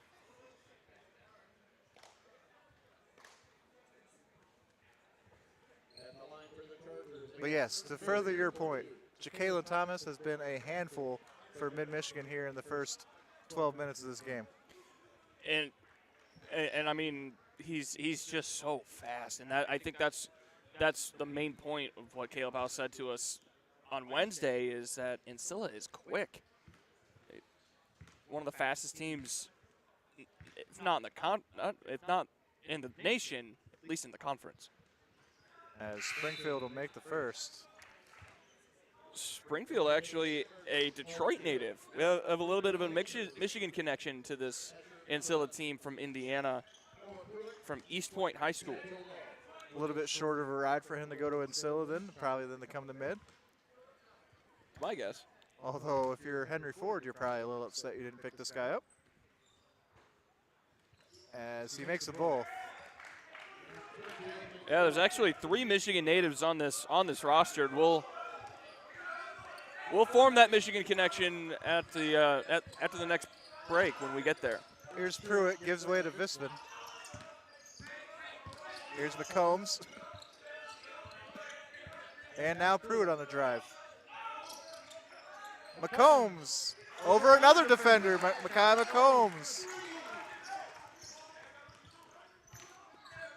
But yes, to further your point, Jacalen Thomas has been a handful for Mid-Michigan here in the first 12 minutes of this game. And I mean, he's just so fast, and I think that's the main point of what Caleb House said to us on Wednesday is that Ancilla is quick. One of the fastest teams, if not in the nation, at least in the conference. As Springfield will make the first. Springfield actually a Detroit native. We have a little bit of a Michigan connection to this Ancilla team from Indiana, from East Point High School. A little bit shorter of a ride for him to go to Ancilla than to come to Mid. My guess. Although if you're Henry Ford, you're probably a little upset you didn't pick this guy up. As he makes a both. Yeah, there's actually 3 Michigan natives on this roster. We'll form that Michigan connection at the after the next break when we get there. Here's Pruitt, gives way to Visman. Here's McCombs. And now Pruitt on the drive. McCombs over another defender, Mekhi McCombs.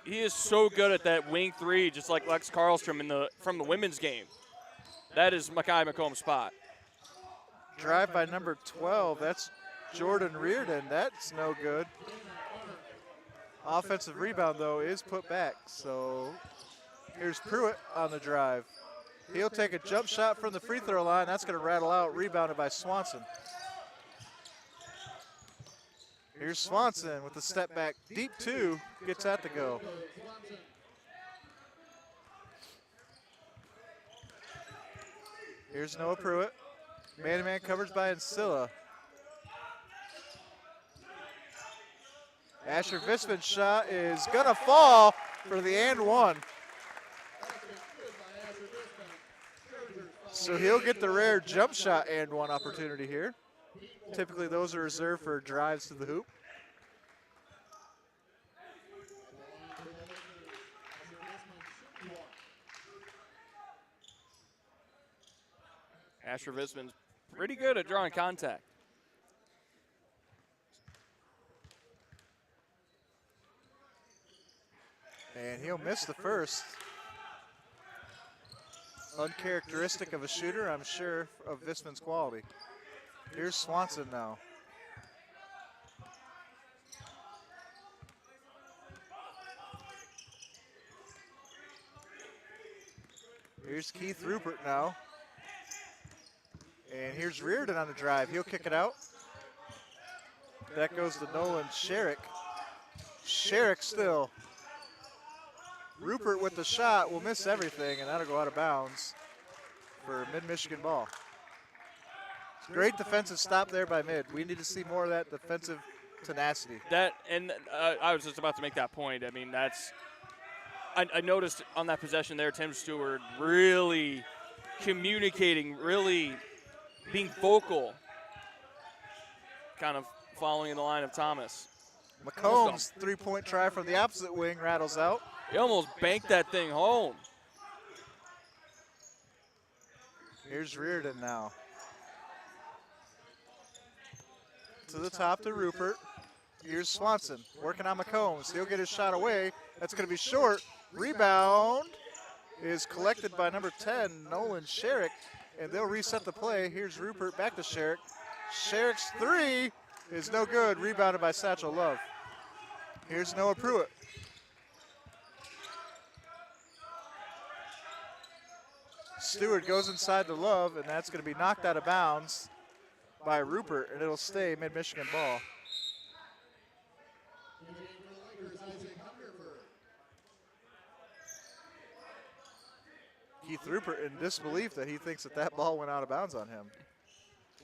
He is so good at that wing three, just like Lex Karlstrom from the women's game. That is Mekhi McCombs' spot. Drive by number 12. That's Jordan Reardon. That's no good. Offensive rebound, though, is put back. So here's Pruitt on the drive. He'll take a jump shot from the free throw line. That's going to rattle out, rebounded by Swanson. Here's Swanson with the step back. Deep two, gets that to go. Here's Noah Pruitt. Man-to-man coverage by Ancilla. Asher Visman's shot is gonna fall for the and one. So he'll get the rare jump shot and one opportunity here. Typically those are reserved for drives to the hoop. Asher Visman's pretty good at drawing contact. And he'll miss the first. Uncharacteristic of a shooter, I'm sure, of Visman's quality. Here's Swanson now. Here's Keith Rupert now. And here's Reardon on the drive. He'll kick it out. That goes to Nolan Sherrick. Sherrick still. Rupert with the shot will miss everything, and that'll go out of bounds for Mid-Michigan ball. Great defensive stop there by Mid. We need to see more of that defensive tenacity. I was just about to make that point. I mean, I noticed on that possession there, Tim Stewart really communicating, really being vocal, kind of following in the line of Thomas. McCombs' three-point try from the opposite wing rattles out. He almost banked that thing home. Here's Reardon now. To the top to Rupert. Here's Swanson working on McCombs. He'll get his shot away. That's going to be short. Rebound is collected by number 10, Nolan Sherrick, and they'll reset the play. Here's Rupert back to Sherrick. Sherrick's three is no good. Rebounded by Satchel Love. Here's Noah Pruitt. Stewart goes inside to Love, and that's going to be knocked out of bounds by Rupert, and it'll stay Mid-Michigan ball. Keith Rupert in disbelief that he thinks that ball went out of bounds on him.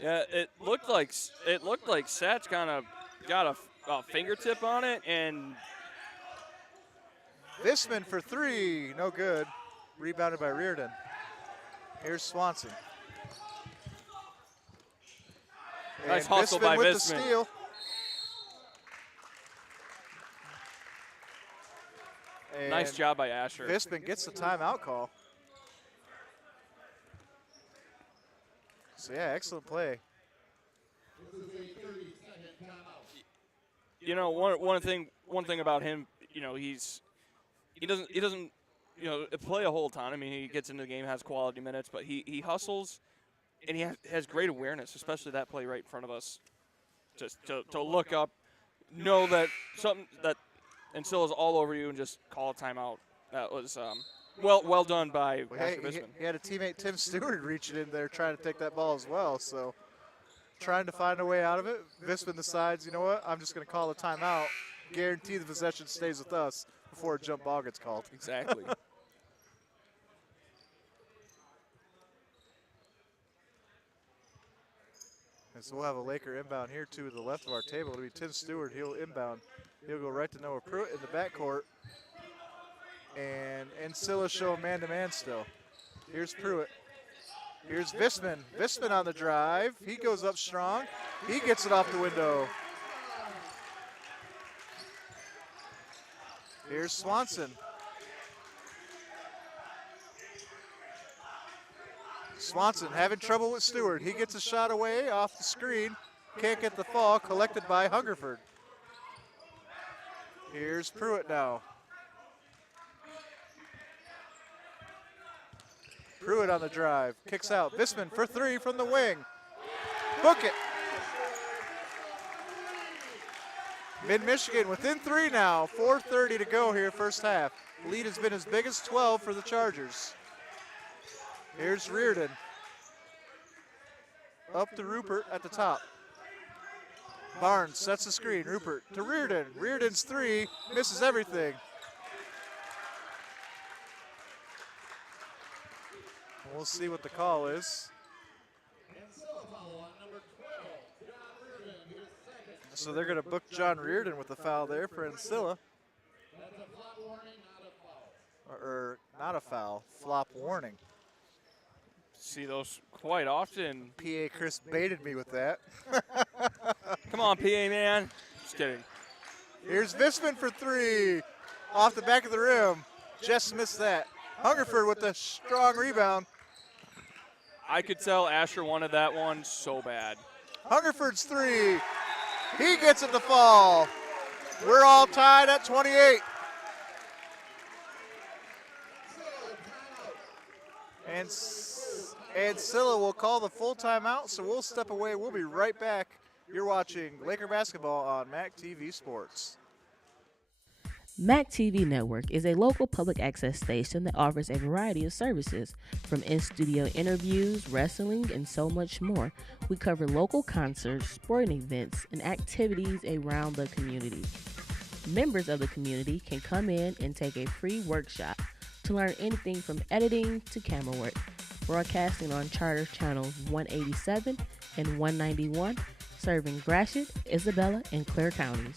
Yeah, it looked like Satch kind of got a fingertip on it, and Visman for three, no good. Rebounded by Reardon. Here's Swanson. Nice hustle by with Visman. The steal. Nice job by Asher. Visman gets the timeout call. So yeah, excellent play. You know, one thing about him, you know, he doesn't play a whole ton. I mean, he gets into the game, has quality minutes, but he hustles, and he has great awareness, especially that play right in front of us. Just to look up, know that something that Ancilla's all over you, and just call a timeout. That was well done by Asher Visman. He had a teammate, Tim Stewart, reaching in there trying to take that ball as well. So trying to find a way out of it. Visman decides, you know what, I'm just going to call a timeout, guarantee the possession stays with us before a jump ball gets called. Exactly. And so we'll have a Laker inbound here to the left of our table. It'll be Tim Stewart. He'll inbound. He'll go right to Noah Pruitt in the backcourt. And Ancilla show man-to-man still. Here's Pruitt. Here's Visman. Visman on the drive. He goes up strong. He gets it off the window. Here's Swanson. Swanson having trouble with Stewart. He gets a shot away off the screen. Can't get the fall. Collected by Hungerford. Here's Pruitt now. Pruitt on the drive. Kicks out. Visman for three from the wing. Book it. Mid-Michigan within three now. 4:30 to go here first half. Lead has been as big as 12 for the Chargers. Here's Reardon. Up to Rupert at the top. Barnes sets the screen. Rupert to Reardon. Reardon's three, misses everything. We'll see what the call is. So they're going to book John Reardon with the foul there for Ancilla. Or not a foul, flop warning. See those quite often. PA Chris baited me with that. Come on, PA man. Just kidding. Here's Visman for three. Off the back of the rim. Just missed that. Hungerford with a strong rebound. I could tell Asher wanted that one so bad. Hungerford's three. He gets it to fall. We're all tied at 28. And Ancilla will call the full timeout, so we'll step away. We'll be right back. You're watching Laker basketball on MAC TV Sports. MAC TV Network is a local public access station that offers a variety of services, from in-studio interviews, wrestling, and so much more. We cover local concerts, sporting events, and activities around the community. Members of the community can come in and take a free workshop to learn anything from editing to camera work. Broadcasting on Charter Channels 187 and 191, serving Gratiot, Isabella, and Clare counties.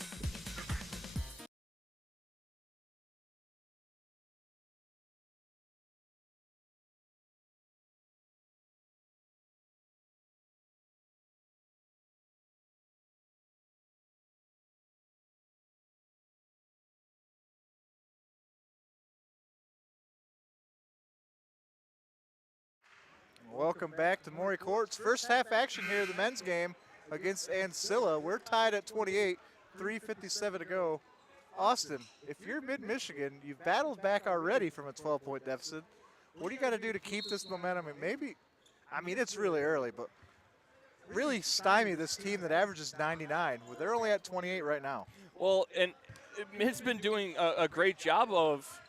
Welcome back to Maury Courts. First half action here, the men's game against Ancilla. We're tied at 28, 3:57 to go. Austin, if you're mid-Michigan, you've battled back already from a 12-point deficit. What do you got to do to keep this momentum? And maybe, I mean, it's really early, but really stymie this team that averages 99. They're only at 28 right now. Well, and Mid's been doing a great job of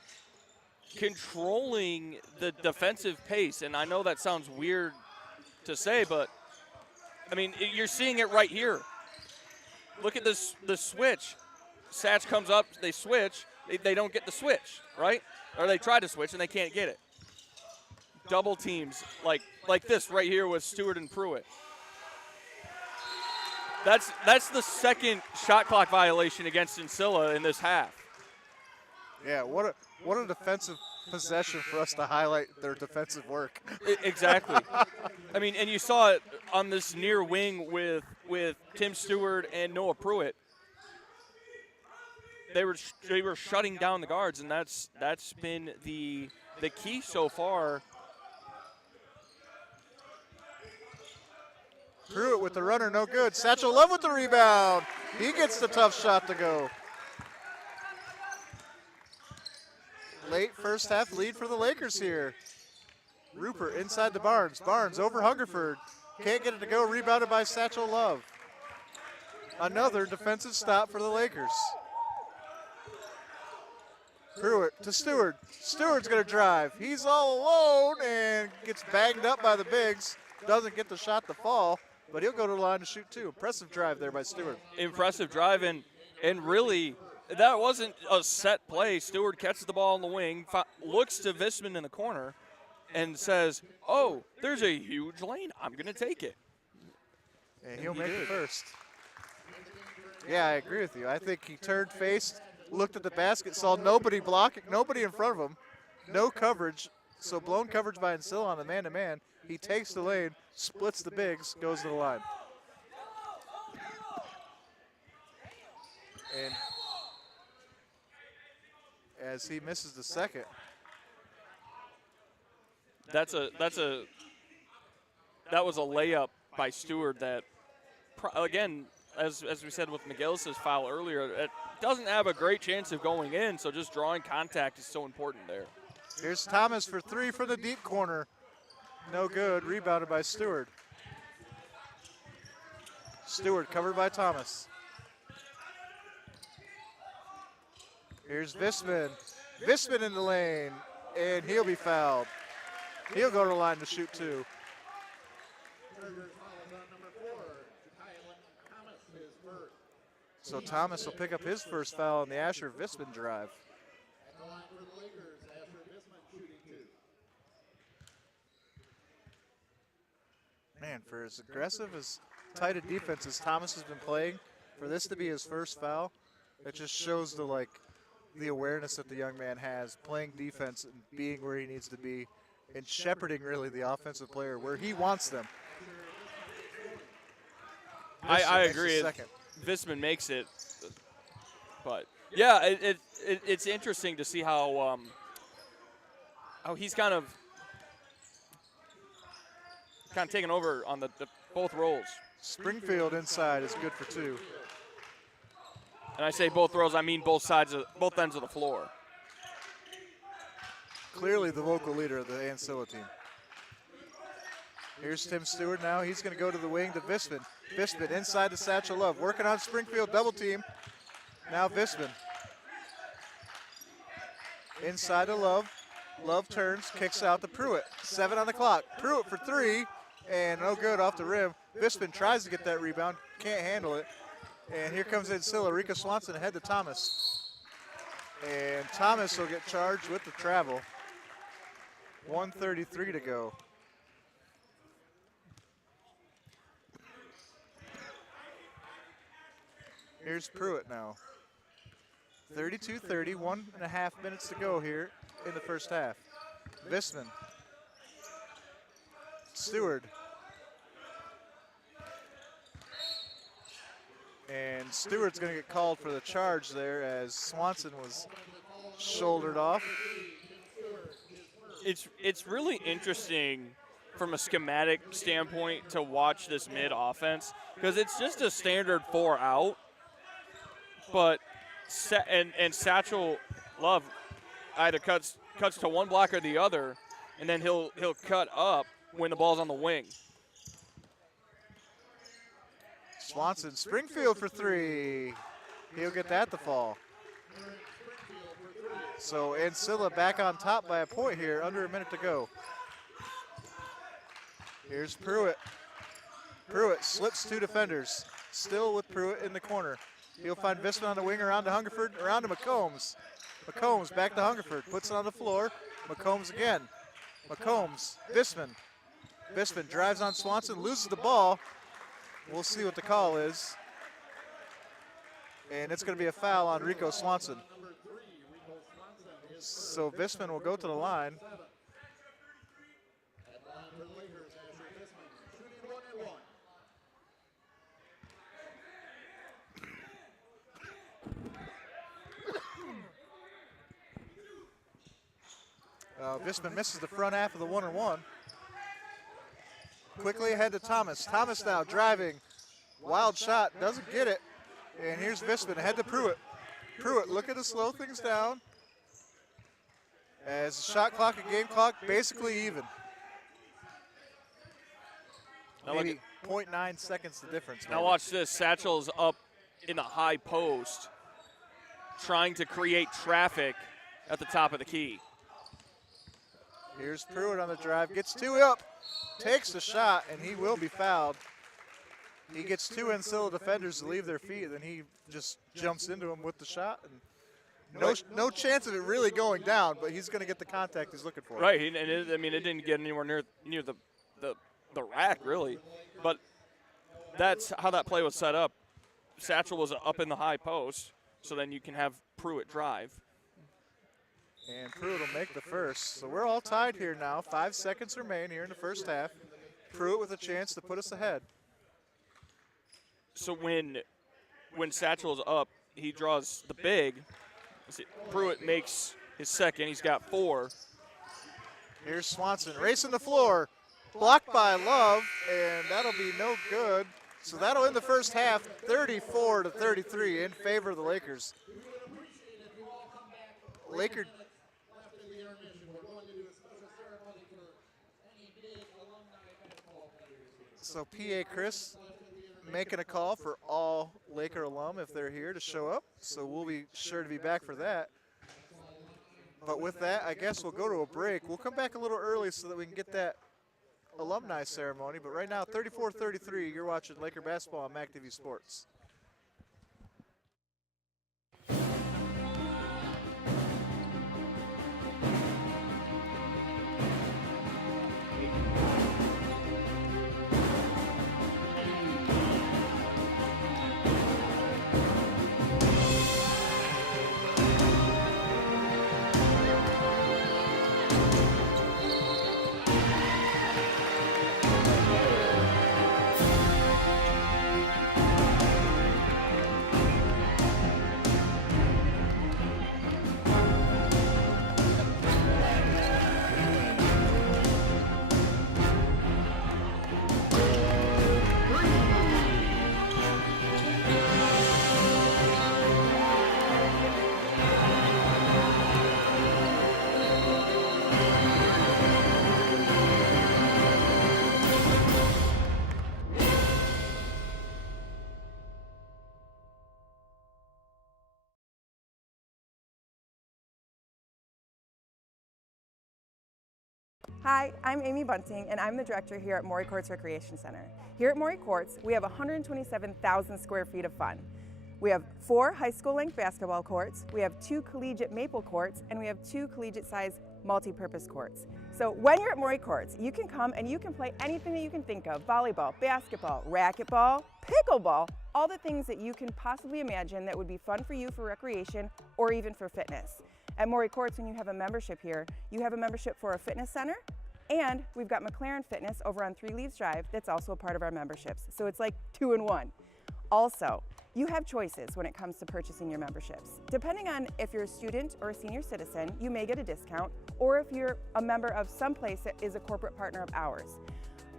controlling the defensive pace, and I know that sounds weird to say, but I mean, you're seeing it right here. Look at this, the switch. Satch comes up, they switch, they don't get the switch, right? Or they try to switch and they can't get it. Double teams like this right here with Stewart and Pruitt. That's the second shot clock violation against Ancilla in this half. Yeah, what a defensive possession for us to highlight their defensive work. Exactly. I mean, and you saw it on this near wing with Tim Stewart and Noah Pruitt. They were shutting down the guards, and that's been the key so far. Pruitt with the runner, no good. Satchel Love with the rebound. He gets the tough shot to go. Late first half lead for the Lakers here. Rupert inside to Barnes. Barnes over Hungerford. Can't get it to go. Rebounded by Satchel Love. Another defensive stop for the Lakers. Pruitt to Stewart. Stewart's going to drive. He's all alone and gets banged up by the bigs. Doesn't get the shot to fall, but he'll go to the line to shoot too. Impressive drive there by Stewart. Impressive drive, and really, that wasn't a set play. Stewart catches the ball in the wing, looks to Visman in the corner, and says, oh, there's a huge lane. I'm going to take it. And he'll make it first. Yeah, I agree with you. I think he turned, faced, looked at the basket, saw nobody blocking, nobody in front of him, no coverage. So blown coverage by Ancilla on the man-to-man. He takes the lane, splits the bigs, goes to the line. And as he misses the second. That was a layup by Stewart that, again, as we said with McGillis' foul earlier, it doesn't have a great chance of going in, so just drawing contact is so important there. Here's Thomas for three from the deep corner. No good, rebounded by Stewart. Stewart covered by Thomas. Here's Visman. Visman in the lane, and he'll be fouled. He'll go to the line to shoot two. So Thomas will pick up his first foul on the Asher Visman drive. At the line for the Lakers, Asher Visman shooting 2. Man, for as aggressive, as tight a defense as Thomas has been playing, for this to be his first foul, it just shows the awareness that the young man has, playing defense and being where he needs to be, and shepherding really the offensive player where he wants them. I agree. Visman makes it, but yeah, it's interesting to see how he's kind of taken over on the both roles. Springfield inside is good for 2. And I say both roles, I mean both ends of the floor. Clearly the vocal leader of the Ancilla team. Here's Tim Stewart now. He's going to go to the wing to Visman. Visman inside to Satchel Love. Working on Springfield double team. Now Visman. Inside to Love. Love turns, kicks out to Pruitt. 7 on the clock. Pruitt for 3, and no good off the rim. Visman tries to get that rebound, can't handle it. And here comes Ancilla. Rico Swanson ahead to Thomas. And Thomas will get charged with the travel. 1:33 to go. Here's Pruitt now. 32-30, 1.5 minutes to go here in the first half. Visman. Stewart. And Stewart's going to get called for the charge there as Swanson was shouldered off. It's really interesting from a schematic standpoint to watch this mid offense because it's just a standard 4 out. But and Satchel Love either cuts to one block or the other, and then he'll cut up when the ball's on the wing. Swanson, Springfield for 3. He'll get that to fall. So Ancilla back on top by a point here, under a minute to go. Here's Pruitt. Pruitt slips 2 defenders, still with Pruitt in the corner. He'll find Visman on the wing around to Hungerford, around to McCombs. McCombs back to Hungerford, puts it on the floor. McCombs again. McCombs, Visman. Visman drives on Swanson, loses the ball. We'll see what the call is. And it's going to be a foul on Rico Swanson. So Visman will go to the line. Visman misses the front half of the 1-on-1. Quickly ahead to Thomas. Thomas now driving. Wild shot, doesn't get it. And here's Visman ahead to Pruitt. Pruitt looking to slow things down. As shot clock and game clock basically even. Maybe 0.9 seconds the difference. Now watch this. Satchel's up in the high post trying to create traffic at the top of the key. Here's Pruitt on the drive, gets 2 up, takes the shot, and he will be fouled. He gets 2 Ancilla defenders to leave their feet, and then he just jumps into him with the shot. And no chance of it really going down, but he's going to get the contact he's looking for. Right, and it didn't get anywhere near the rack, really. But that's how that play was set up. Satchel was up in the high post, so then you can have Pruitt drive. And Pruitt will make the first. So we're all tied here now. 5 seconds remain here in the first half. Pruitt with a chance to put us ahead. So when Satchel's up, he draws the big. Pruitt makes his second. He's got 4. Here's Swanson racing the floor. Blocked by Love, and that'll be no good. So that'll end the first half, 34-33 in favor of the Lakers. So PA Chris making a call for all Laker alum if they're here to show up. So we'll be sure to be back for that. But with that, I guess we'll go to a break. We'll come back a little early so that we can get that alumni ceremony. But right now, 34-33, you're watching Laker basketball on MAC TV Sports. Hi, I'm Amy Bunting, and I'm the director here at Maury Courts Recreation Center. Here at Maury Courts, we have 127,000 square feet of fun. We have 4 high school-length basketball courts, we have 2 collegiate maple courts, and we have 2 collegiate-sized multi-purpose courts. So when you're at Maury Courts, you can come and you can play anything that you can think of: volleyball, basketball, racquetball, pickleball, all the things that you can possibly imagine that would be fun for you for recreation or even for fitness. At Maury Courts, when you have a membership here, you have a membership for a fitness center, and we've got McLaren Fitness over on 3 Leaves Drive that's also a part of our memberships. So it's like 2 in 1. Also, you have choices when it comes to purchasing your memberships. Depending on if you're a student or a senior citizen, you may get a discount, or if you're a member of some place that is a corporate partner of ours.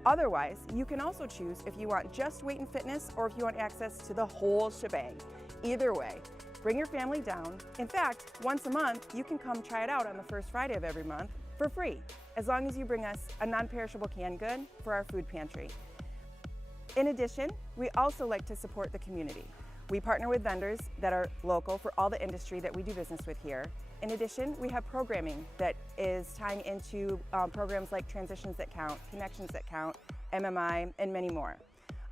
Otherwise, you can also choose if you want just weight and fitness or if you want access to the whole shebang. Either way, bring your family down. In fact, once a month, you can come try it out on the first Friday of every month for free, as long as you bring us a non-perishable canned good for our food pantry. In addition, we also like to support the community. We partner with vendors that are local for all the industry that we do business with here. In addition, we have programming that is tying into programs like Transitions That Count, Connections That Count, MMI, and many more.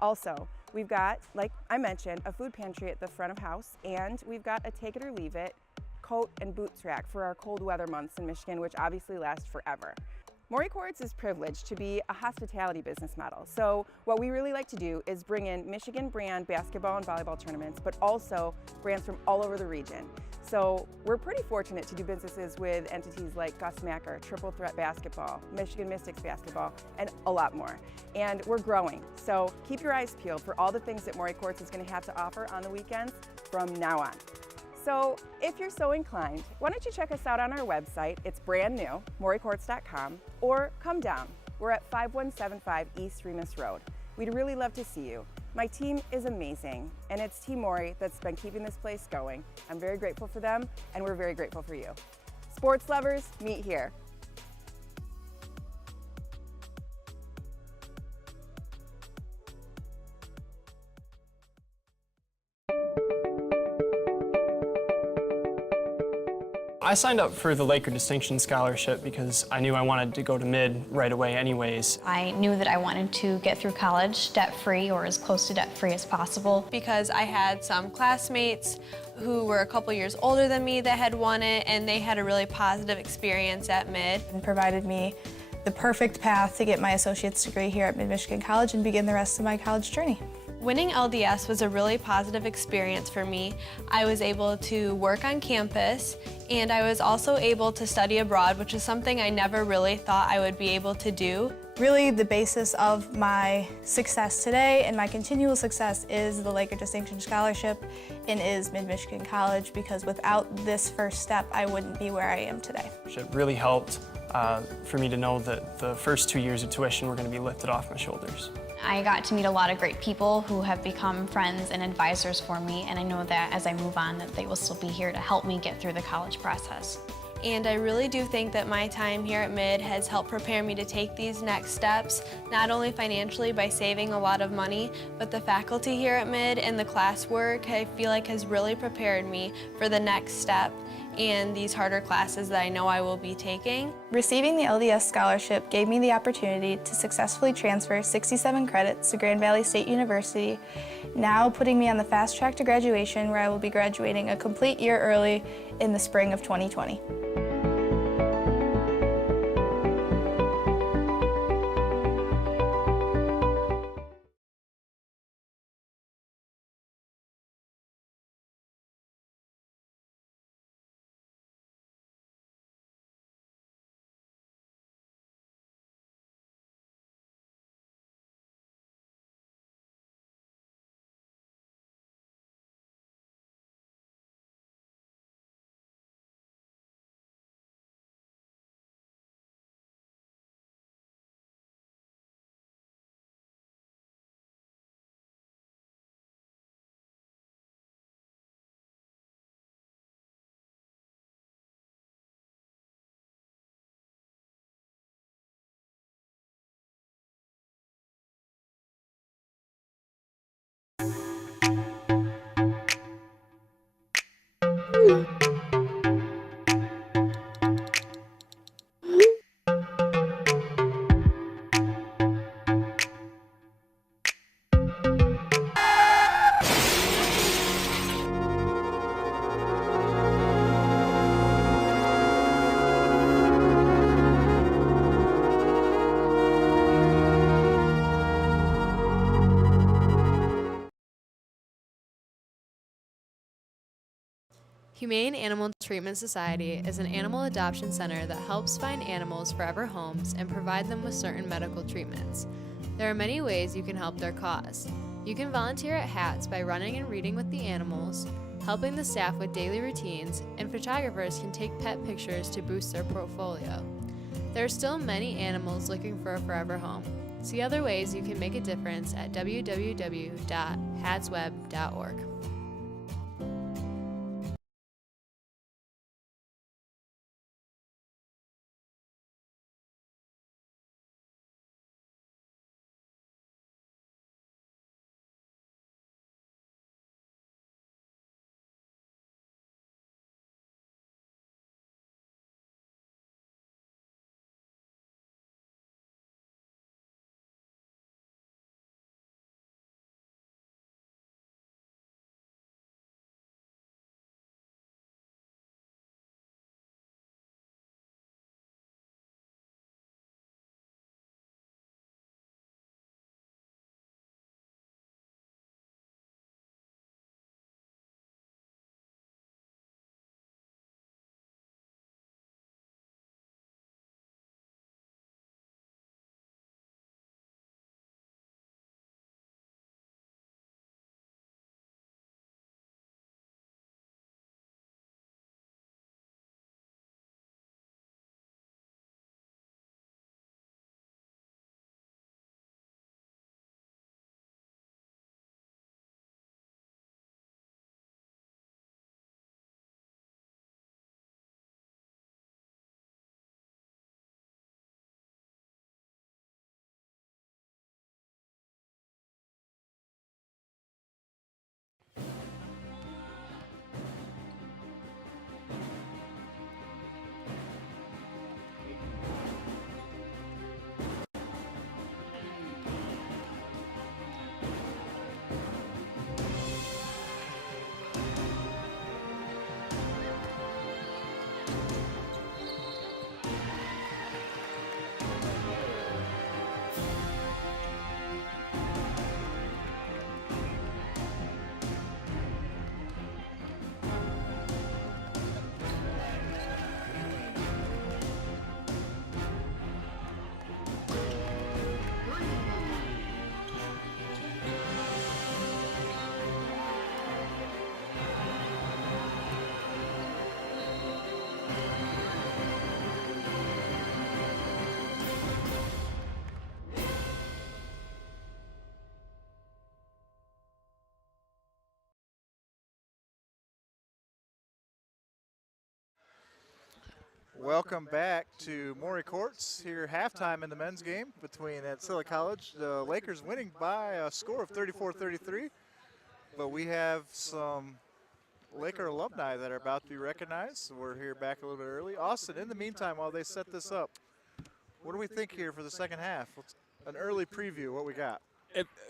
Also, we've got, like I mentioned, a food pantry at the front of house, and we've got a take it or leave it coat and boots rack for our cold weather months in Michigan, which obviously last forever. Maury Courts is privileged to be a hospitality business model. So what we really like to do is bring in Michigan brand basketball and volleyball tournaments, but also brands from all over the region. So we're pretty fortunate to do businesses with entities like Gus Macker, Triple Threat Basketball, Michigan Mystics Basketball, and a lot more. And we're growing. So keep your eyes peeled for all the things that Maury Courts is going to have to offer on the weekends from now on. So if you're so inclined, why don't you check us out on our website? It's brand new, maurycourts.com, or come down. We're at 5175 East Remus Road. We'd really love to see you. My team is amazing, and it's Team Maury that's been keeping this place going. I'm very grateful for them, and we're very grateful for you. Sports lovers, meet here. I signed up for the Laker Distinction Scholarship because I knew I wanted to go to mid right away anyways. I knew that I wanted to get through college debt-free or as close to debt-free as possible. Because I had some classmates who were a couple years older than me that had won it, and they had a really positive experience at mid. And provided me the perfect path to get my associate's degree here at Mid-Michigan College and begin the rest of my college journey. Winning LDS was a really positive experience for me. I was able to work on campus, and I was also able to study abroad, which is something I never really thought I would be able to do. Really, the basis of my success today and my continual success is the Laker Distinction Scholarship and is Mid-Michigan College, because without this first step, I wouldn't be where I am today. It really helped for me to know that the first 2 years of tuition were going to be lifted off my shoulders. I got to meet a lot of great people who have become friends and advisors for me, and I know that as I move on that they will still be here to help me get through the college process. And I really do think that my time here at Mid has helped prepare me to take these next steps, not only financially by saving a lot of money, but the faculty here at Mid and the classwork I feel like has really prepared me for the next step and these harder classes that I know I will be taking. Receiving the LDS scholarship gave me the opportunity to successfully transfer 67 credits to Grand Valley State University, now putting me on the fast track to graduation, where I will be graduating a complete year early in the spring of 2020. Humane Animal Treatment Society is an animal adoption center that helps find animals forever homes and provide them with certain medical treatments. There are many ways you can help their cause. You can volunteer at HATS by running and reading with the animals, helping the staff with daily routines, and photographers can take pet pictures to boost their portfolio. There are still many animals looking for a forever home. See other ways you can make a difference at www.hatsweb.org. Welcome back to Maury Courts here, halftime in the men's game between Ancilla College. The Lakers winning by a score of 34-33, but we have some Laker alumni that are about to be recognized. So we're here back a little bit early. Austin, in the meantime, while they set this up, what do we think here for the second half? An early preview, what we got.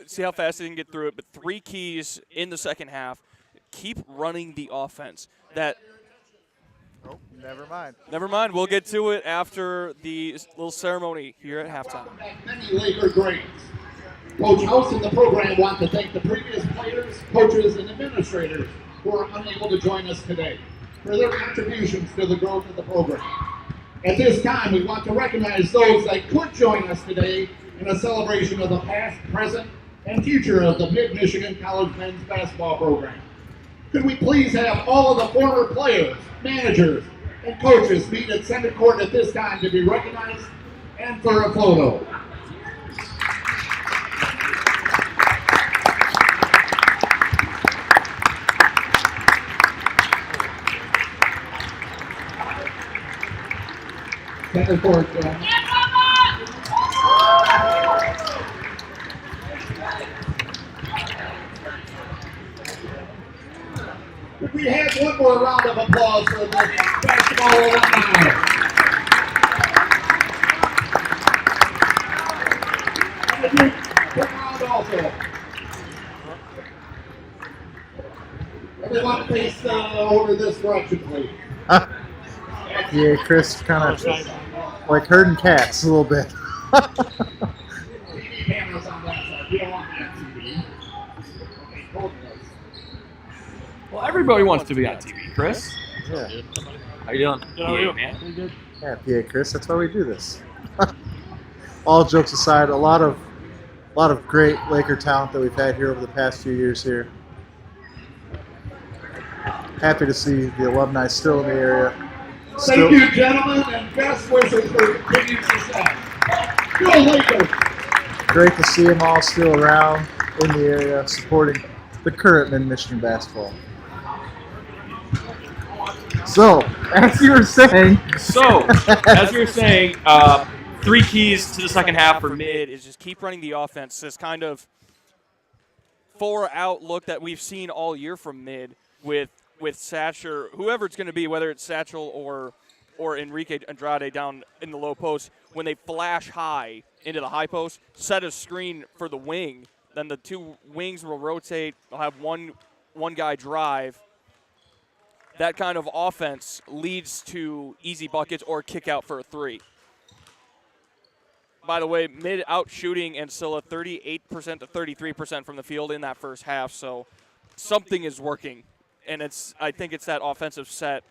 See how fast they can get through it, but 3 keys in the second half. Keep running the offense. Oh, never mind. Never mind. We'll get to it after the little ceremony here at halftime. Many Laker greats. Coach House and the program want to thank the previous players, coaches, and administrators who are unable to join us today for their contributions to the growth of the program. At this time, we want to recognize those that could join us today in a celebration of the past, present, and future of the Mid-Michigan College men's basketball program. Could we please have all of the former players, managers, and coaches meet at center court at this time to be recognized and for a photo. Center court, we have one more round of applause for the basketball alumni. And a also. Everyone face over this direction, please. Yeah, Chris kind of like herding cats a little bit. TV cameras on that side. We don't want that TV. Okay, hold this. Well, everybody wants to be on TV. Chris. Yeah. How you doing? Good, how are you? man. Pretty good. Yeah, PA Chris. That's why we do this. All jokes aside, a lot of great Laker talent that we've had here over the past few years here. Happy to see the alumni still in the area. Thank you, gentlemen, and best wishes for continued success. Go Lakers! Great to see them all still around in the area supporting the current Mid-Michigan basketball. So, as you were saying. As you were saying, 3 keys to the second half for Mid is just keep running the offense. This kind of 4-out look that we've seen all year from Mid with Satcher, whoever it's going to be, whether it's Satchel or Enrique Andrade down in the low post, when they flash high into the high post, set a screen for the wing, then the 2 wings will rotate. They'll have one guy drive. That kind of offense leads to easy buckets or kick out for a 3. By the way, Mid out shooting Ancilla 38% to 33% from the field in that first half, so something is working. And I think it's that offensive set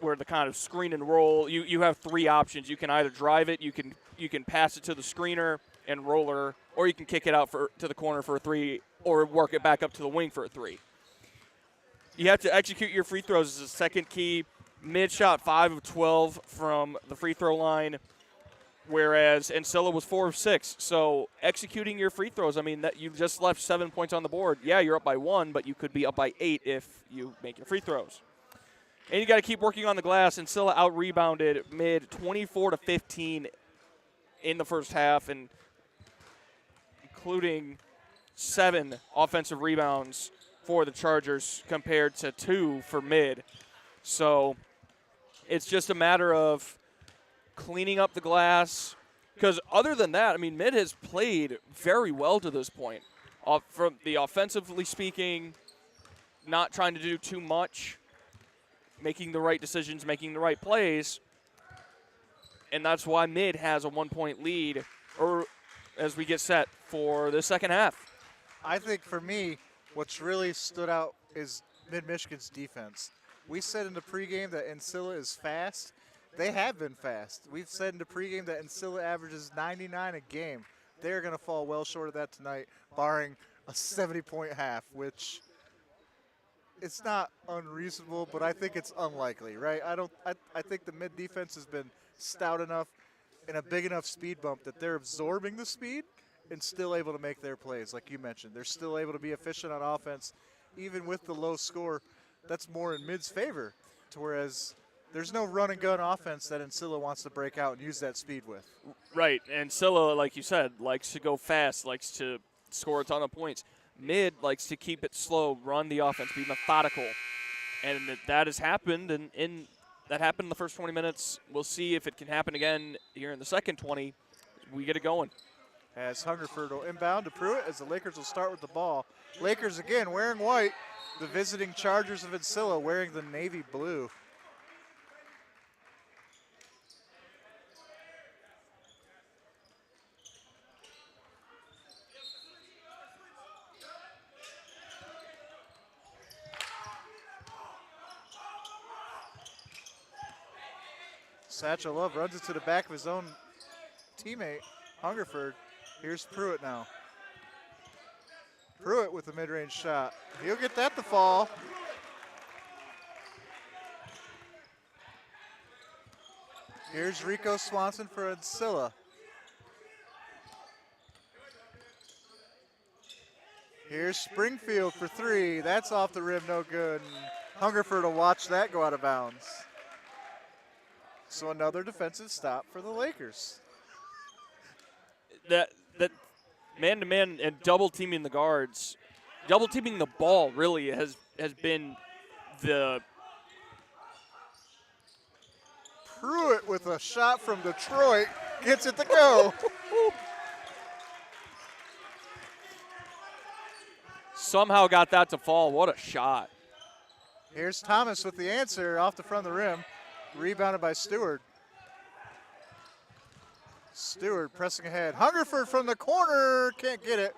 where the kind of screen and roll, you have 3 options. You can either drive it, you can pass it to the screener and roller, or you can kick it out to the corner for a 3, or work it back up to the wing for a 3. You have to execute your free throws as the second key. Mid shot 5 of 12 from the free throw line, whereas Ancilla was 4 of 6. So executing your free throws, I mean, that you just left 7 points on the board. Yeah, you're up by 1, but you could be up by 8 if you make your free throws. And you got to keep working on the glass. Ancilla out-rebounded Mid 24 to 15 in the first half, and including 7 offensive rebounds for the Chargers compared to 2 for Mid. So it's just a matter of cleaning up the glass, because other than that, I mean, Mid has played very well to this point. From the offensively speaking, not trying to do too much, making the right decisions, making the right plays, and that's why Mid has a 1-point lead, or as we get set for the second half. I think for me, what's really stood out is Mid-Michigan's defense. We said in the pregame that Ancilla is fast. They have been fast. We've said in the pregame that Ancilla averages 99 a game. They're going to fall well short of that tonight, barring a 70-point half, which it's not unreasonable, but I think it's unlikely, right? I think the Mid defense has been stout enough and a big enough speed bump that they're absorbing the speed and still able to make their plays, like you mentioned. They're still able to be efficient on offense, even with the low score. That's more in Mid's favor, to whereas there's no run-and-gun offense that Ancilla wants to break out and use that speed with. Right, and Ancilla, like you said, likes to go fast, likes to score a ton of points. Mid likes to keep it slow, run the offense, be methodical, and that has happened, and that happened in the first 20 minutes. We'll see if it can happen again here in the second 20. We get it going. As Hungerford will inbound to Pruitt, as the Lakers will start with the ball. Lakers again wearing white. The visiting Chargers of Ancilla wearing the navy blue. Satchel Love runs it to the back of his own teammate, Hungerford. Here's Pruitt now. Pruitt with the mid-range shot. He'll get that to fall. Here's Rico Swanson for Ancilla. Here's Springfield for 3. That's off the rim, no good. And Hungerford will watch that go out of bounds. So another defensive stop for the Lakers. That man-to-man and double-teaming the guards, double-teaming the ball really has been the... Pruitt with a shot from Detroit gets it to go. Somehow got that to fall. What a shot. Here's Thomas with the answer off the front of the rim. Rebounded by Stewart. Stewart pressing ahead. Hungerford from the corner. Can't get it.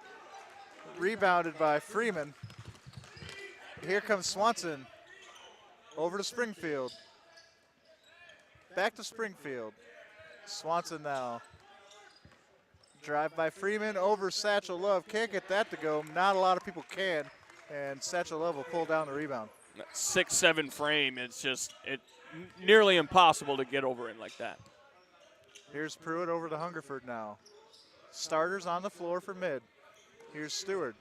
Rebounded by Freeman. Here comes Swanson. Over to Springfield. Back to Springfield. Swanson now. Drive by Freeman over Satchel Love. Can't get that to go. Not a lot of people can. And Satchel Love will pull down the rebound. That 6'7" frame, it's nearly impossible to get over it like that. Here's Pruitt over to Hungerford now. Starters on the floor for mid. Here's Stewart.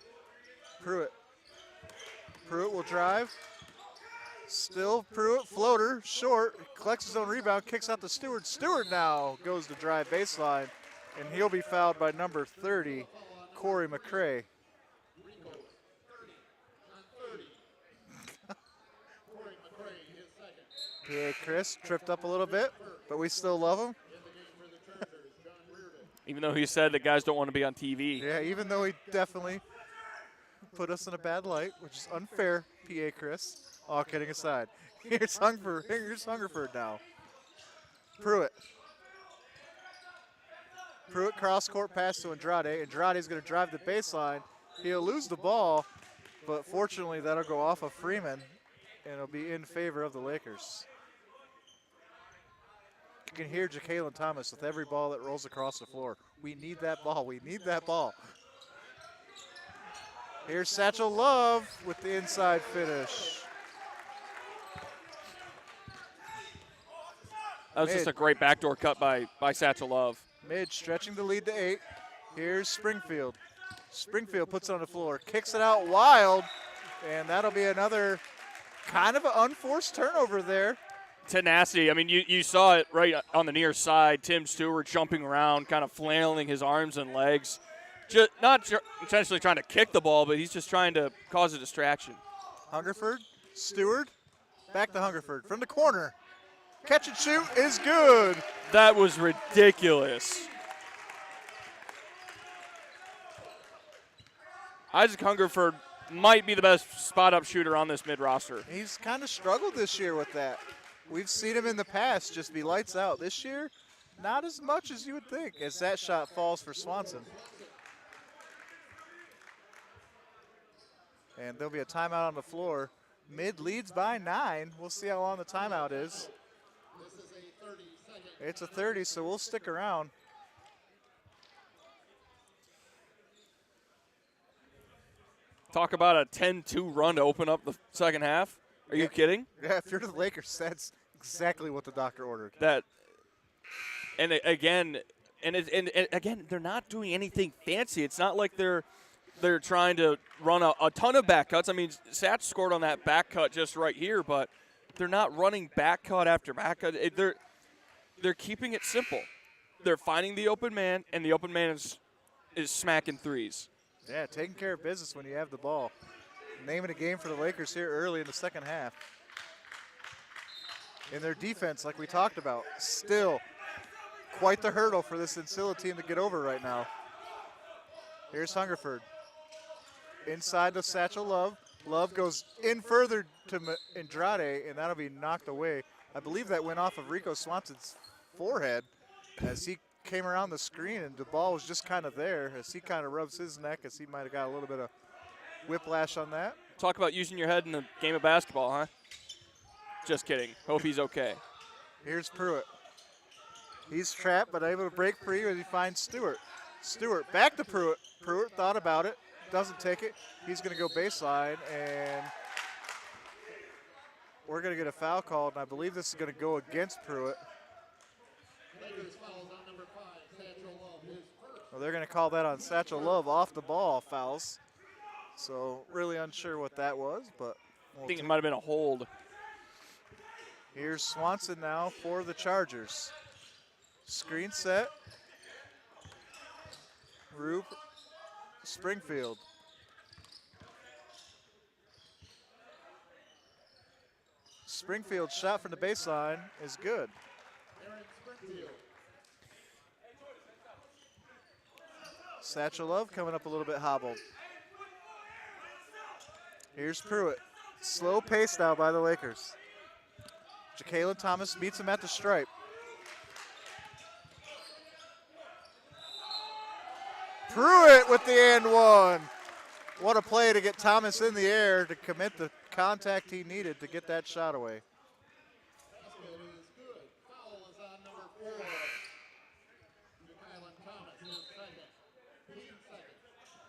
Pruitt. Pruitt will drive. Still Pruitt, floater, short, collects his own rebound, kicks out to Stewart. Stewart now goes to drive baseline, and he'll be fouled by number 30, Corey McCray. PA Chris tripped up a little bit, but we still love him. Even though he said that guys don't want to be on TV. Yeah, even though he definitely put us in a bad light, which is unfair, PA Chris. All kidding aside. Here's Hungerford now. Pruitt. Pruitt cross-court pass to Andrade. Andrade's going to drive the baseline. He'll lose the ball, but fortunately that'll go off of Freeman, and it'll be in favor of the Lakers. You can hear Ja'Kalen Thomas with every ball that rolls across the floor. We need that ball. We need that ball. Here's Satchel Love with the inside finish. That was just a great backdoor cut by Satchel Love. Mid stretching the lead to 8. Here's Springfield. Springfield puts it on the floor, kicks it out wild, and that'll be another kind of an unforced turnover there. Tenacity. I mean, you saw it right on the near side. Tim Stewart jumping around, kind of flailing his arms and legs. Not intentionally trying to kick the ball, but he's just trying to cause a distraction. Hungerford, Stewart, back to Hungerford from the corner. Catch and shoot is good. That was ridiculous. Isaac Hungerford might be the best spot-up shooter on this mid-roster. He's kind of struggled this year with that. We've seen him in the past just be lights out. This year, not as much as you would think, as that shot falls for Swanson. And there'll be a timeout on the floor. Mid leads by 9. We'll see how long the timeout is. It's a 30, so we'll stick around. Talk about a 10-2 run to open up the second half. Are you kidding? Yeah, if you're the Lakers, that's exactly what the doctor ordered. And again, they're not doing anything fancy. It's not like they're trying to run a ton of back cuts. I mean, Satch scored on that back cut just right here, but they're not running back cut after back cut. They're keeping it simple. They're finding the open man, and the open man is smacking threes. Yeah, taking care of business when you have the ball. Naming a game for the Lakers here early in the second half. In their defense, like we talked about, still quite the hurdle for this Ancilla team to get over right now. Here's Hungerford. Inside to Satchel Love. Love goes in further to Andrade, and that'll be knocked away. I believe that went off of Rico Swanson's forehead as he came around the screen, and the ball was just kind of there as he kind of rubs his neck as he might have got a little bit of whiplash on that. Talk about using your head in a game of basketball, huh? Just kidding. Hope he's okay. Here's Pruitt. He's trapped, but able to break free as he finds Stewart. Stewart back to Pruitt. Pruitt thought about it, doesn't take it. He's going to go baseline, and we're going to get a foul called, and I believe this is going to go against Pruitt. Well, they're going to call that on Satchel Love off the ball fouls. So really unsure what that was, but I think it might have been a hold. Here's Swanson now for the Chargers. Screen set. Rube Springfield. Springfield's shot from the baseline is good. Satchel Love coming up a little bit hobbled. Here's Pruitt. Slow pace now by the Lakers. Ja'Kalen Thomas meets him at the stripe. Pruitt with the and one. What a play to get Thomas in the air to commit the contact he needed to get that shot away.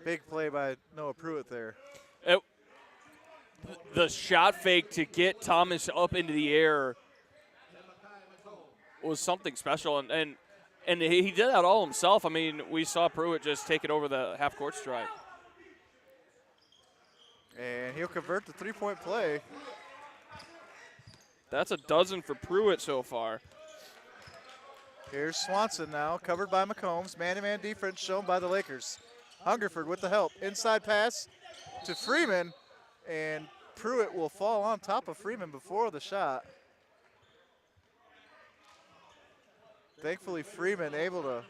Big play by Noah Pruitt there. The shot fake to get Thomas up into the air was something special, and he did that all himself. I mean, we saw Pruitt just take it over the half-court stripe. And he'll convert the three-point play. That's a dozen for Pruitt so far. Here's Swanson now, covered by McCombs. Man-to-man defense shown by the Lakers. Hungerford with the help. Inside pass to Freeman, and Pruitt will fall on top of Freeman before the shot. Thankfully, Freeman able to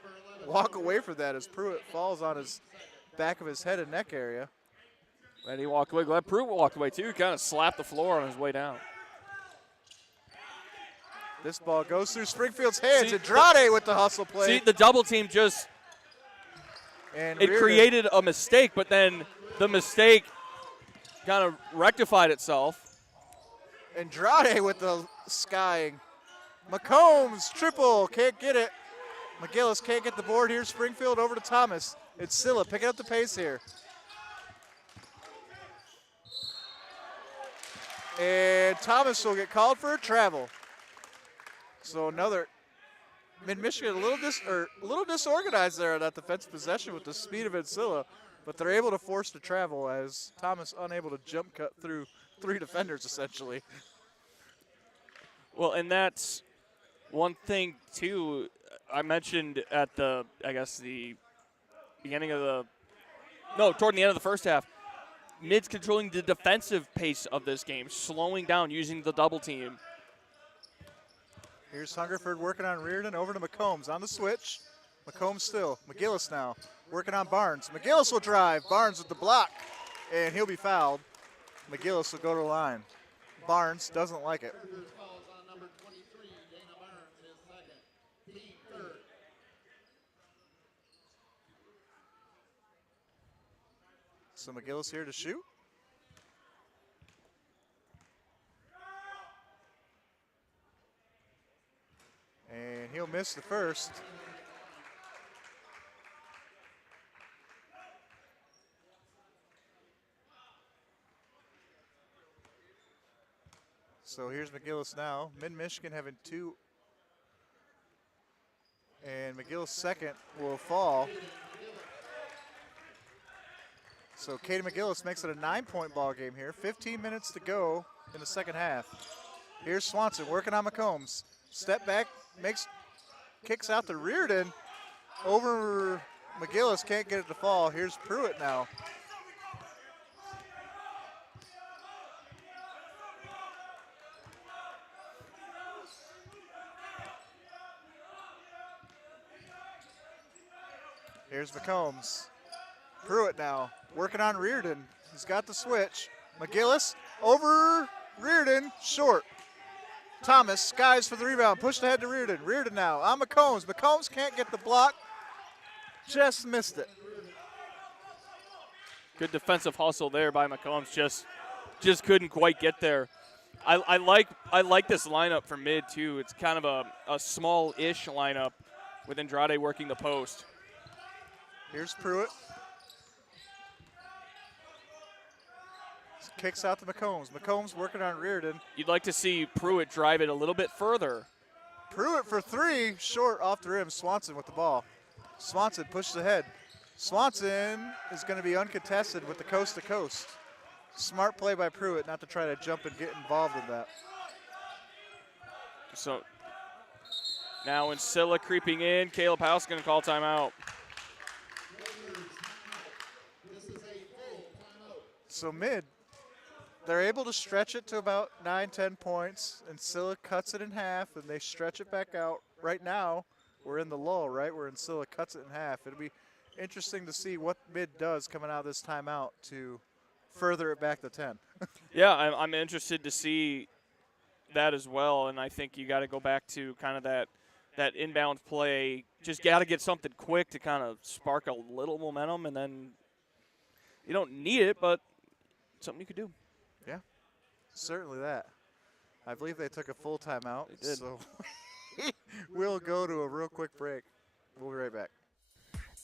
walk away from that as Pruitt falls on his back of his head and neck area. And he walked away. Glad Pruitt walked away, too. He kind of slapped the floor on his way down. This ball goes through Springfield's hands. Andrade with the hustle play. See, the double team just created a mistake, but then the mistake kind of rectified itself. Andrade with the skying. McCombs, triple, can't get it. McGillis can't get the board here. Springfield over to Thomas. It's Ancilla picking up the pace here. And Thomas will get called for a travel. So another Mid-Michigan a little disorganized there on that defensive possession with the speed of Ancilla, but they're able to force the travel as Thomas unable to jump cut through three defenders essentially. Well, and that's one thing too. I mentioned at toward the end of the first half, Mid's controlling the defensive pace of this game, slowing down using the double team. Here's Hungerford working on Reardon, over to McCombs on the switch. McCombs still. McGillis now working on Barnes. McGillis will drive. Barnes with the block, and he'll be fouled. McGillis will go to the line. Barnes doesn't like it. So McGillis here to shoot. And he'll miss the first. So here's McGillis now. Mid-Michigan having two. And McGillis' second will fall. So Katie McGillis makes it a 9-point ball game here. 15 minutes to go in the second half. Here's Swanson working on McCombs. Step back, kicks out to Reardon. Over McGillis, can't get it to fall. Here's Pruitt now. Here's McCombs. Pruitt now, working on Reardon. He's got the switch. McGillis over Reardon, short. Thomas skies for the rebound, pushed ahead to Reardon. Reardon now on McCombs. McCombs can't get the block, just missed it. Good defensive hustle there by McCombs, just couldn't quite get there. I like this lineup for Mid too. It's kind of a small-ish lineup with Andrade working the post. Here's Pruitt. Kicks out to McCombs. McCombs working on Reardon. You'd like to see Pruitt drive it a little bit further. Pruitt for three, short off the rim. Swanson with the ball. Swanson pushes ahead. Swanson is going to be uncontested with the coast to coast. Smart play by Pruitt not to try to jump and get involved in that. So now Ancilla creeping in. Caleb House going to call timeout. So Mid, they're able to stretch it to about 9-10 points. Ancilla cuts it in half, and they stretch it back out. Right now, we're in the lull, right, where Ancilla cuts it in half. It'll be interesting to see what Mid does coming out of this timeout to further it back to 10. Yeah, I'm interested to see that as well, and I think you got to go back to kind of that inbound play. Just got to get something quick to kind of spark a little momentum, and then you don't need it, but something you could do. Yeah. Certainly that. I believe they took a full timeout. They did. So we'll go to a real quick break. We'll be right back.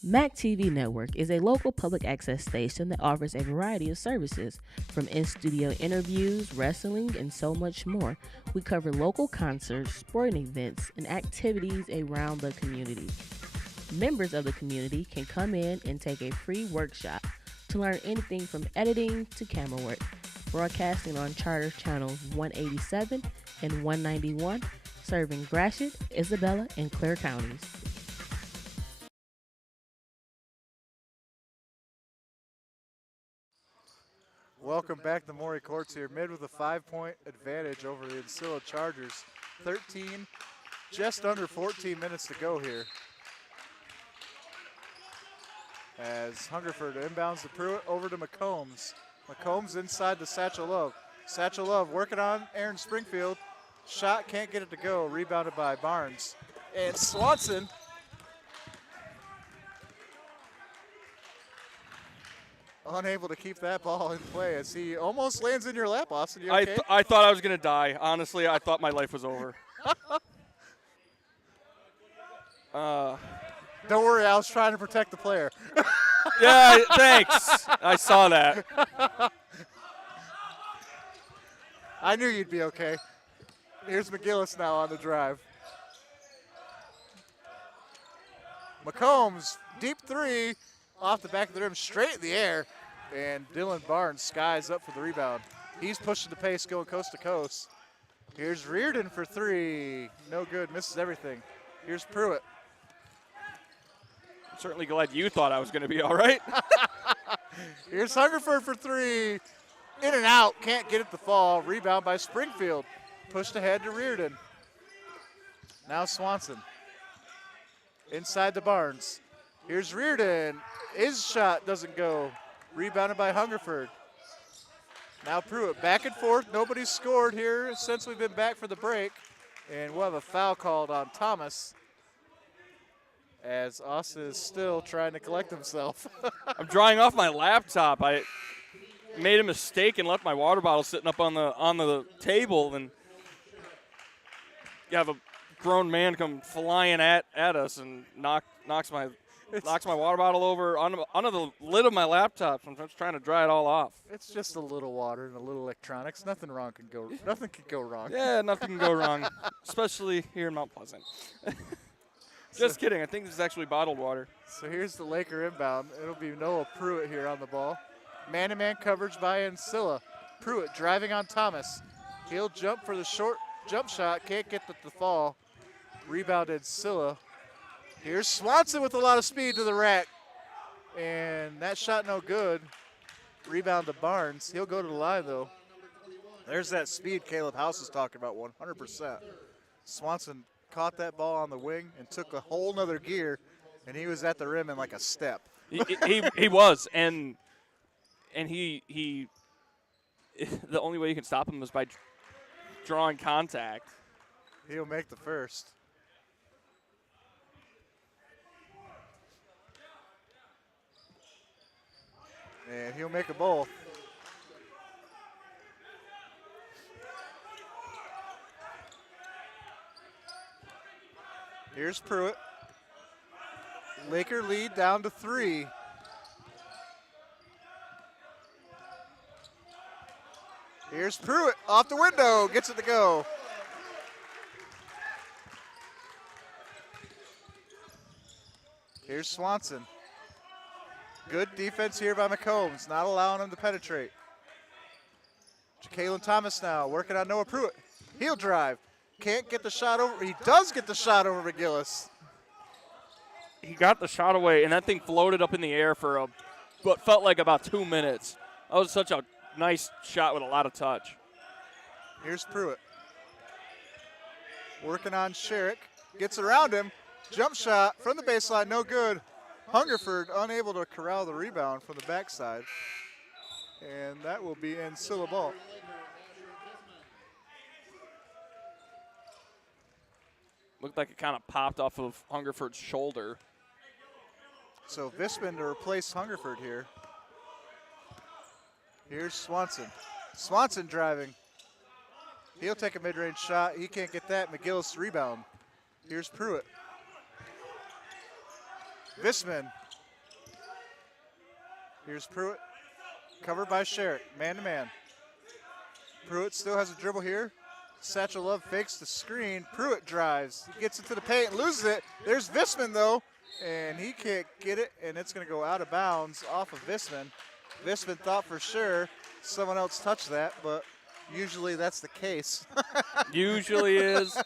MAC TV Network is a local public access station that offers a variety of services, from in-studio interviews, wrestling, and so much more. We cover local concerts, sporting events, and activities around the community. Members of the community can come in and take a free workshop to learn anything from editing to camera work. Broadcasting on Charter Channels 187 and 191, serving Gratiot, Isabella, and Clare counties. Welcome back to Maury Courts here. Mid with a 5-point advantage over the Ancilla Chargers. 13, just under 14 minutes to go here. As Hungerford inbounds to Pruitt over to McCombs. McCombs inside to Satchel Love. Satchel Love working on Aaron Springfield. Shot, can't get it to go. Rebounded by Barnes. And Swanson unable to keep that ball in play as he almost lands in your lap, Austin. You okay? I thought I was going to die. Honestly, I thought my life was over. Don't worry, I was trying to protect the player. Yeah, thanks. I saw that. I knew you'd be okay. Here's McGillis now on the drive. McCombs, deep three, off the back of the rim, straight in the air. And Dylan Barnes skies up for the rebound. He's pushing the pace, going coast to coast. Here's Reardon for three. No good, misses everything. Here's Pruitt. I'm certainly glad you thought I was going to be all right. Here's Hungerford for three. In and out, can't get it to fall. Rebound by Springfield. Pushed ahead to Reardon. Now Swanson. Inside to Barnes. Here's Reardon. His shot doesn't go. Rebounded by Hungerford. Now Pruitt back and forth. Nobody's scored here since we've been back for the break. And we'll have a foul called on Thomas, as Austin is still trying to collect himself. I'm drying off my laptop. I made a mistake and left my water bottle sitting up on the table, and you have a grown man come flying at us and knocks my water bottle over onto the lid of my laptop. So I'm just trying to dry it all off. It's just a little water and a little electronics. Nothing can go wrong. Yeah, nothing can go wrong, especially here in Mount Pleasant. Just kidding. I think this is actually bottled water. So here's the Laker inbound. It'll be Noah Pruitt here on the ball. Man-to-man coverage by Ancilla. Pruitt driving on Thomas. He'll jump for the short jump shot. Can't get the fall. Rebounded Ancilla. Here's Swanson with a lot of speed to the rack. And that shot no good. Rebound to Barnes. He'll go to the line, though. There's that speed Caleb House is talking about, 100%. Swanson caught that ball on the wing and took a whole nother gear, and he was at the rim in like a step. He was, and he the only way you can stop him is by drawing contact. He'll make the first. And he'll make a both. Here's Pruitt. Laker lead down to 3. Here's Pruitt off the window, gets it to go. Here's Swanson. Good defense here by McCombs, not allowing him to penetrate. Ja'Kalen Thomas now working on Noah Pruitt. He'll drive. Can't get the shot over. He does get the shot over McGillis. He got the shot away, and that thing floated up in the air for what felt like about 2 minutes. That was such a nice shot with a lot of touch. Here's Pruitt. Working on Sherrick. Gets around him. Jump shot from the baseline, no good. Hungerford unable to corral the rebound from the backside. And that will be Ancilla ball. Looked like it kind of popped off of Hungerford's shoulder. So Visman to replace Hungerford here. Here's Swanson. Swanson driving. He'll take a mid-range shot. He can't get that. McGillis rebound. Here's Pruitt. Visman. Here's Pruitt. Covered by Sherrick. Man-to-man. Pruitt still has a dribble here. Satchel Love fakes the screen. Pruitt drives. He gets into the paint and loses it. There's Visman, though, and he can't get it, and it's going to go out of bounds off of Visman. Visman thought for sure someone else touched that, but usually that's the case. Usually is. I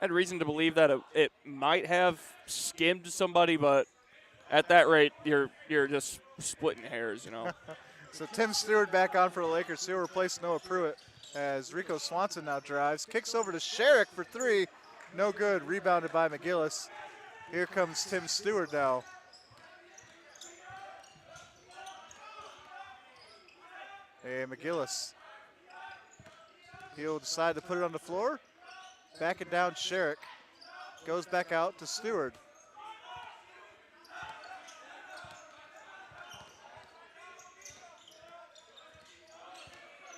had reason to believe that it might have skimmed somebody, but at that rate, you're just splitting hairs, you know. So Tim Stewart back on for the Lakers. He'll replace Noah Pruitt as Rico Swanson now drives. Kicks over to Sherrick for three. No good. Rebounded by McGillis. Here comes Tim Stewart now. And McGillis. He'll decide to put it on the floor. Backing down Sherrick. Goes back out to Stewart.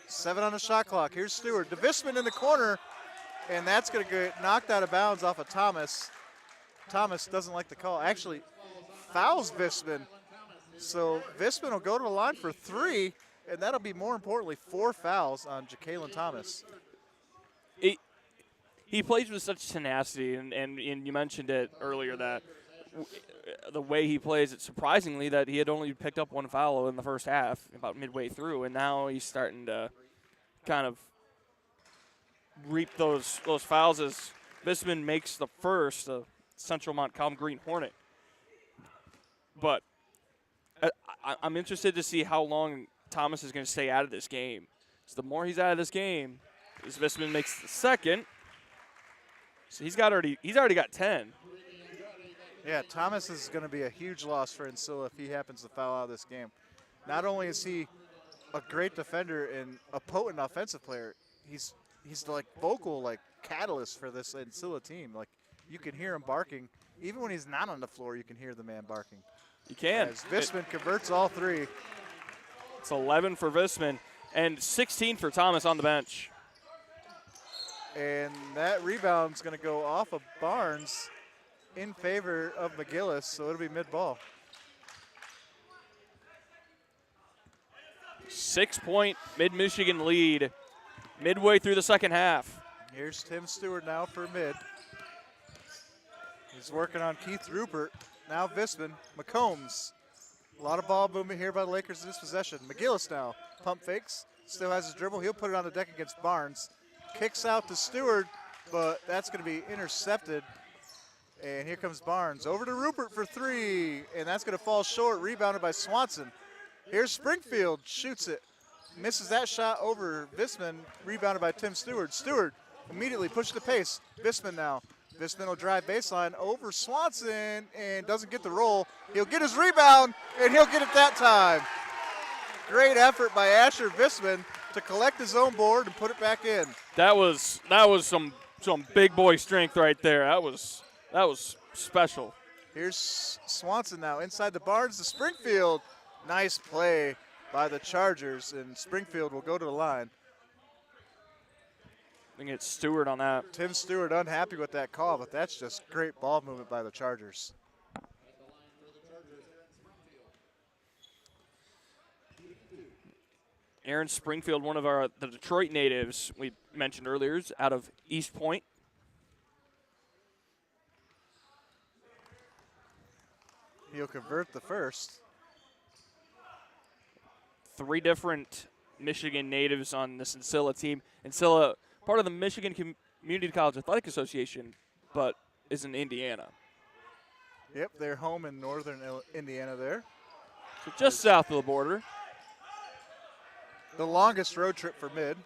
Seven on the shot clock. Here's Stewart. DeVisman in the corner, and that's going to get knocked out of bounds off of Thomas. Thomas doesn't like the call. Actually, fouls Visman. So Visman will go to the line for three, and that'll be, more importantly, 4 fouls on Ja'Kalen Thomas. He plays with such tenacity, and you mentioned it earlier that the way he plays, it's surprisingly that he had only picked up 1 foul in the first half, about midway through, and now he's starting to kind of reap those fouls as Visman makes the first, Central Montcalm Green Hornet. But I'm interested to see how long Thomas is going to stay out of this game. So the more he's out of this game, as Visman makes the second, so he's already got 10. Yeah, Thomas is going to be a huge loss for Ancilla if he happens to foul out of this game. Not only is he a great defender and a potent offensive player, he's like vocal like catalyst for this Ancilla team. Like, you can hear him barking. Even when he's not on the floor, you can hear the man barking. You can. As Visman converts all 3. It's 11 for Visman and 16 for Thomas on the bench. And that rebound's going to go off of Barnes in favor of McGillis, so it'll be mid-ball. 6-point Mid-Michigan lead midway through the second half. Here's Tim Stewart now for mid. He's working on Keith Rupert. Now Visman. McCombs. A lot of ball movement here by the Lakers in this possession. McGillis now. Pump fakes. Still has his dribble. He'll put it on the deck against Barnes. Kicks out to Stewart, but that's going to be intercepted. And here comes Barnes. Over to Rupert for 3, and that's going to fall short. Rebounded by Swanson. Here's Springfield. Shoots it. Misses that shot over Visman. Rebounded by Tim Stewart. Stewart immediately pushed the pace. Visman now. Visman will drive baseline over Swanson and doesn't get the roll. He'll get his rebound, and he'll get it that time. Great effort by Asher Visman to collect his own board and put it back in. That was some big boy strength right there. That was special. Here's Swanson now inside the Barnes to Springfield. Nice play by the Chargers, and Springfield will go to the line. I think it's Stewart on that. Tim Stewart unhappy with that call, but that's just great ball movement by the Chargers. Aaron Springfield, one of the Detroit natives we mentioned earlier, is out of East Point. He'll convert the first. 3 different Michigan natives on this Ancilla team. Ancilla, part of the Michigan Community College Athletic Association, but is in Indiana. Yep, they're home in northern Indiana there. So just south of the border. The longest road trip for mid.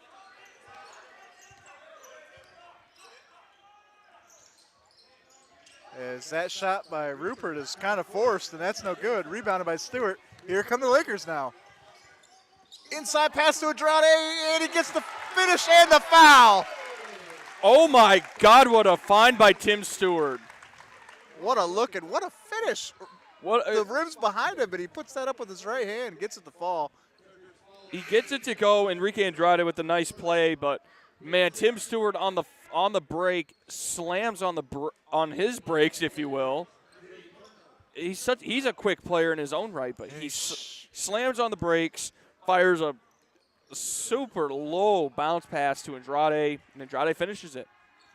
As that shot by Rupert is kind of forced, and that's no good. Rebounded by Stewart. Here come the Lakers now. Inside pass to Andrade, and he gets the finish and the foul. Oh my God, what a find by Tim Stewart. What a look and what a finish. What The rim's behind him, but he puts that up with his right hand, gets it to fall. He gets it to go. Enrique Andrade with a nice play, but man, Tim Stewart on the break slams on his brakes, if you will. He's a quick player in his own right, but he slams on the brakes, fires a super low bounce pass to Andrade, and Andrade finishes it.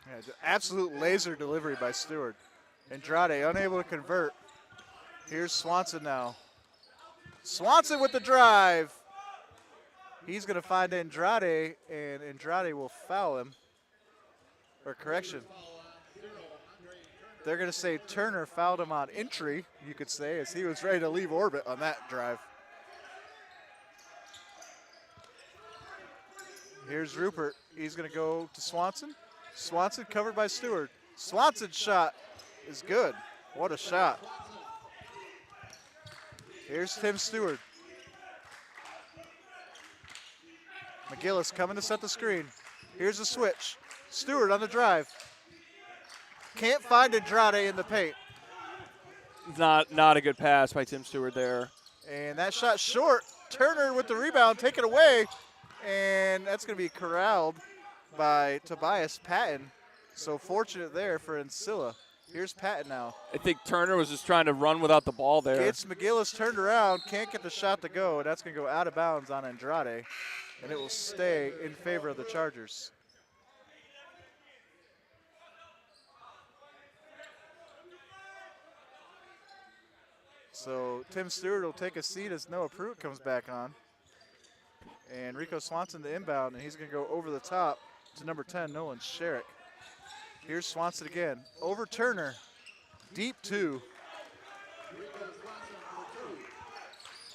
Yeah, just absolute laser delivery by Stewart. Andrade unable to convert. Here's Swanson now. Swanson with the drive. He's going to find Andrade, and Andrade will foul him. Or correction. They're going to say Turner fouled him on entry, you could say, as he was ready to leave orbit on that drive. Here's Rupert. He's going to go to Swanson. Swanson covered by Stewart. Swanson's shot is good. What a shot. Here's Tim Stewart. McGillis coming to set the screen. Here's a switch. Stewart on the drive. Can't find Andrade in the paint. Not a good pass by Tim Stewart there. And that shot short. Turner with the rebound, take it away. And that's going to be corralled by Tobias Patton. So fortunate there for Ancilla. Here's Patton now. I think Turner was just trying to run without the ball there. Gets McGillis turned around, can't get the shot to go, and that's going to go out of bounds on Andrade. And it will stay in favor of the Chargers. So Tim Stewart will take a seat as Noah Pruitt comes back on. And Rico Swanson to inbound, and he's going to go over the top to number 10, Nolan Sherrick. Here's Swanson again. Over Turner. Deep two.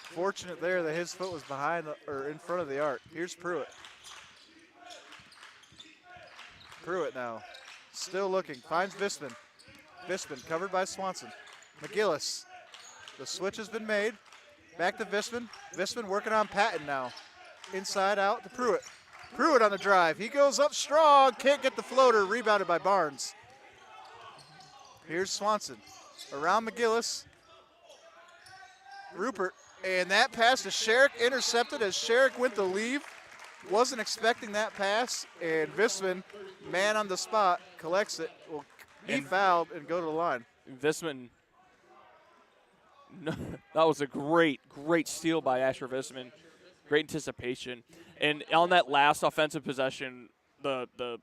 Fortunate there that his foot was behind or in front of the arc. Here's Pruitt. Pruitt now. Still looking. Finds Visman. Visman covered by Swanson. McGillis. The switch has been made. Back to Visman. Visman working on Patton now. Inside out to Pruitt. Pruitt on the drive. He goes up strong. Can't get the floater. Rebounded by Barnes. Here's Swanson. Around McGillis. Rupert. And that pass to Sherrick intercepted as Sherrick went to leave. Wasn't expecting that pass. And Visman, man on the spot, collects it. Will be fouled and go to the line. Visman. That was a great steal by Asher Visman. Great anticipation. And on that last offensive possession, the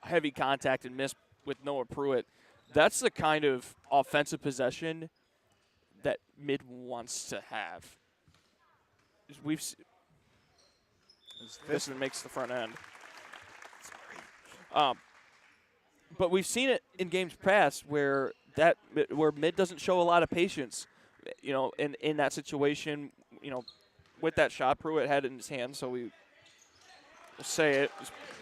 heavy contact and miss with Noah Pruitt, that's the kind of offensive possession that Mid wants to have. Visman makes the front end. But we've seen it in games past where Mid doesn't show a lot of patience. In that situation, with that shot, Pruitt had it in his hand, so we'll say it.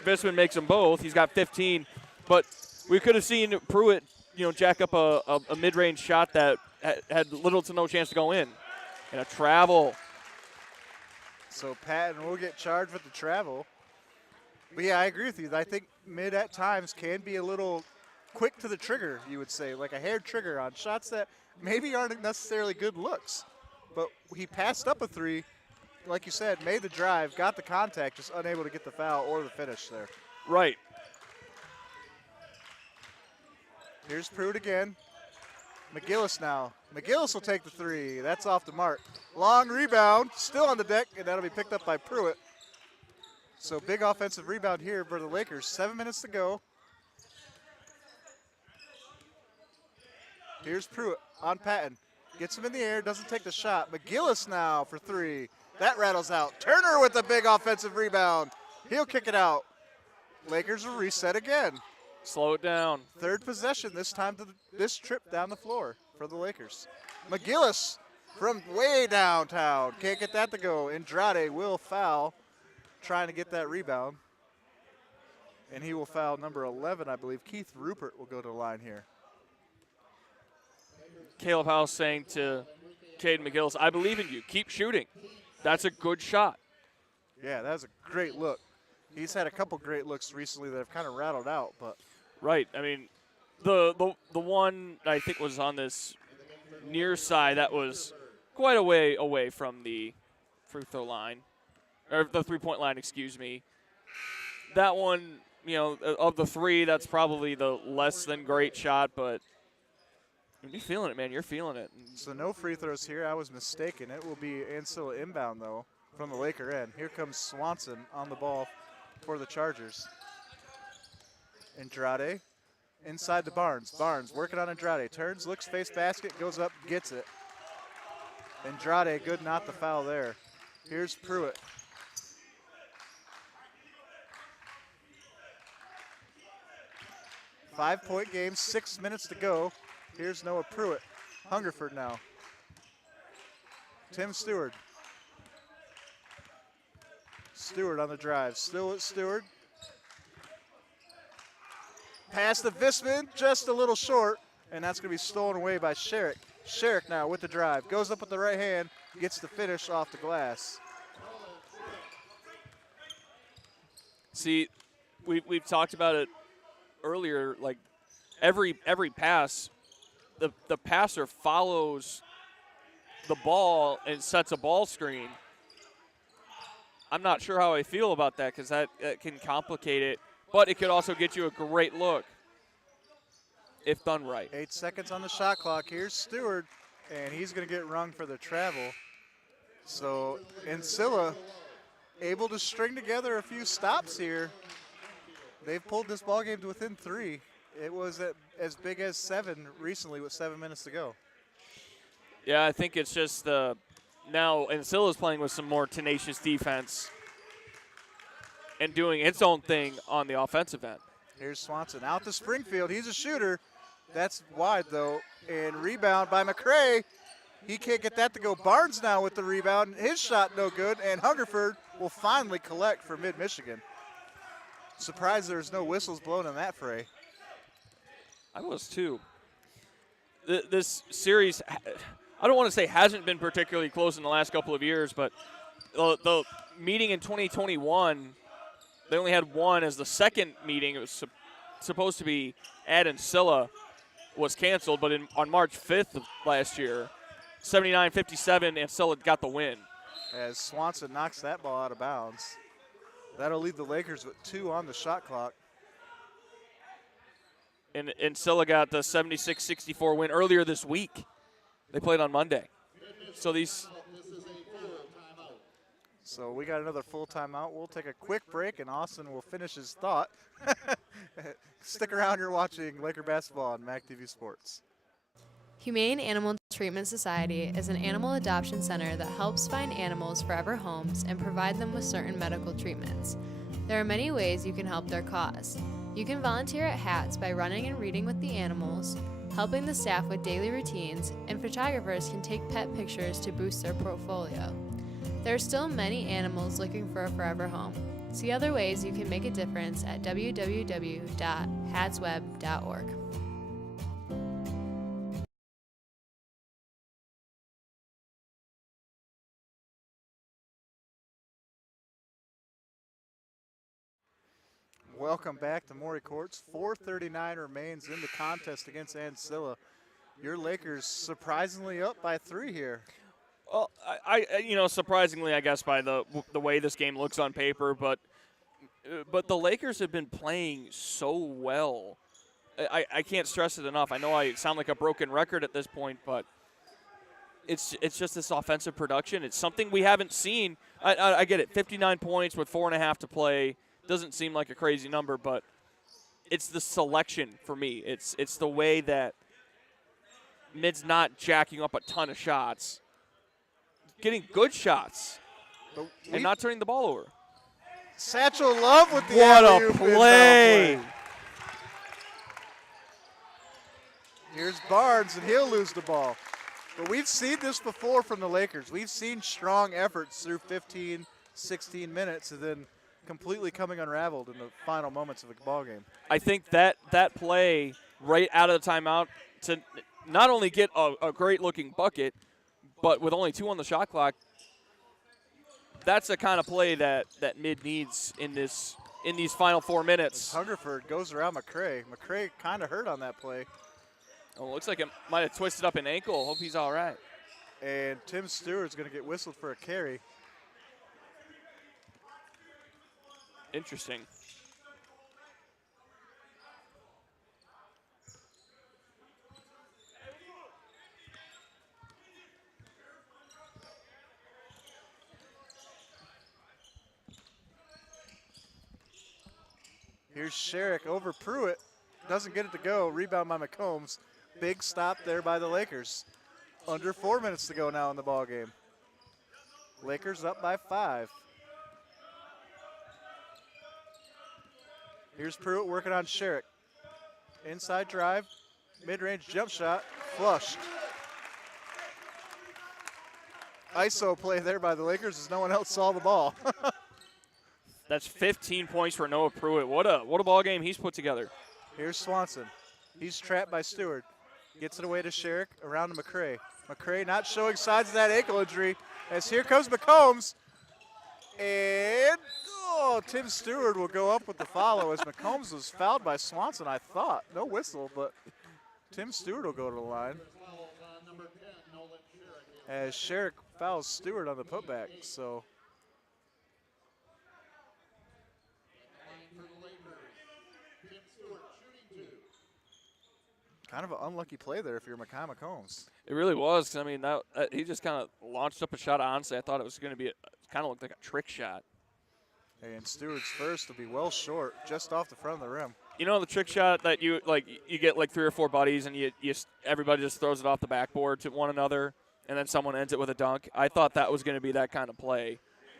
Visman makes them both. He's got 15, but we could have seen Pruitt, jack up a mid-range shot that had little to no chance to go in. And a travel. So Patton will get charged with the travel. But yeah, I agree with you. I think Mid at times can be a little quick to the trigger, you would say, like a hair trigger on shots that maybe aren't necessarily good looks. But he passed up a three, like you said, made the drive, got the contact, just unable to get the foul or the finish there. Right. Here's Pruitt again. McGillis now. McGillis will take the three. That's off the mark. Long rebound, still on the deck, and that'll be picked up by Pruitt. So big offensive rebound here for the Lakers. 7 minutes to go. Here's Pruitt on Patton. Gets him in the air, doesn't take the shot. McGillis now for three. That rattles out. Turner with a big offensive rebound. He'll kick it out. Lakers will reset again. Slow it down. Third possession this time to this trip down the floor for the Lakers. McGillis from way downtown. Can't get that to go. Andrade will foul, trying to get that rebound. And he will foul number 11, I believe. Keith Rupert will go to the line here. Caleb House saying to Caden McGillis, I believe in you. Keep shooting. That's a good shot. Yeah, that was a great look. He's had a couple great looks recently that have kind of rattled out, but right. I mean, the one I think was on this near side that was quite a way away from the free throw line, or the three-point line, excuse me. That one, of the three, that's probably the less than great shot, but you're feeling it, man. You're feeling it. So no free throws here. I was mistaken. It will be Ancilla inbound, though, from the Laker end. Here comes Swanson on the ball for the Chargers. Andrade inside to Barnes. Barnes working on Andrade. Turns, looks, face basket, goes up, gets it. Andrade, good, not the foul there. Here's Pruitt. Five-point game, 6 minutes to go. Here's Noah Pruitt. Hungerford now. Tim Stewart. Stewart on the drive. Still at Stewart. Pass to Visman, just a little short, and that's going to be stolen away by Sherrick. Sherrick now with the drive. Goes up with the right hand, gets the finish off the glass. See, we've talked about it earlier, like every pass, the passer follows the ball and sets a ball screen. I'm not sure how I feel about that because that can complicate it, but it could also get you a great look if done right. 8 seconds on the shot clock. Here's Stewart, and he's going to get rung for the travel. So Ancilla able to string together a few stops here. They've pulled this ball game to within 3. It was as big as 7 recently with 7 minutes to go. Yeah, I think it's just now Ancilla's playing with some more tenacious defense and doing its own thing on the offensive end. Here's Swanson out to Springfield. He's a shooter. That's wide, though. And rebound by McCray. He can't get that to go. Barnes now with the rebound. His shot no good, and Hungerford will finally collect for Mid-Michigan. Surprised there's no whistles blown in that fray. I was too. This series, I don't want to say hasn't been particularly close in the last couple of years, but the meeting in 2021, they only had one as the second meeting. It was supposed to be at Ancilla, was canceled, but on March 5th of last year, 79-57, Ancilla got the win. As Swanson knocks that ball out of bounds. That'll leave the Lakers with 2 on the shot clock. And Ancilla got the 76-64 win earlier this week. They played on Monday. So we got another full timeout. We'll take a quick break, and Austin will finish his thought. Stick around. You're watching Laker basketball on MAC TV Sports. Humane Animal Treatment Society is an animal adoption center that helps find animals forever homes and provide them with certain medical treatments. There are many ways you can help their cause. You can volunteer at HATS by running and reading with the animals, helping the staff with daily routines, and photographers can take pet pictures to boost their portfolio. There are still many animals looking for a forever home. See other ways you can make a difference at www.hatsweb.org. Welcome back to Maury Courts. 4:39 remains in the contest against Ancilla. Your Lakers surprisingly up by 3 here. Well, I surprisingly, I guess, by the way this game looks on paper, but the Lakers have been playing so well. I can't stress it enough. I know I sound like a broken record at this point, but it's just this offensive production. It's something we haven't seen. I get it. 59 points with 4.5 to play doesn't seem like a crazy number, but it's the selection for me. It's the way that Mid's not jacking up a ton of shots, getting good shots, and not turning the ball over. Satchel Love with the what alley-oop a play. Here's Barnes, and he'll lose the ball. But we've seen this before from the Lakers. We've seen strong efforts through 15, 16 minutes, and then completely coming unraveled in the final moments of the ball game. I think that play right out of the timeout to not only get a great-looking bucket, but with only 2 on the shot clock, that's the kind of play that Mid needs in these final 4 minutes. Hungerford goes around McCray. McCray kind of hurt on that play. Oh, looks like it might have twisted up an ankle. Hope he's all right. And Tim Stewart's going to get whistled for a carry. Interesting. Here's Sherrick over Pruitt. Doesn't get it to go. Rebound by McCombs. Big stop there by the Lakers. Under 4 minutes to go now in the ball game. Lakers up by 5. Here's Pruitt working on Sherrick. Inside drive, mid-range jump shot, flushed. ISO play there by the Lakers as no one else saw the ball. That's 15 points for Noah Pruitt. What a ball game he's put together. Here's Swanson. He's trapped by Stewart. Gets it away to Sherrick, around to McCray. McCray not showing signs of that ankle injury as here comes McCombs. And Tim Stewart will go up with the follow as McCombs was fouled by Swanson, I thought. No whistle, but Tim Stewart will go to the line. As Sherrick fouls Stewart on the putback, so. Kind of an unlucky play there if you're Mekhi McCombs. It really was. 'Cause, I mean, he just kind of launched up a shot. Honestly, I thought it was going to be kind of looked like a trick shot. And Stewart's first will be well short, just off the front of the rim. You know the trick shot that you get like 3 or 4 buddies and everybody just throws it off the backboard to one another, and then someone ends it with a dunk. I thought that was going to be that kind of play.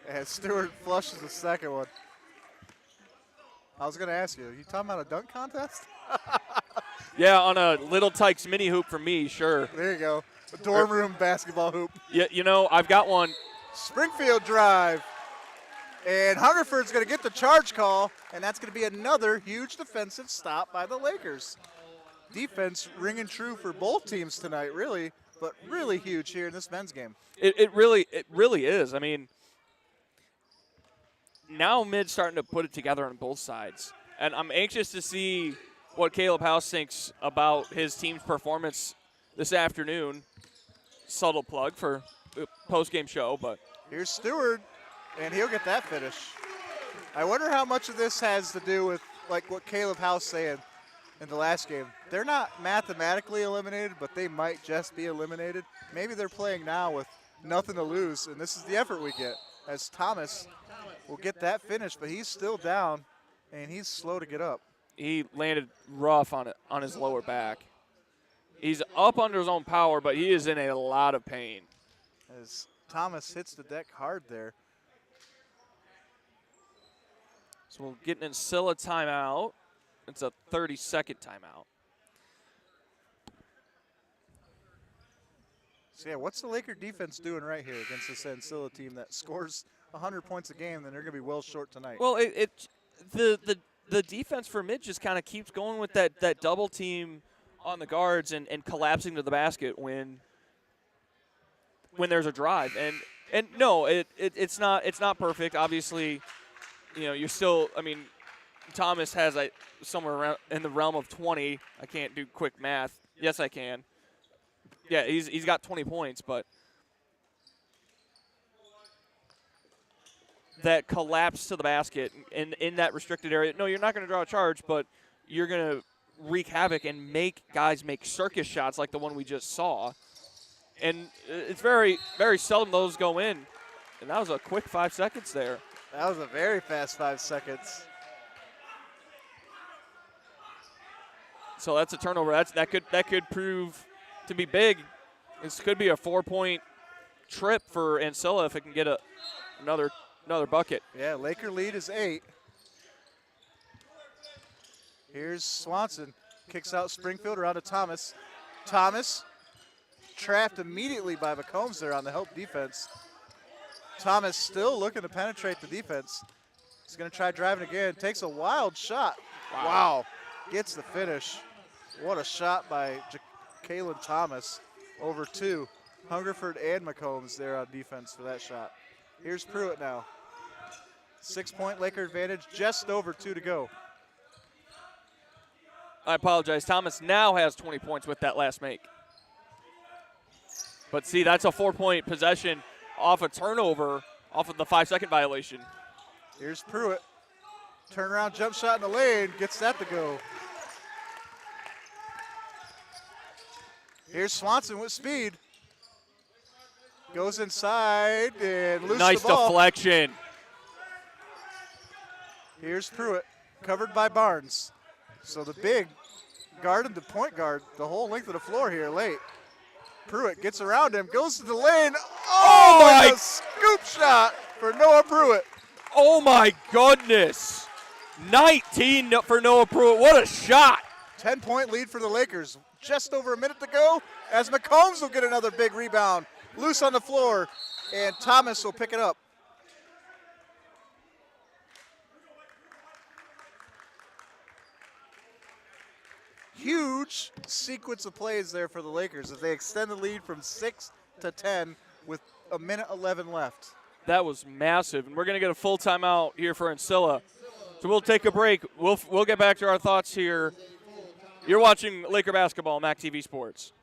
And Stewart flushes the second one. I was going to ask you talking about a dunk contest? Yeah, on a Little Tykes mini hoop for me, sure. There you go. A dorm room basketball hoop. Yeah, you know, I've got one. Springfield drive. And Hungerford's going to get the charge call, and that's going to be another huge defensive stop by the Lakers. Defense ringing true for both teams tonight, really, but really huge here in this men's game. It really is. I mean, now Mid's starting to put it together on both sides. And I'm anxious to see what Caleb House thinks about his team's performance this afternoon. Subtle plug for the post-game show, but. Here's Stewart, and he'll get that finish. I wonder how much of this has to do with like what Caleb House saying in the last game. They're not mathematically eliminated, but they might just be eliminated. Maybe they're playing now with nothing to lose, and this is the effort we get as Thomas will get that finish, but he's still down, and he's slow to get up. He landed rough on his lower back. He's up under his own power, but he is in a lot of pain. As Thomas hits the deck hard there. So we'll get an Ancilla timeout. It's a 30-second timeout. So, yeah, what's the Laker defense doing right here against this Ancilla team that scores 100 points a game, then they're going to be well short tonight? Well, the defense for Mid just kind of keeps going with that double team on the guards and collapsing to the basket when there's a drive. And no, it's not perfect. Obviously, you know, you're still, I mean, Thomas has somewhere around in the realm of 20. I can't do quick math. Yes, I can. Yeah, he's got 20 points, but that collapse to the basket in that restricted area. No, you're not going to draw a charge, but you're going to wreak havoc and make guys make circus shots like the one we just saw. And it's very, very seldom those go in. And that was a quick 5 seconds there. That was a very fast 5 seconds. So that's a turnover. That could prove to be big. This could be a 4-point trip for Ancilla if it can get another bucket. Yeah, Laker lead is 8. Here's Swanson. Kicks out Springfield around to Thomas. Thomas trapped immediately by McCombs there on the help defense. Thomas still looking to penetrate the defense. He's going to try driving again. Takes a wild shot. Wow. Gets the finish. What a shot by Kalen Thomas over 2. Hungerford and McCombs there on defense for that shot. Here's Pruitt now. 6-point Laker advantage, just over 2 to go. I apologize. Thomas now has 20 points with that last make. But see, that's a 4-point possession off a turnover, off of the 5-second violation. Here's Pruitt. Turnaround jump shot in the lane, gets that to go. Here's Swanson with speed. Goes inside and loses Nice the ball. deflection. Here's Pruitt, covered by Barnes. So the big guarded the point guard the whole length of the floor here late. Pruitt gets around him, goes to the lane. Oh, my! a scoop shot for Noah Pruitt. Oh my goodness. 19 for Noah Pruitt. What a shot. 10-point lead for the Lakers. Just over a minute to go as McCombs will get another big rebound. Loose on the floor, and Thomas will pick it up. Huge sequence of plays there for the Lakers as they extend the lead from 6 to 10 with a minute 11 left. That was massive, and we're going to get a full timeout here for Ancilla. So we'll take a break. We'll get back to our thoughts here. You're watching Laker basketball on MAC TV Sports.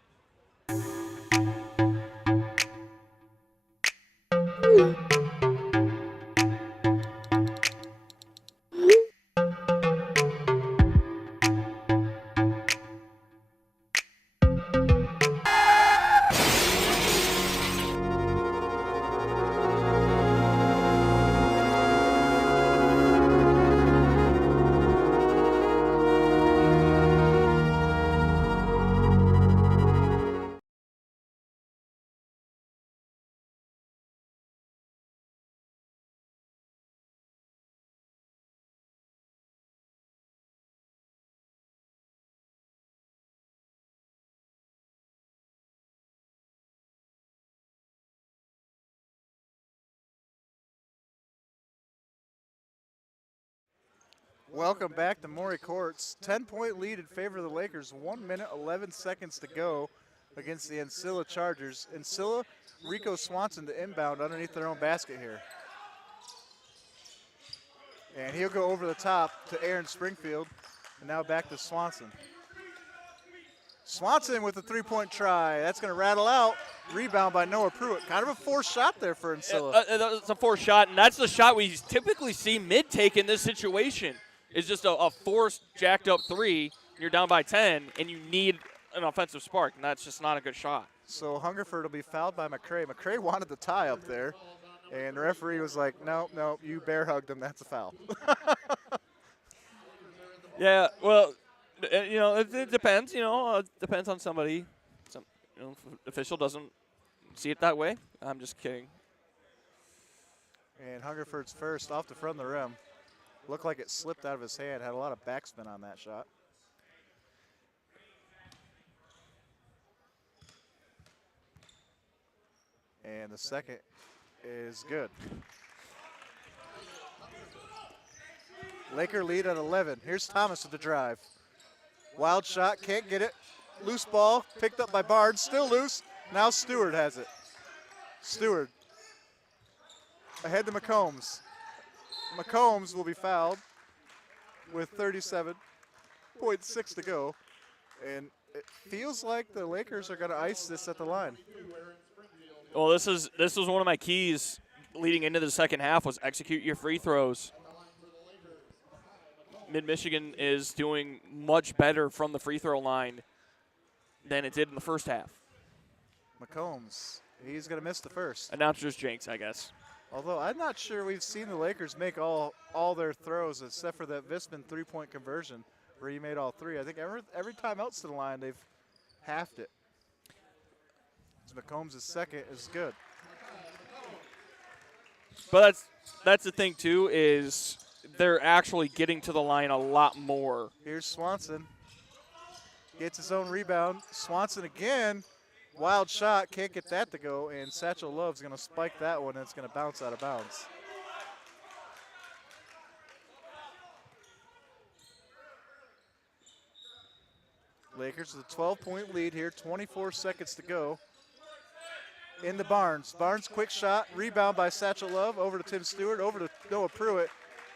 Welcome back to Maury Courts. 10-point lead in favor of the Lakers. 1 minute, 11 seconds to go against the Ancilla Chargers. Ancilla, Rico Swanson to inbound underneath their own basket here. And he'll go over the top to Aaron Springfield. And now back to Swanson. Swanson with a three-point try. That's going to rattle out. Rebound by Noah Pruitt. Kind of a forced shot there for Ancilla. It's a forced shot, and that's the shot we typically see mid take in this situation. It's just a forced, jacked-up three. You're down by 10, and you need an offensive spark, and that's just not a good shot. So Hungerford will be fouled by McCray. McCray wanted the tie up there, and the referee was like, no, you bear hugged him. That's a foul. Yeah, well, it depends. It depends on somebody. If the official doesn't see it that way, I'm just kidding. And Hungerford's first off the front of the rim. Looked like it slipped out of his hand. Had a lot of backspin on that shot. And the second is good. Laker lead at 11. Here's Thomas with the drive. Wild shot, can't get it. Loose ball, picked up by Barnes, still loose. Now Stewart has it. Stewart ahead to McCombs. McCombs will be fouled with 37.6 to go. And it feels like the Lakers are going to ice this at the line. Well, this was one of my keys leading into the second half was execute your free throws. Mid-Michigan is doing much better from the free throw line than it did in the first half. McCombs, he's going to miss the first. Announcer's jinx, I guess. Although I'm not sure we've seen the Lakers make all their throws except for that Visman three-point conversion where he made all three. I think every time else to the line they've halved it. So McCombs' second is good. But that's the thing too is they're actually getting to the line a lot more. Here's Swanson. Gets his own rebound. Swanson again. Wild shot, can't get that to go, and Satchel Love's going to spike that one, and it's going to bounce out of bounds. Lakers with a 12-point lead here, 24 seconds to go. In the Barnes. Barnes, quick shot, rebound by Satchel Love, over to Tim Stewart, over to Noah Pruitt,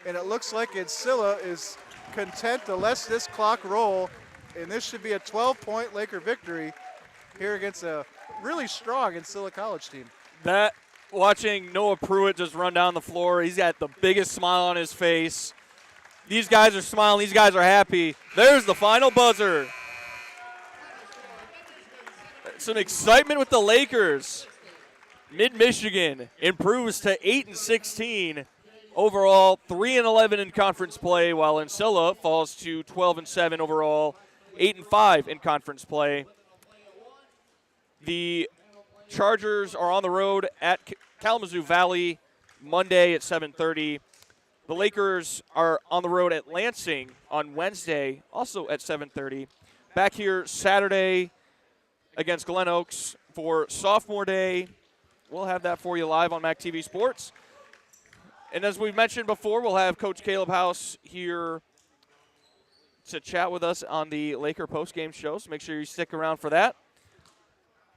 and it looks like Ancilla is content to let this clock roll And this should be a 12-point Laker victory here against a really strong Ancilla College team. That, watching Noah Pruitt just run down the floor, he's got the biggest smile on his face. These guys are smiling. These guys are happy. There's the final buzzer. Some excitement with the Lakers. Mid-Michigan improves to 8-16 overall, 3-11 in conference play, while Ancilla falls to 12-7 overall, 8-5 in conference play. The Chargers are on the road at Kalamazoo Valley Monday at 7:30. The Lakers are on the road at Lansing on Wednesday, also at 7:30. Back here Saturday against Glen Oaks for Sophomore Day. We'll have that for you live on MAC TV Sports. And as we've mentioned before, we'll have Coach Caleb House here to chat with us on the Laker postgame show, so make sure you stick around for that.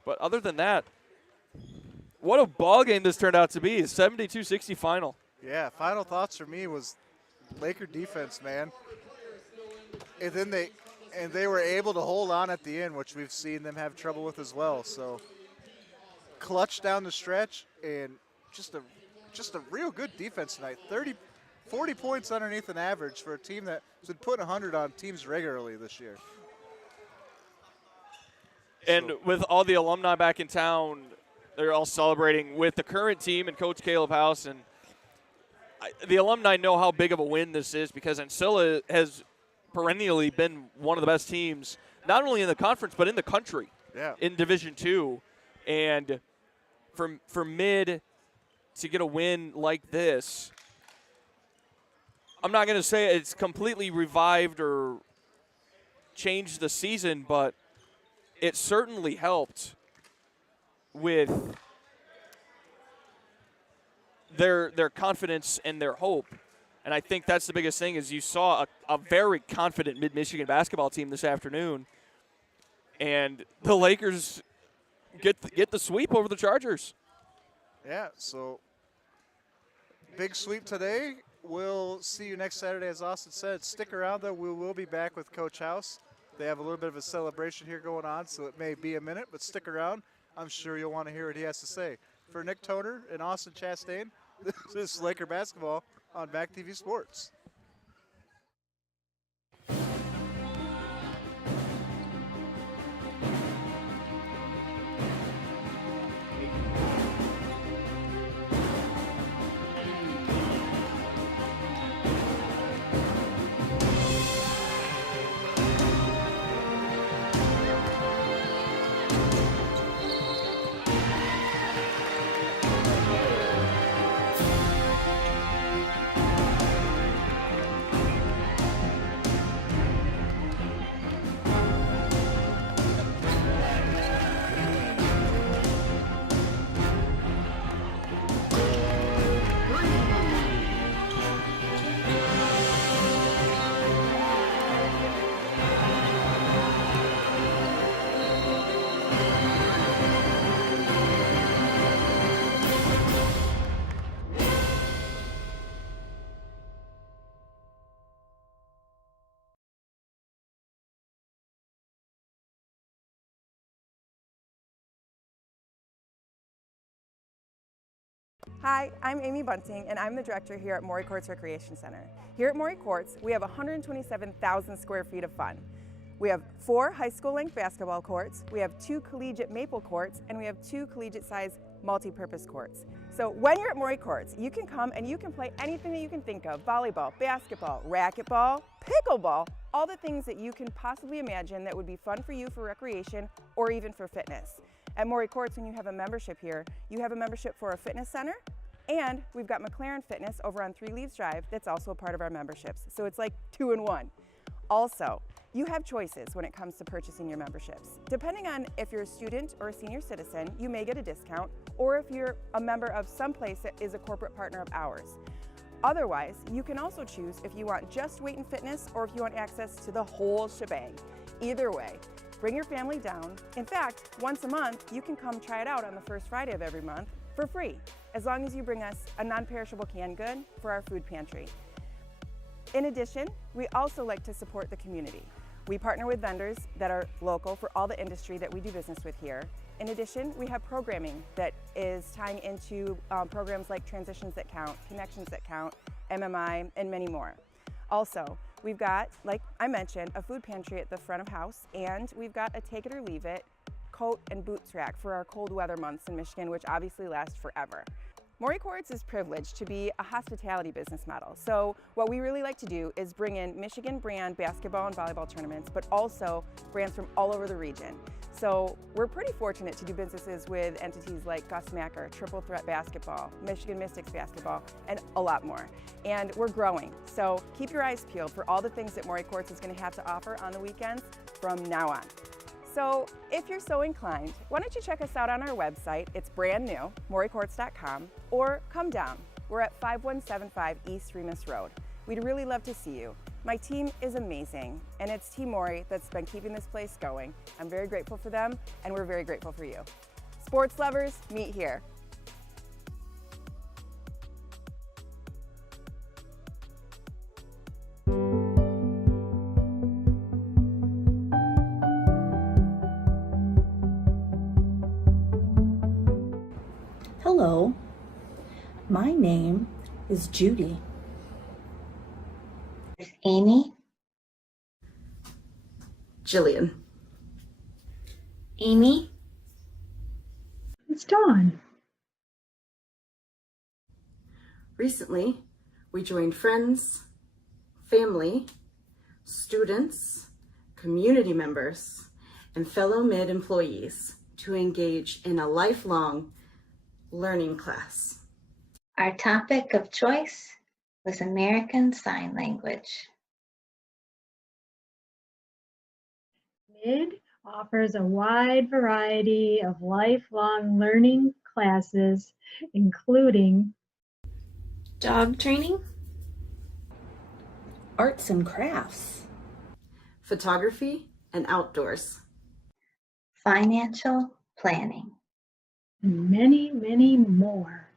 But other than that, what a ball game this turned out to be. 72-60 final. Yeah, final thoughts for me was Laker defense, man. And then they were able to hold on at the end, which we've seen them have trouble with as well. So clutch down the stretch and just a real good defense tonight. 40 points underneath an average for a team that's been putting 100 on teams regularly this year. And with all the alumni back in town, they're all celebrating with the current team and Coach Caleb House. And the alumni know how big of a win this is because Ancilla has perennially been one of the best teams, not only in the conference, but in the country, in Division II. And for Mid to get a win like this, I'm not going to say it's completely revived or changed the season, but it certainly helped with their confidence and their hope. And I think that's the biggest thing is you saw a very confident Mid-Michigan basketball team this afternoon. And the Lakers get the sweep over the Chargers. Yeah, so big sweep today. We'll see you next Saturday, as Austin said. Stick around, though. We will be back with Coach House. They have a little bit of a celebration here going on, so it may be a minute, but stick around. I'm sure you'll want to hear what he has to say. For Nick Toner and Austin Chastain, this is Laker basketball on MAC TV Sports. Hi, I'm Amy Bunting, and I'm the director here at Maury Courts Recreation Center. Here at Maury Courts, we have 127,000 square feet of fun. We have 4 high school length basketball courts, we have 2 collegiate maple courts, and we have 2 collegiate size multi-purpose courts. So when you're at Maury Courts, you can come and you can play anything that you can think of: volleyball, basketball, racquetball, pickleball, all the things that you can possibly imagine that would be fun for you for recreation or even for fitness. At Maury Courts, when you have a membership here, you have a membership for a fitness center, and we've got McLaren Fitness over on 3 Leaves Drive that's also a part of our memberships. So it's like 2 in 1. Also, you have choices when it comes to purchasing your memberships. Depending on if you're a student or a senior citizen, you may get a discount, or if you're a member of some place that is a corporate partner of ours. Otherwise, you can also choose if you want just weight and fitness or if you want access to the whole shebang. Either way, bring your family down. In fact, once a month, you can come try it out on the first Friday of every month for free, as long as you bring us a non-perishable canned good for our food pantry. In addition, we also like to support the community. We partner with vendors that are local for all the industry that we do business with here. In addition, we have programming that is tying into programs like Transitions That Count, Connections That Count, MMI, and many more. Also, we've got, like I mentioned, a food pantry at the front of house, and we've got a take it or leave it coat and boots rack for our cold weather months in Michigan, which obviously last forever. Maury Courts is privileged to be a hospitality business model. So what we really like to do is bring in Michigan brand basketball and volleyball tournaments, but also brands from all over the region. So we're pretty fortunate to do businesses with entities like Gus Macker, Triple Threat Basketball, Michigan Mystics Basketball, and a lot more. And we're growing. So keep your eyes peeled for all the things that Maury Courts is going to have to offer on the weekends from now on. So if you're so inclined, why don't you check us out on our website? It's brand new, maurycourts.com, or come down. We're at 5175 East Remus Road. We'd really love to see you. My team is amazing, and it's Team Maury that's been keeping this place going. I'm very grateful for them, and we're very grateful for you. Sports lovers, meet here. Hello, my name is Judy. Amy. Jillian. Amy. It's Dawn. Recently, we joined friends, family, students, community members, and fellow MID employees to engage in a lifelong learning class. Our topic of choice was American Sign Language. MID offers a wide variety of lifelong learning classes, including dog training, arts and crafts, photography and outdoors, financial planning, and many, many more.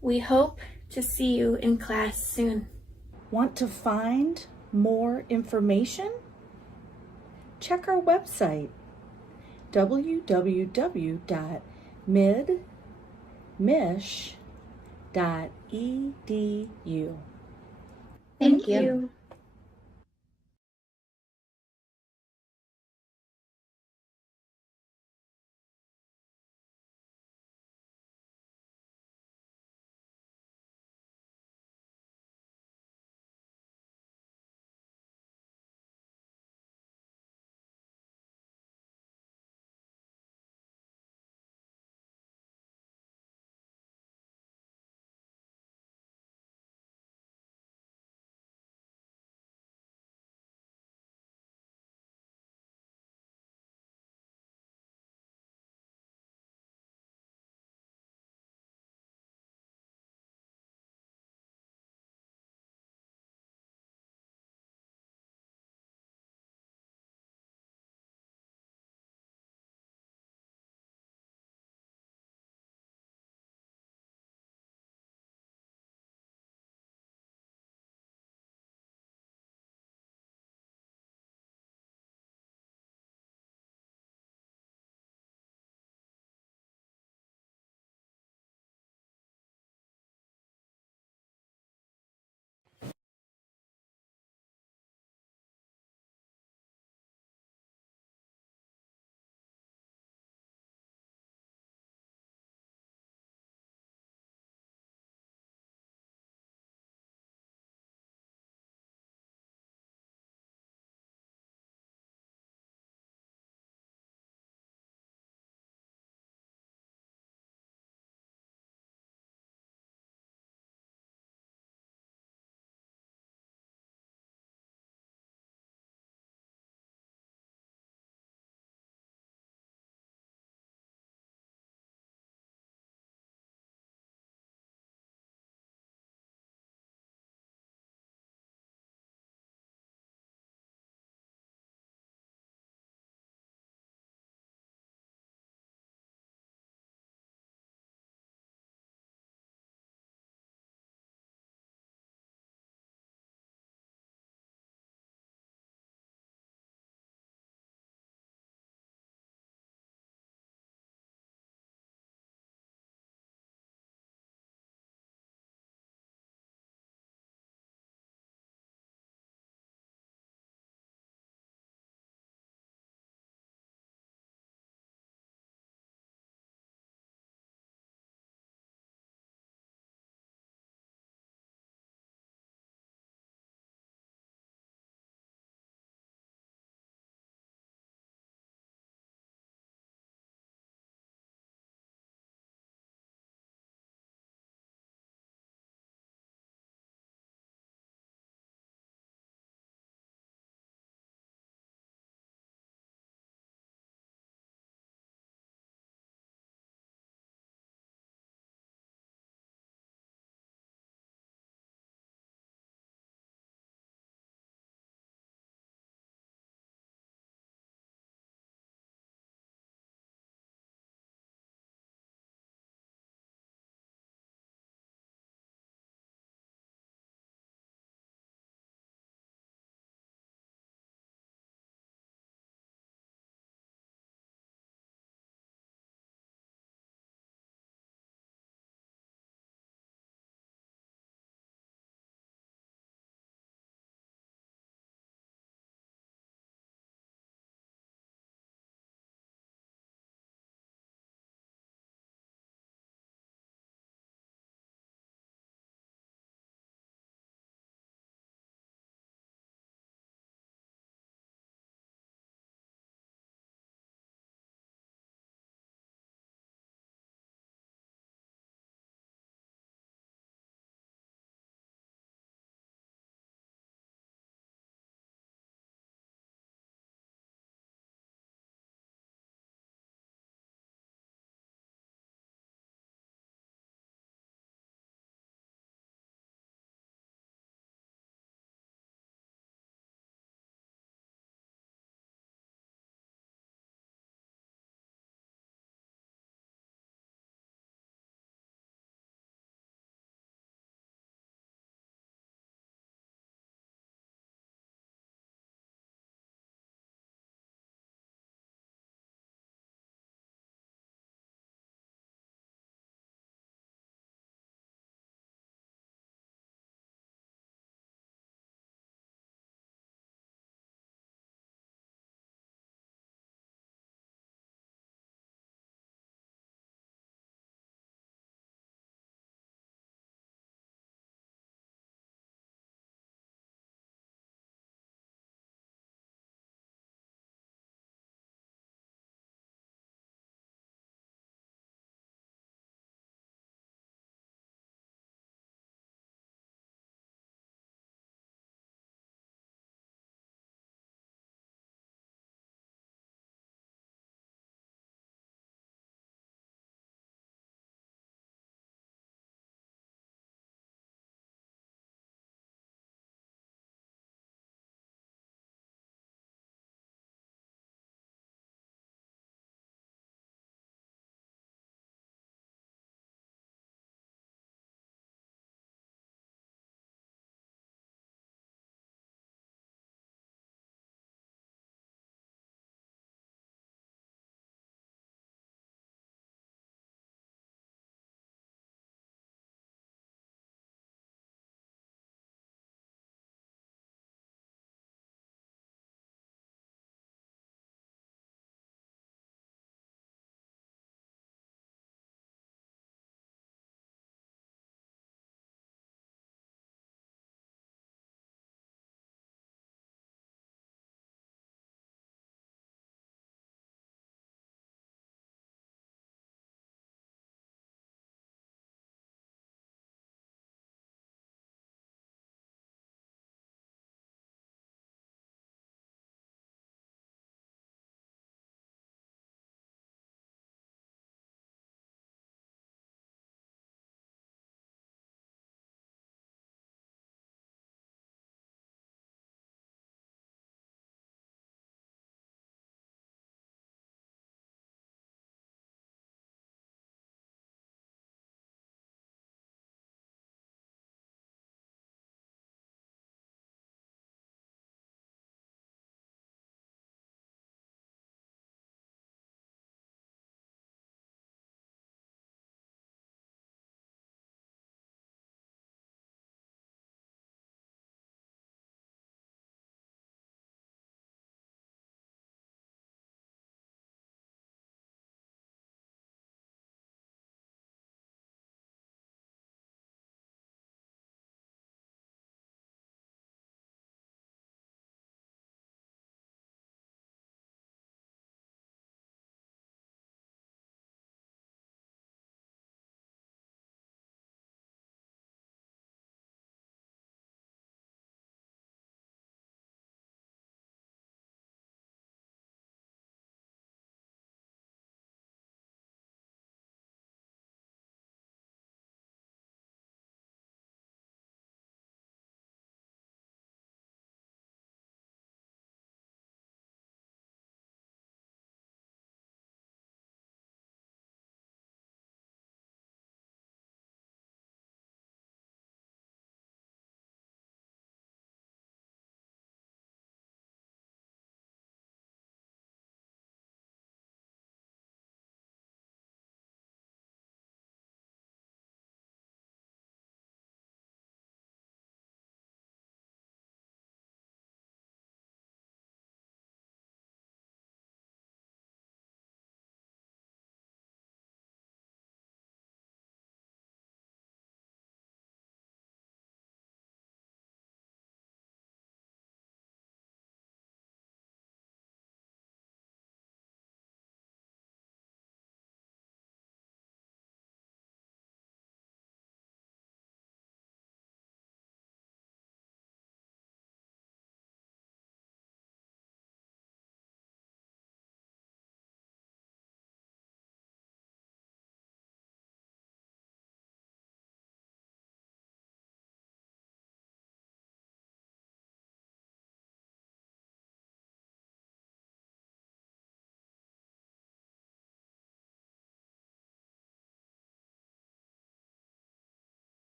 We hope to see you in class soon. Want to find more information? Check our website, www.midmish.edu. Thank you.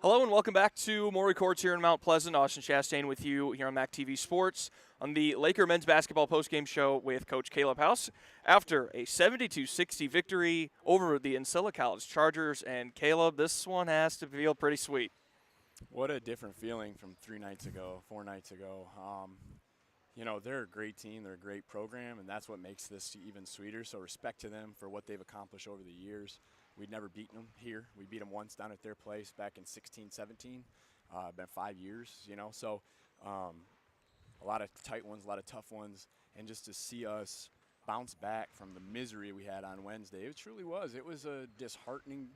Hello and welcome back to Maury Courts here in Mount Pleasant. Austin Chastain with you here on MAC TV Sports on the Laker men's basketball postgame show with Coach Caleb House after a 72-60 victory over the Ancilla College Chargers. And Caleb, this one has to feel pretty sweet. What a different feeling from 4 nights ago. You know, they're a great team, they're a great program, and that's what makes this even sweeter. So respect to them for what they've accomplished over the years. We'd never beaten them here. We beat them once down at their place back in 16-17. Been 5 years, you know. So a lot of tight ones, a lot of tough ones, and just to see us bounce back from the misery we had on Wednesday, it truly was. It was a disheartening,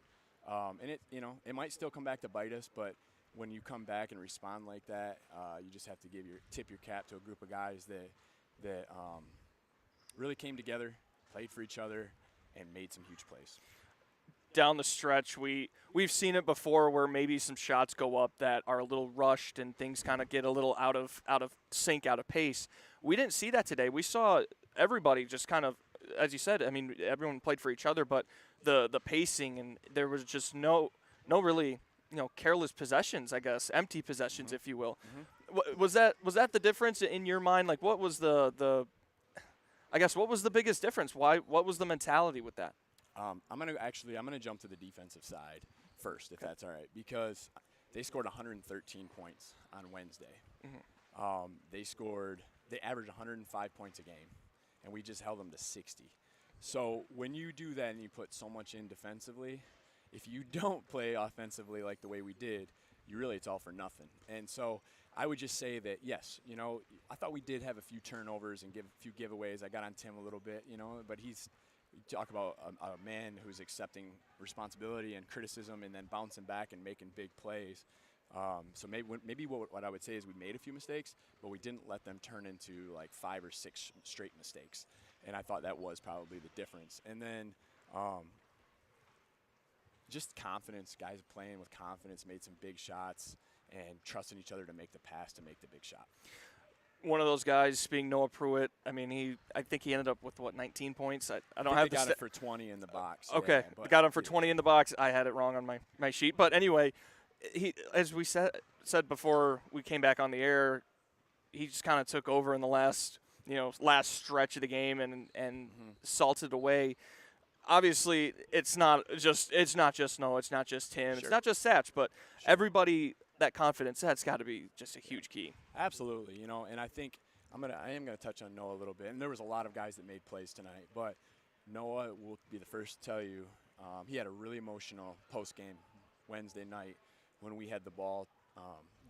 and it might still come back to bite us, but when you come back and respond like that, you just have to tip your cap to a group of guys that really came together, played for each other, and made some huge plays. Down the stretch, we've seen it before where maybe some shots go up that are a little rushed and things kind of get a little out of sync, out of pace. We didn't see that today. We saw everybody just kind of, as you said, I mean, everyone played for each other, but the pacing, and there was just no really, careless possessions, I guess, empty possessions, if you will. Was that the difference in your mind? Like, what was what was the biggest difference? What was the mentality with that? I'm gonna jump to the defensive side first, if that's all right, because they scored 113 points on Wednesday. They averaged 105 points a game, and we just held them to 60. So when you do that and you put so much in defensively, if you don't play offensively like the way we did, it's all for nothing. And so I would just say that, yes, I thought we did have a few turnovers and a few giveaways. I got on Tim a little bit, but you talk about a man who's accepting responsibility and criticism and then bouncing back and making big plays. So maybe what I would say is we made a few mistakes, but we didn't let them turn into like 5 or 6 straight mistakes. And I thought that was probably the difference. And then just confidence, guys playing with confidence, made some big shots and trusting each other to make the pass to make the big shot. One of those guys being Noah Pruitt. I mean, I think he ended up with 19 points. I don't have got it for 20 in the box. Okay, yeah, got him for 20 in the box. I had it wrong on my sheet, but anyway, he, as we said before we came back on the air, he just kind of took over in the last stretch of the game and salted away. Obviously, it's not just Noah, it's not just Tim, It's not just Satch, but everybody. That confidence, that's got to be just a huge key. Absolutely, and I think I am gonna touch on Noah a little bit. And there was a lot of guys that made plays tonight, but Noah will be the first to tell you he had a really emotional post game Wednesday night when we had the ball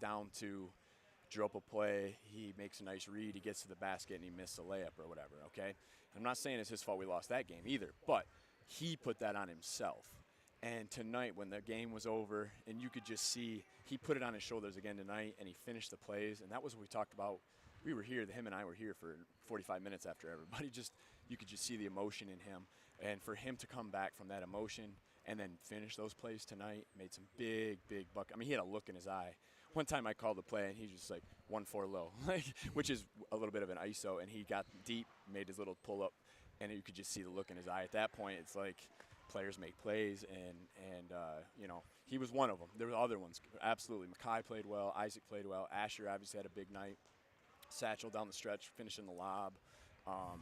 down to drop a play. He makes a nice read, he gets to the basket, and he missed a layup or whatever. Okay, I'm not saying it's his fault we lost that game either, but he put that on himself. And tonight, when the game was over, and you could just see he put it on his shoulders again tonight, and he finished the plays. And that was what we talked about. We were here, him and I were here for 45 minutes after everybody. You could just see the emotion in him. And for him to come back from that emotion and then finish those plays tonight, made some big buck. I mean, he had a look in his eye. One time I called the play, and he just like 1-4 low, which is a little bit of an ISO. And he got deep, made his little pull up, and you could just see the look in his eye. At that point, it's like, players make plays, and he was one of them. There were other ones, absolutely. Makai played well, Isaac played well, Asher obviously had a big night. Satchel down the stretch, finishing the lob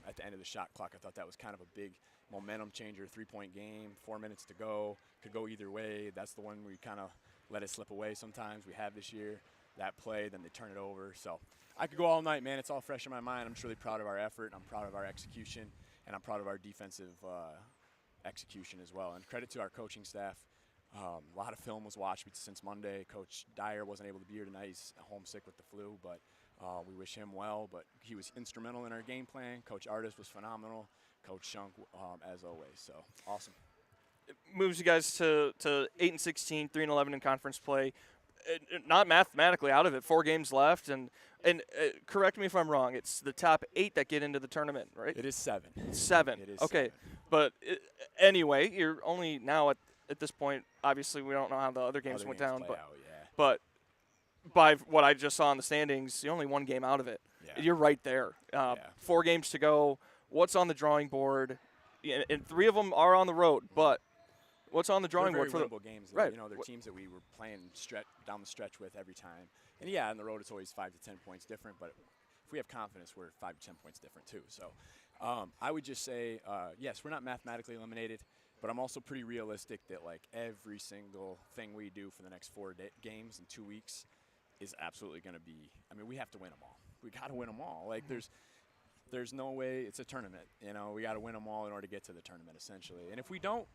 at the end of the shot clock. I thought that was kind of a big momentum changer, 3-point game, 4 minutes to go, could go either way. That's the one we kind of let it slip away sometimes. We have this year, that play, then they turn it over. So I could go all night, man. It's all fresh in my mind. I'm truly proud of our effort. I'm proud of our execution, and I'm proud of our defensive execution as well. And credit to our coaching staff. A lot of film was watched since Monday. Coach Dyer wasn't able to be here tonight. He's homesick with the flu, but we wish him well. But he was instrumental in our game plan. Coach Artis was phenomenal. Coach Shunk, as always. So awesome. It moves you guys to 8-16, 3-11 in conference play. Not mathematically out of it. 4 games left, and correct me if I'm wrong. It's the top 8 that get into the tournament, right? It is 7. 7. It is okay, 7. But anyway, you're only now at this point. Obviously, we don't know how the other games went down, but by what I just saw in the standings, you're only 1 game out of it. Yeah. You're right there. 4 games to go. What's on the drawing board? And 3 of them are on the road, but What's on the drawing they're board for very the winnable games? right? You know, they're teams that we were playing down the stretch with every time. And yeah, on the road it's always 5 to 10 points different, but if we have confidence, we're 5 to 10 points different too. So I would just say, yes, we're not mathematically eliminated, but I'm also pretty realistic that like every single thing we do for the next 4 games in 2 weeks is absolutely going to be. I mean, we have to win them all. We got to win them all. Like there's no way. It's a tournament. You know, we got to win them all in order to get to the tournament essentially. And if we don't,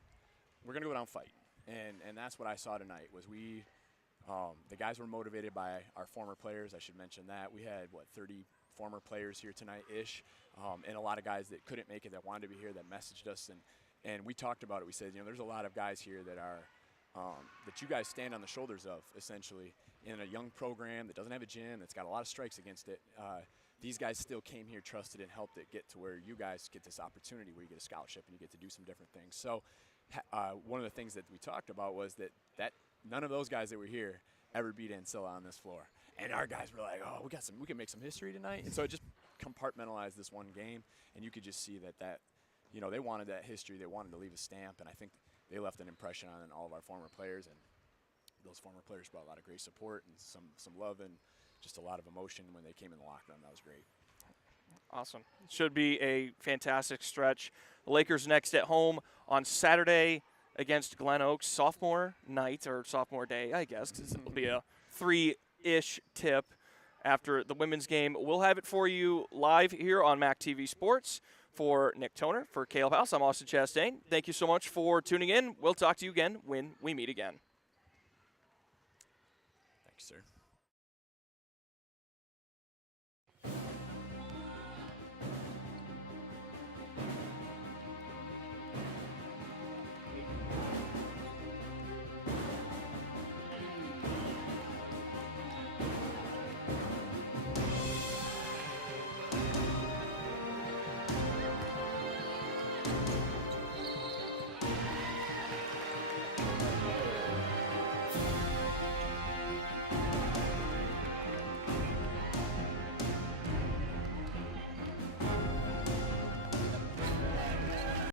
we're going to go down fighting. And that's what I saw tonight was the guys were motivated by our former players. I should mention that. We had, 30 former players here tonight-ish, and a lot of guys that couldn't make it that wanted to be here that messaged us. And we talked about it. We said, there's a lot of guys here that are that you guys stand on the shoulders of, essentially, in a young program that doesn't have a gym, that's got a lot of strikes against it. These guys still came here, trusted, and helped it get to where you guys get this opportunity where you get a scholarship and you get to do some different things. So one of the things that we talked about was that none of those guys that were here ever beat Ancilla on this floor. And our guys were like, oh, we can make some history tonight. And so it just compartmentalized this one game, and you could just see that they wanted that history. They wanted to leave a stamp, and I think they left an impression on all of our former players, and those former players brought a lot of great support and some love and just a lot of emotion when they came in the locker room. That was great. Awesome. Should be a fantastic stretch. The Lakers next at home on Saturday against Glen Oaks, sophomore night or sophomore day, I guess, because it'll be a 3-ish tip after the women's game. We'll have it for you live here on MAC TV Sports. For Nick Toner, for Caleb House, I'm Austin Chastain. Thank you so much for tuning in. We'll talk to you again when we meet again. Thanks, sir.